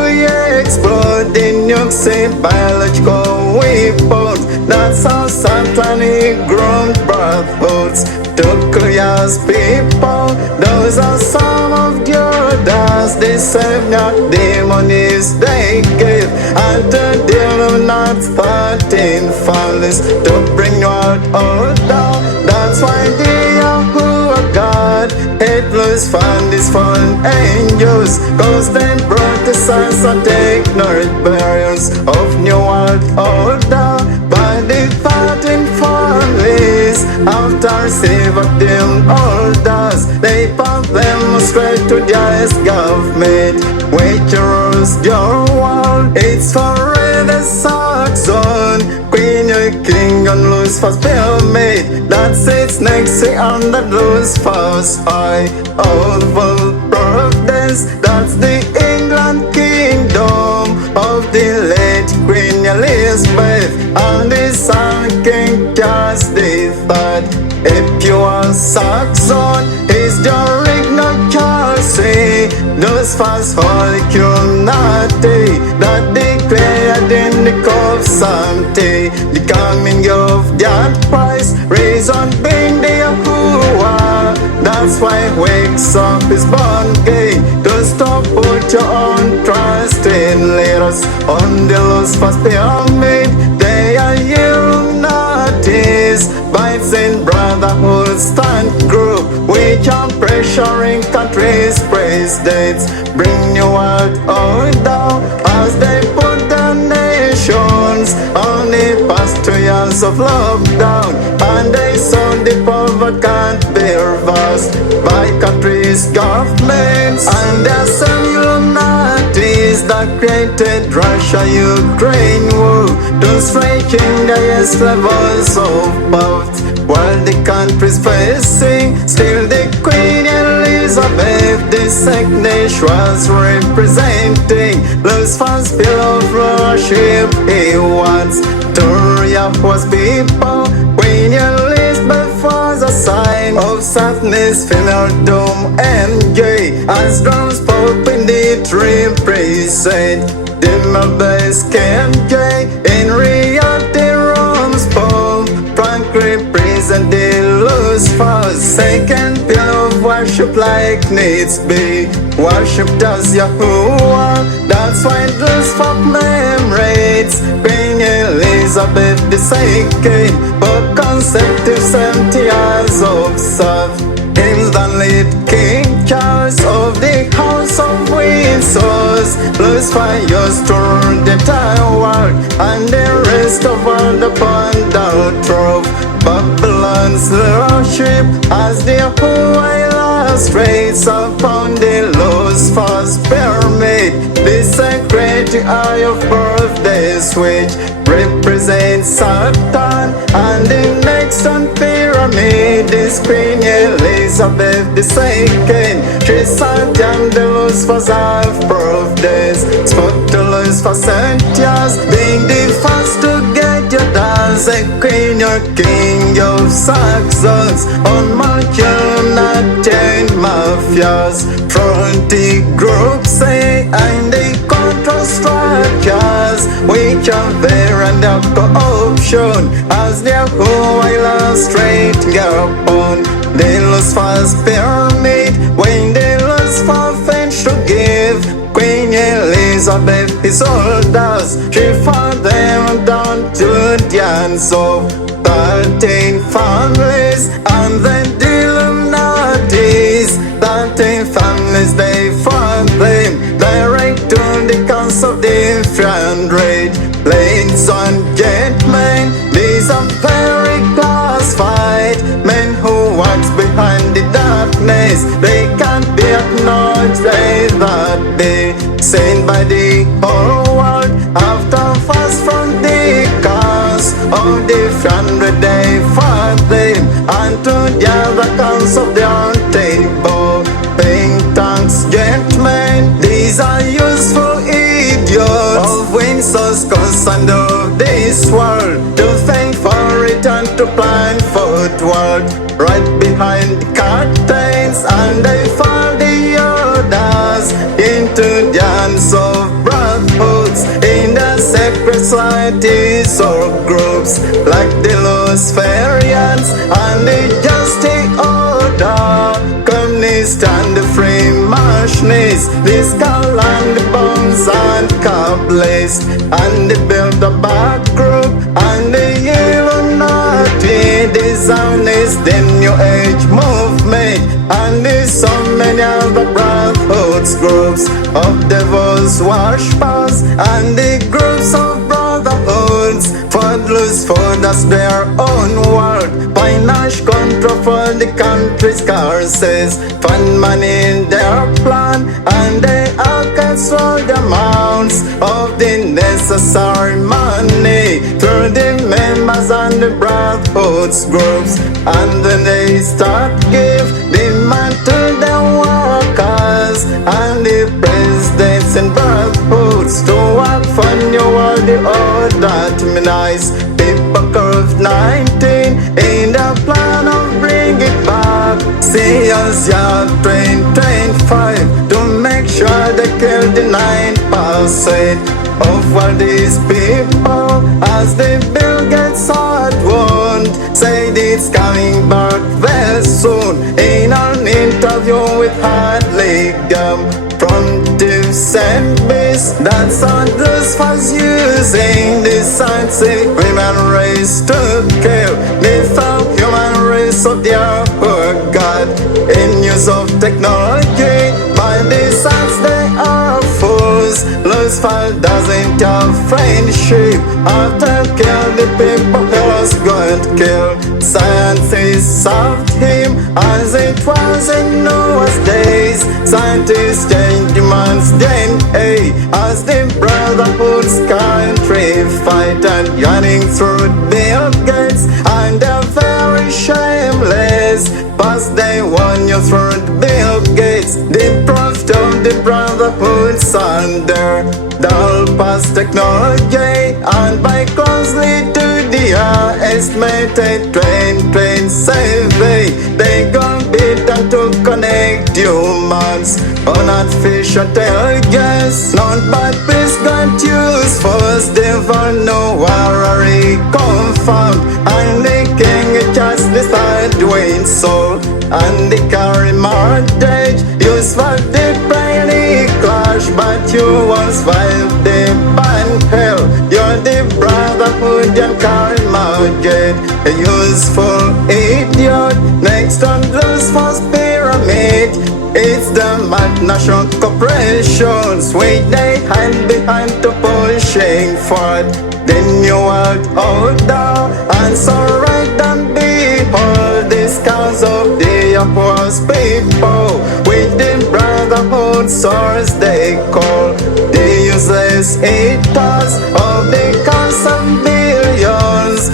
explode the nukes in biological weapons. That's how satanic grown brotherhoods took us people. Those are some of the orders they serve, not demonies they give. And to deal not 13 families to bring out order. That's why they are who are God. Hitler's found these fallen angels, cause they brought the science and ignorant barriers of new world order. By the 13 families, after saving them orders, they pass them straight to the highest government, which rules your world. It's forever Saxon, Queen, your king, and Lucifer's pyramid. That's its next thing on the Lucifer's eye. Oval Providence, that's the England kingdom of the late Queen Elizabeth, and the Sun King Charles the Third. If you are Saxon, is your ignorant Chelsea, those fast holy community that declared in the cup someday the coming of that Christ, reason being the Yahuwah. That's why wakes up is born gay. Don't stop, put your own trust in leaders on the lost fast pyramid. They are Illuminatis, bites in brotherhood stand group, which are pressuring countries, presidents, bring new world order as they put the nations on the past 2 years of lockdown, and they saw the poverty can't be reversed by countries' governments. And there's some Illuminatis that created Russia-Ukraine war, to striking the highest levels of poverty, while the country's facing still the Queen Elizabeth II was representing Lucifer's bill of worship. He wants to was people. Queen Elizabeth was a sign of sadness, female doom and gay, as drums pop in the tree preset. The best came gay in reality, Rome's Pope Frank represent the Lucifer's second pill of worship like needs be. Worship does Yahuwah, that's why Lucifer commemorates Queen Elizabeth II, but consecutive 70 years of serve. Him than lead King Charles of the House of Windsor. Lucifer used to rule the entire world, and the rest of world upon the throne. Babylon's worship as the Hawaii illustrates upon the Lucifer's pyramid, the sacred eye of birthdays which represents Satan, and the next on pyramid is Queen Elizabeth II. She sat on the Lucifer's half birthdays, spoke to Lucifer Saint-Years, being the first to get your dance, a queen or king of Saxons, on Mercury, not 10 mafias, fronty groups say, and the control structures, which are there and the corruption, as their whole illustrate upon the Lucifer's pyramid, when the Lucifer finished to give Queen Elizabeth his orders, she found them down to the hands of 13 families, and then the Illuminatis, 13 families, they found them direct to the council of different rate. Ladies and gentlemen, these are very classified men who walks behind the darkness. They can't be acknowledged, they that be seen by the whole world. After fast from the cars of different red, they find them, and to the other counts of the table. Think tanks, gentlemen, these are useful idiots of Windsor discuss and of this world, to think for it and to plan forward. Right behind the curtains, and they fall the orders into dance of brotherhoods in the secret societies or groups like the Luciferians and the Justice Order, Communists and the Freemasons, the Skull and the Bones and Kabbalists, and the Bilderberg Group and the Illuminati, the Zionists, the New Age movement, and there's so many other brotherhoods, groups of devils worshippers, and the groups of brotherhoods fathers for that's their own world. Financial control for the country's curses, fund money in their plan, and they orchestrate the amounts of the necessary money through the members and the brotherhoods groups. And when they start give demand to the workers and the presidents and brotherhoods to work for New World, the order to minimize people COVID-19 in the plan of bring it back. See us year 2025 to make sure they kill the 9% of all these people as the Bill Gates hard won't say it's coming back very soon. In an interview with Hartley Gum from Tips and Beasts, that Sanders was using the scientific human race to kill the human race of their poor God in use of technology. By the science they are fools. Lucifer doesn't have friendship. After kill the people he was going to kill. Scientists served him as it was in Noah's days. Scientists changed man's DNA as the brotherhood's country fight and running through Bill Gates, and they're very shameless. But they won you through Bill Gates, the prophet of the brotherhood's under the all past technology, and by closely to the estimated 2027 they gon' beat and to connect humans on artificial intelligence. Not bad peace got used first, devil no worry confirmed, and the king just decide doing so, and the carry mortgage used for the brainy clash, but you won't survive the ban hell. You're the brotherhood and carry mortgage, a useful idiot. Next on this first pyramid, it's the multinational corporations with they hand behind to pushing forward the new world order. And so right and behold this cause of the oppressed people with the brotherhood source they call the useless eaters of the cause of billions,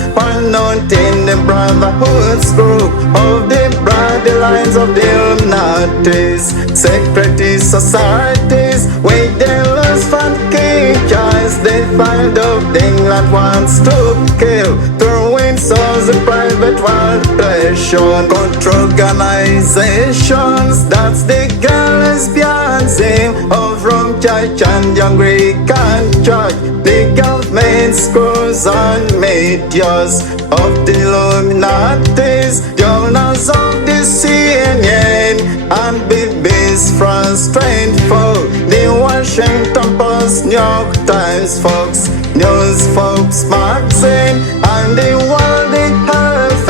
in the brotherhood's group of the broad lines of the Illuminatis, secret societies with the lost fund king choice. They find out England wants to kill through souls of private world pleasure control organizations. That's the girl lesbianism of Rome Church and Young Anglican Church, the government schools and medias of the Illuminatis, journals of the CNN and BB's frustrated folk, the Washington Post, New York Times, Fox News, Fox Magazine, and the World Health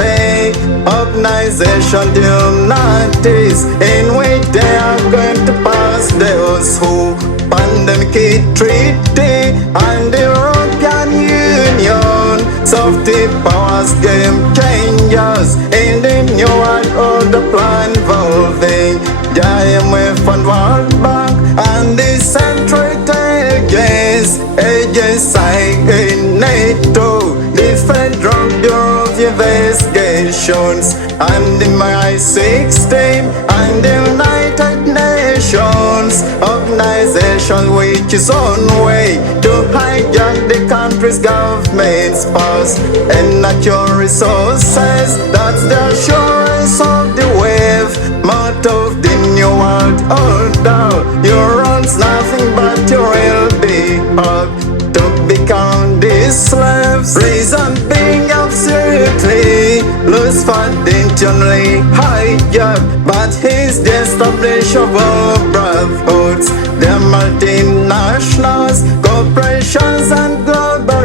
Organization, the Illuminatis, in which they are going to pass those who pandemic treaty and the European Union, soft powers game changers in the new world order plan involving the IMF and World Bank and the Central Intelligence Agency in NATO, the Federal Bureau of Investigations, and the MI6 team, and the United Nations Organization nation which is on way to hijack the country's government's past and natural resources. That's the assurance of the wave, mouth of the new world order. Your runs nothing but your will be hard to become these slaves. Reason being absolutely loose for intentionally hijacked, but he's the establishment of all brotherhoods, the multinationals, corporations and global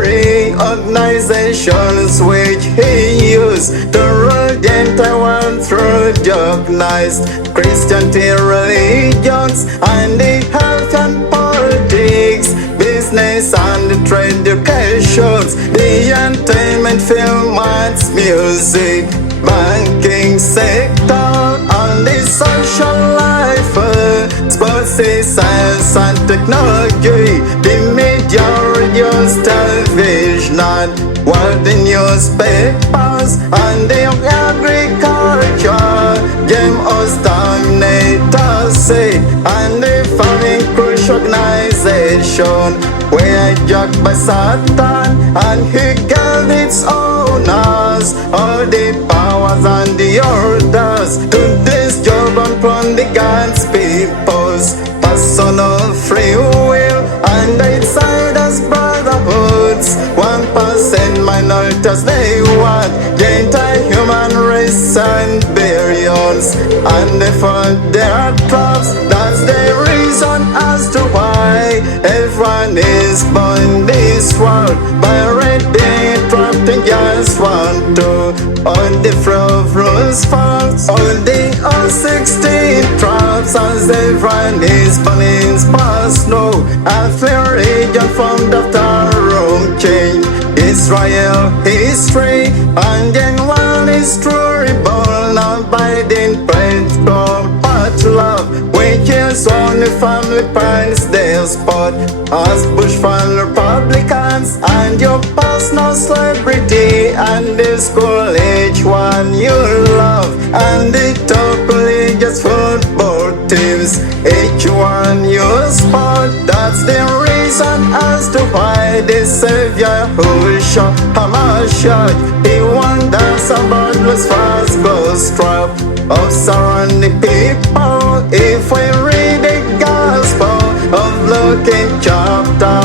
organizations which he used to rule the entire world through organized Christianity religions and the health and politics, business and the trade educations, the entertainment, film, arts, music, banking sector, and the social life, sports, science and technology, the media, radios, television, and world newspapers, and the agriculture, game house dominators, and the farming cruise organization, were hijacked by Satan, and he gave its owners all the powers and the orders to this job upon the God's people's personal free will, and inside us brotherhoods, 1% minorities they want the entire human race and billions, and they fought their traps. That's the reason as to why everyone is born in this world by red being trapped in just one to all the rules falls, all the all 16 tribes as everyone is born in sparse snow, a clear region from the room change Israel history, and then one is true reborn, abiding praise God but love, which is only family parents their spot as Bush fan Republicans, and your personal celebrity and the school age one you love, and the top religious football teams each one you sport. That's the reason as to why the Savior who shot Hamashiach, he wonders about those fast ghost trap of surrounding people. If we read the Gospel of Luke in chapter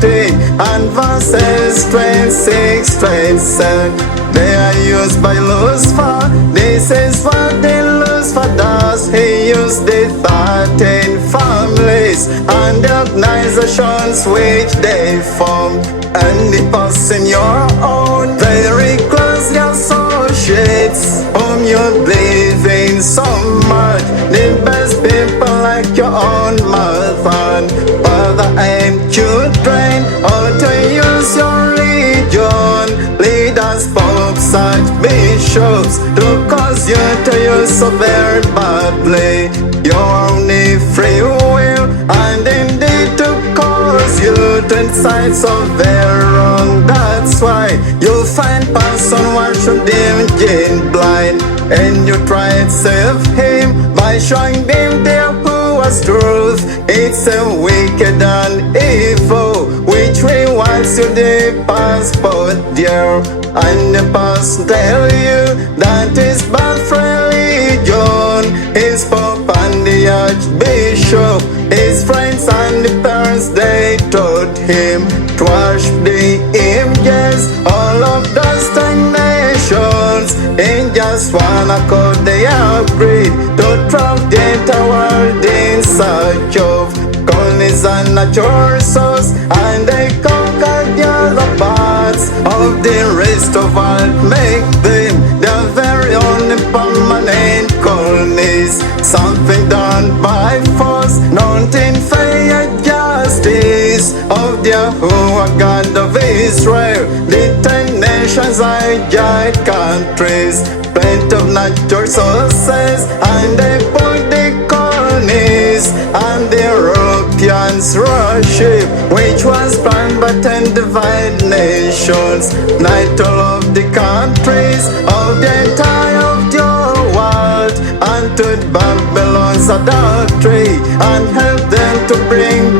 14 and verses 26, 27, they are used by Lucifer. This is what the Lucifer does. He used the 13 families and the organizations which they form, and the person your own very closely associates whom you believe in so much. The best people like your own mother, father and children, or to use your religion, leaders, popes, archbishops, to cause you to use so very badly your only free will, and indeed to cause you to incite so very wrong. That's why you'll find person worship them in blind, and you try to save him by showing them there who was truth. It's a wicked and evil which rewards you the passport dear, and the pastor tell you that his birth religion is Pope and the Archbishop. His friends and the parents they taught him to worship the images, all of those 10 nations in just one accord they agreed to travel the entire world in search of colonies and natural resource, and they conquered the other parts of the rest of world, make them their very own permanent colonies. Something done by force, not in fair justice of the Yahuwah God of Israel. The 10 nations are giant countries, plenty of natural resources, and they put the colonies and the Europeans worship, which was planned by 10 divided nations. Night all of the countries of the entire of your world, and to Babylon's adultery, and help them to bring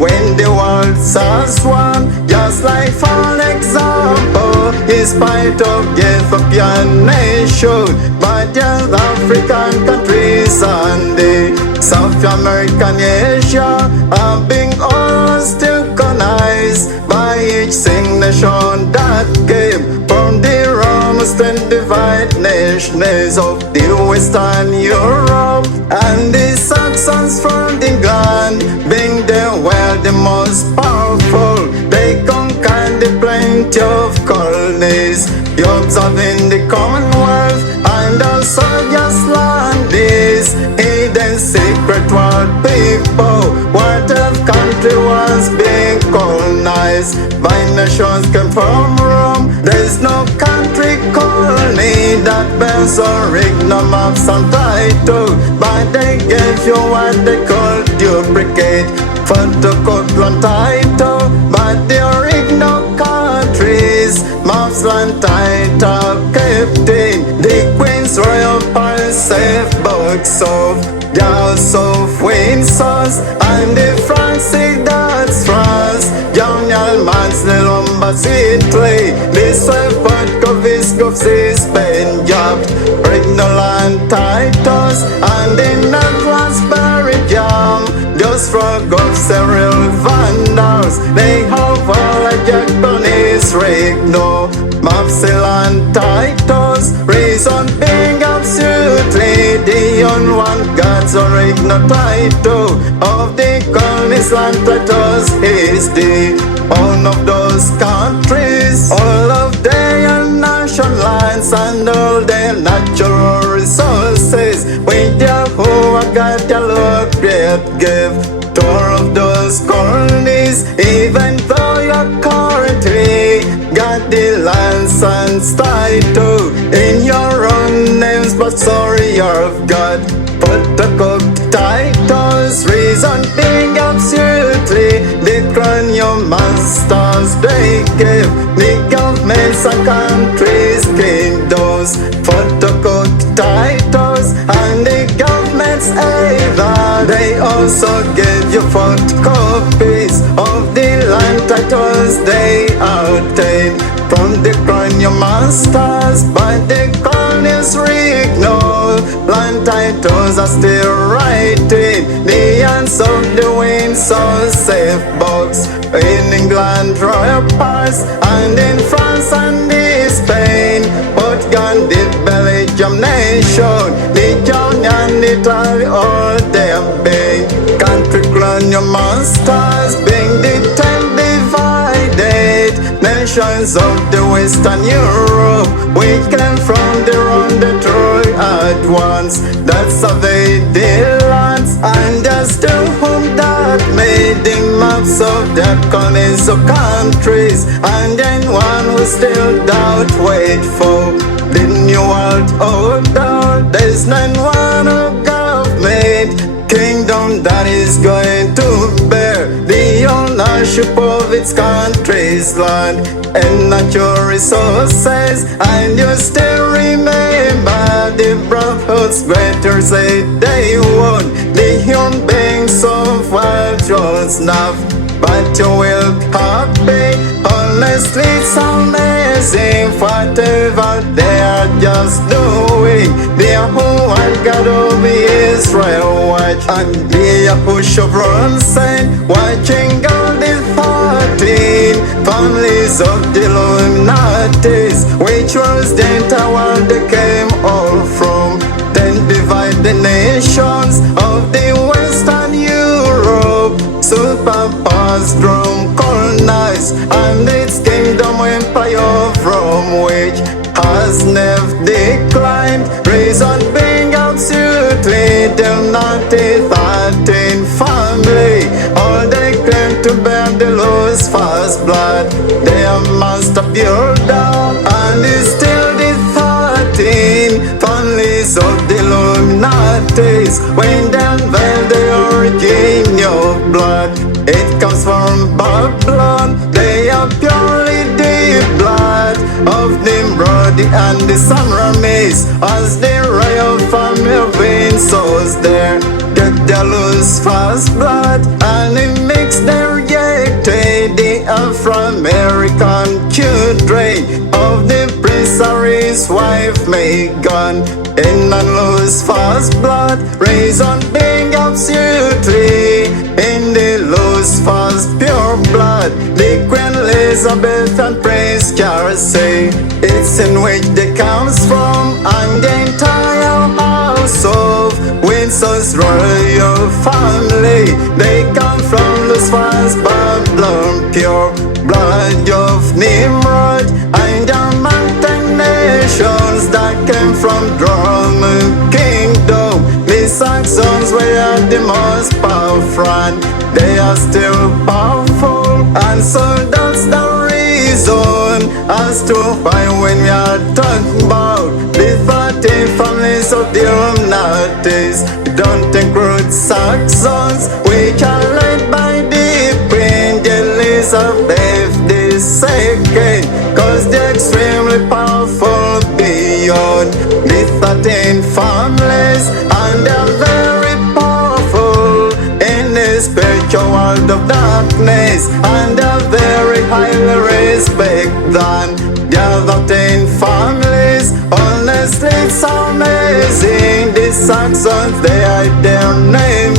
when the world saws one. Just like for example, in spite of Ethiopian nation, but just African countries and the South American Asia are being all still colonized by each same nation that came from the Romans and divide nations of the Western Europe and the Saxons from England, being the world the most powerful. They conquered the plenty of colonies, you observing the Commonwealth and also just land this hidden secret world people. What if country was being colonized by nations came from Rome? There's no country colony that bears original maps and title, but they gave you what they call duplicate photocopy and title. But the original countries, maps and title kept in the Queen's Royal Palace safe books of the House of Windsor and the Francis that's France, John Alman's the Lombard's Italy, the Swift Coviscos is Spain, Jobs, original land titles, and the Netherlands Belgium, just for of several vandals. They have all a Japanese no maps and titles, reason being absolutely the one God's original title of the colonies land titles is the one of those countries, all of their national lands and all their natural resources, with Jehovah God the Lord great give to all of those colonies, even though you're currently got the lands and title in your own names, but sorry you've got photocopy titles, reason being absolutely the crown your masters they gave the governments and countries kingdoms photocopy titles, and the governments either they also gave you photocopies of the land titles they obtained from the crown your masters, but the colonies regional land titles are still writing the answer of the Windsor safe box in England Royal Palace and in France and in Spain, Portugal, the Belgium nation, the German and Italy, all them big country crown your masters being the 10 divided nations of the Western Europe, which came from the round the Troy at once that surveyed the lands, and just to whom that made the maps of their colonies of countries, and then one who still doubt wait for the new world order. There's not one of government kingdom that is going to bear the ownership of its country's land and natural resources, and you still remember the brotherhood's greater say they won the human beings of wild Jones now, but you will happy. Honestly, it's amazing whatever they are just doing. They are who I got over Israel watch, and they are push of Ronsen watching all the 13 families of the Illuminatis, which was the entire world they came all from. Then divide the nations of the Western Europe, superpowers from colonized, and its kingdom empire from which has never declined, reason being absolutely the 13 family, all they claim to bear the Lord's first blood, they must have built down, and it's still the 13 families of the Illuminatis when they unveil the origin of blood. It comes from Babylon, they are purely the blood of Nimrod and the Samramis, as the royal family of Windsor's there. Get jealous lose fast blood, and it makes them rejected. The Afro-American children of the Prince Harry's wife Meghan, in and lose fast blood, reason being absolutely in the lose fast pure blood. The Queen Elizabeth and Prince Charles say it's in which they comes from, and the entire house of Windsor's royal family. They come from lose fast Babylon, pure blood of Nimrod, and the mountain nations that came from Roman kingdom. The Saxons were the most powerful, and they are still powerful, and so that's the reason as to why when we are talking about the 13 families of the Illuminatis, we don't include Saxons, which are led by the Queen Elizabeth II, cause they're extremely powerful beyond the 13 families, and they're very powerful in the spiritual world of darkness, and they're very highly respected than the other 10 families. Honestly, it's amazing. The Saxons, they hide their name,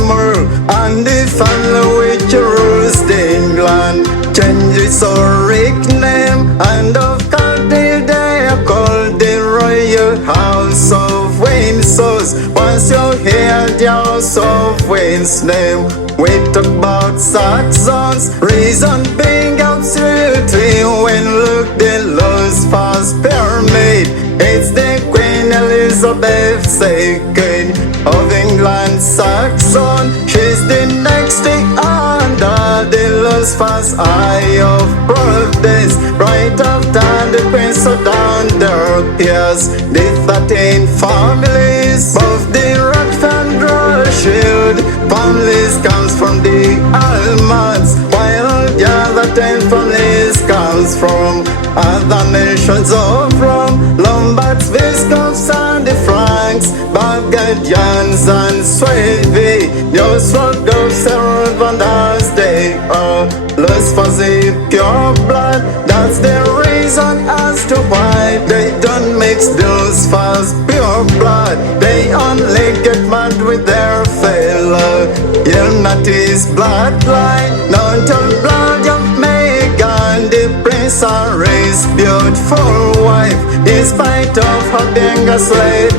and the family which rules England change its historic name, and of course they are called the Royal House of Windsor. Once you hear the House of Windsor's name, we talk about Saxons, reason being absolutely when look the lose fast pyramid. It's the Queen Elizabeth II of England, Saxon. She's the next thing under the lose fast eye of Providence. Right after the Prince of down there appears the 13 families of the Rothschild Rothschild families comes from the Almonds, while the other 10 families comes from other nations of Rome, Lombards, Viscounts, and the Franks, Bulgarians, and Suevi. Those road goes around Vandals, they are lust for the pure blood. That's the reason as to why they don't mix those fast pure blood. They only get mad with their fellow Illuminatis bloodline. Not all blood of Meghan, the Prince Harry's beautiful wife. In spite of her being a slave,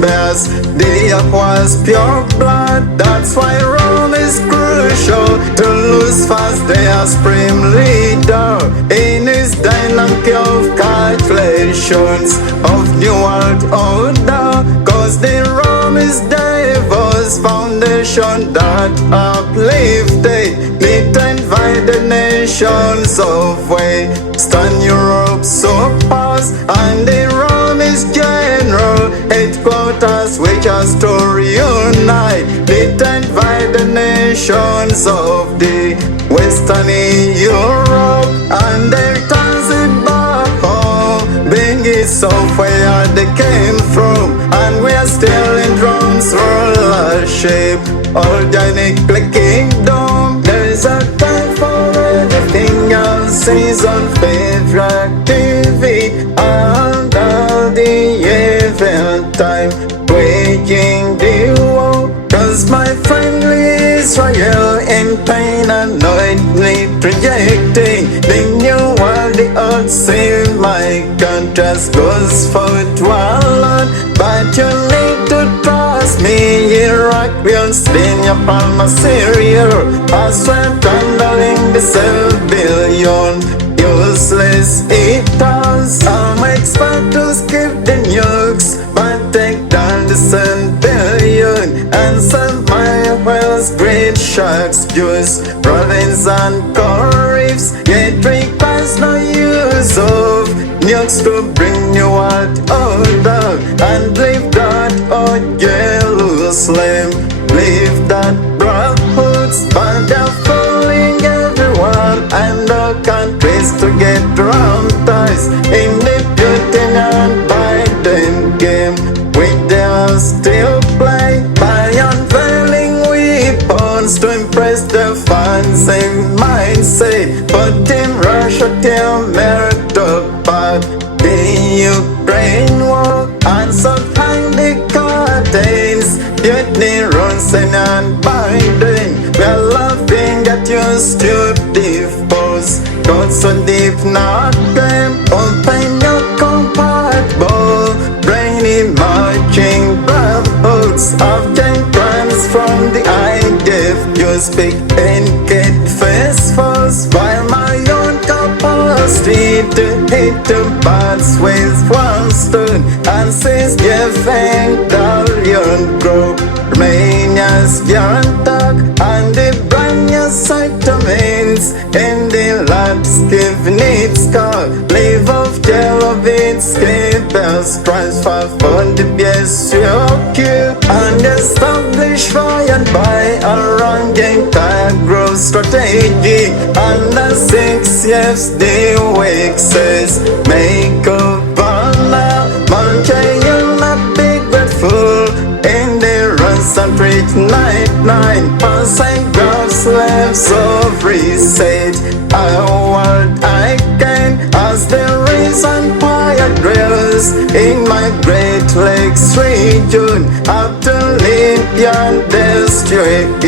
bears the was pure blood. That's why Rome is crucial to lose fast their supreme leader in his dynamic of calculations of new world order. Cause the Rome is devil's foundation that uplifted the 10 divided nations of Western Europe surpass, and the Rome is general headquarters which has to reunite the 10 divided nations of the Western Europe, and they turns it back home, being it so where they came from, and we are still in Rome's rulership, organic kingdom. There's a time for everything else, season favorite TV, and all the event time, waging the war. Cause my friendly Israel in pain, annoyedly rejecting the new world, the old sin. My contrast goes for dwelling, but you need to trust me. Iraq will sting your palm, Syria. I swear, handling the 7 billion useless eaters. I'm expert to skip the nukes, but take down the 7 billion and send my whales, great sharks, Jews, province and coral reefs. Yet requires no use of nukes to bring new world order and leave that old Jerusalem, leave that brotherhoods, but they're fooling everyone and all countries to get traumatized in the Putin and Biden game, which they are still play by unveiling weapons wants to impress the fans in mindset, but him Russia till merit apart. The Ukraine war and sometimes the curtains, yet they run and Biden. We're laughing at your stupid force. God so deep, not them. Open your compatible, brainy marching brotherhoods of 10 crimes from the IDF. You speak and get face first, while my own capacity to hit the bats with one stone and says giving Dalian group. Romania's Yarantak and the brand new settlements in the landscape needs car. Leave of Jelovitsky bells transfer from the BSUQ and establish and by a ranking tag growth strategy and the 6 years the week says make a banner Manchayan not be grateful in the runs and treat night 9% grab slaves of reset. I want I can as the reason why I dwells in my Great Lakes region after Libyan district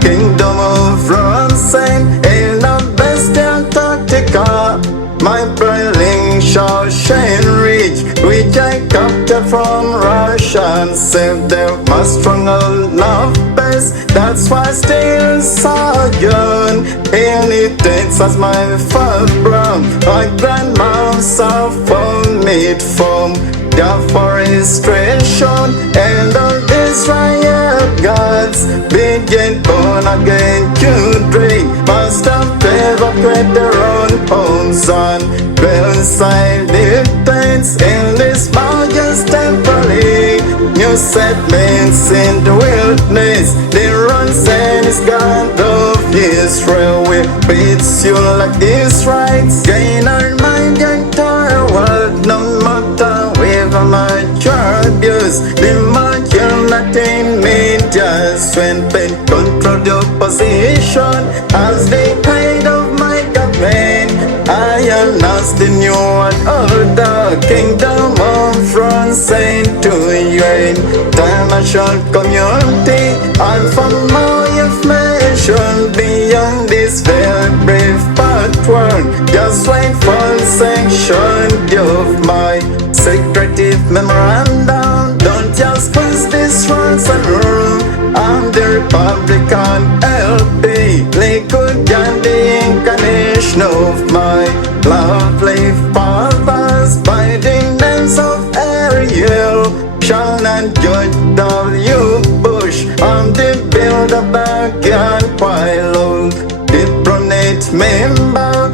kingdom of Ronsen in the best Antarctica. My brilliant shall shine reach, which I captured from Russia and saved them my strong enough base. That's why still Sergeant imitates as my first brown. My grandma's are from mid from deforestation and all Israel gods begin born again children must have evacuate their own homes on hillside defense in this mountains temporary new settlements in the wilderness. The runs and is God of Israel will beats you like these rights gain our mind the entire world no matter whether much abuse the much you're not in medias when pain control the opposition as the kind of my government. I am lost in new order kingdom of France and to UN international community and for more information beyond this very brief pattern just wait for section of my secretive memorandum. Don't just cause this runs and room. I'm the Republican LP, liquid and the incarnation of my lovely fathers by the names of Ariel, Sean and George W. Bush. I'm the builder back and Pilo, the prominent member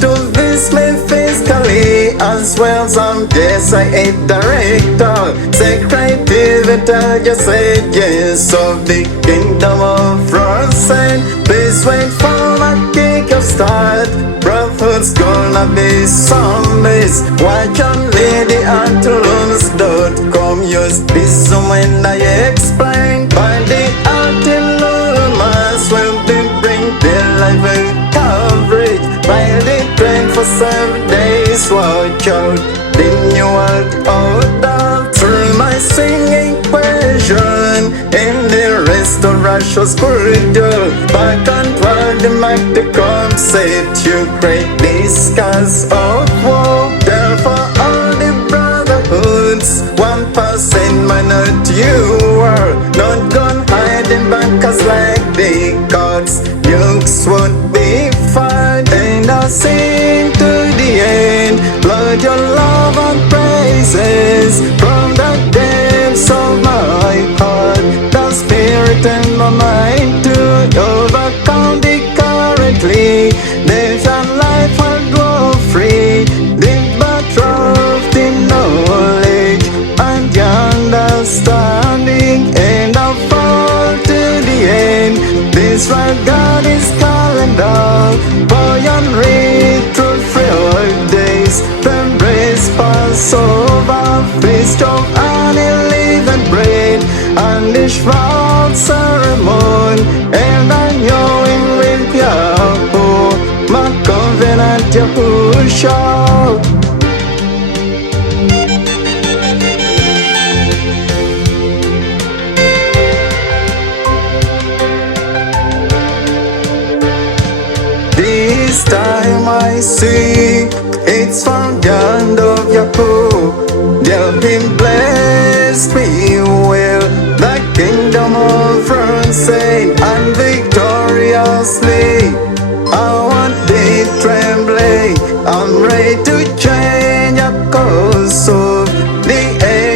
to this me physically as well as I'm JSA director, secretary just say yes of the kingdom of France and please wait for my kick of start. Brotherhood's gonna be zombies. Watch on ladyantaloons.com. Use this when I explain by the Antilumas will be bring the live coverage by the 24/7 days. Watch out the new world order through my singing question in the rest of Russia's corridor. Back on where the mic to come set you great discuss of war. Therefore all the brotherhoods 1% minute you are not gonna hide in bunkers like the gods. Nukes won't be fired and I'll sing to the end. Lord your love and praises from the depths of my heart. The spirit and my mind to overcome the currently. Death and life will grow free. The battle of the knowledge and the understanding and I'll fall to the end. This right God is calling down. Boy and read through 3 days. Embrace Passover, feast of unleavened bread, and the shroud Mount Ceremony, and I'm going with Yahoo, my covenant Yahushua. This time I see it's from the hand of Yaakov. They've been blessed me well. The kingdom of France and victoriously. I want thee trembling. I'm ready to change the course of the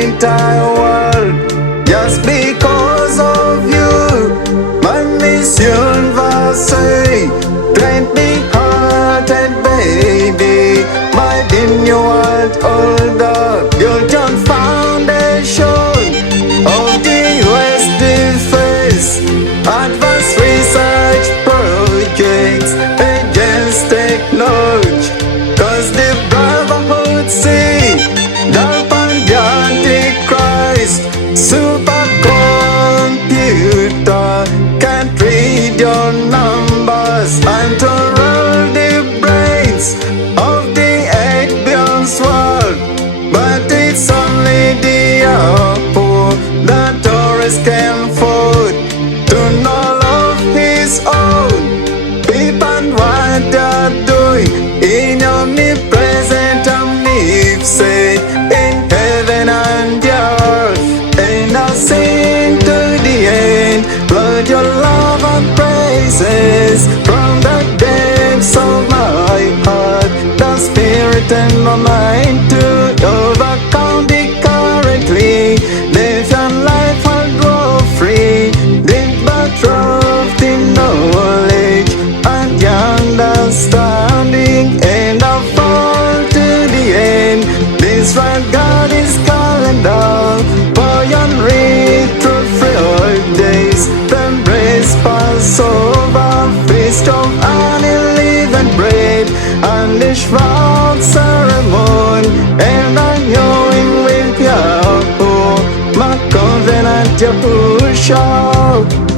entire world. Just because of you, my mission was say. Train me hearted baby, my new world older. Built on foundation of the West Defense, advanced research projects against technology. Cause the brotherhood see the Antichrist supercomputer can't read your numbers and to rule the brains of the 8 billion world. But it's only the apple that Taurus can afford to know of his own. Peep and what they're doing in omnipresent, omniscient, in heaven and the earth. And I'll sing to the end, Lord, your love and praises from the depths of my heart. The spirit and my mind to overcome the currently. Live your life will grow free. Deep but trust in knowledge and the understanding, and I'll fall to the end. This right God is calling down for your retro free days. The embrace Passover, feast of unleavened bread, and the Mount Ceremony, and I'm going with Yahoo, my covenant Yahushua.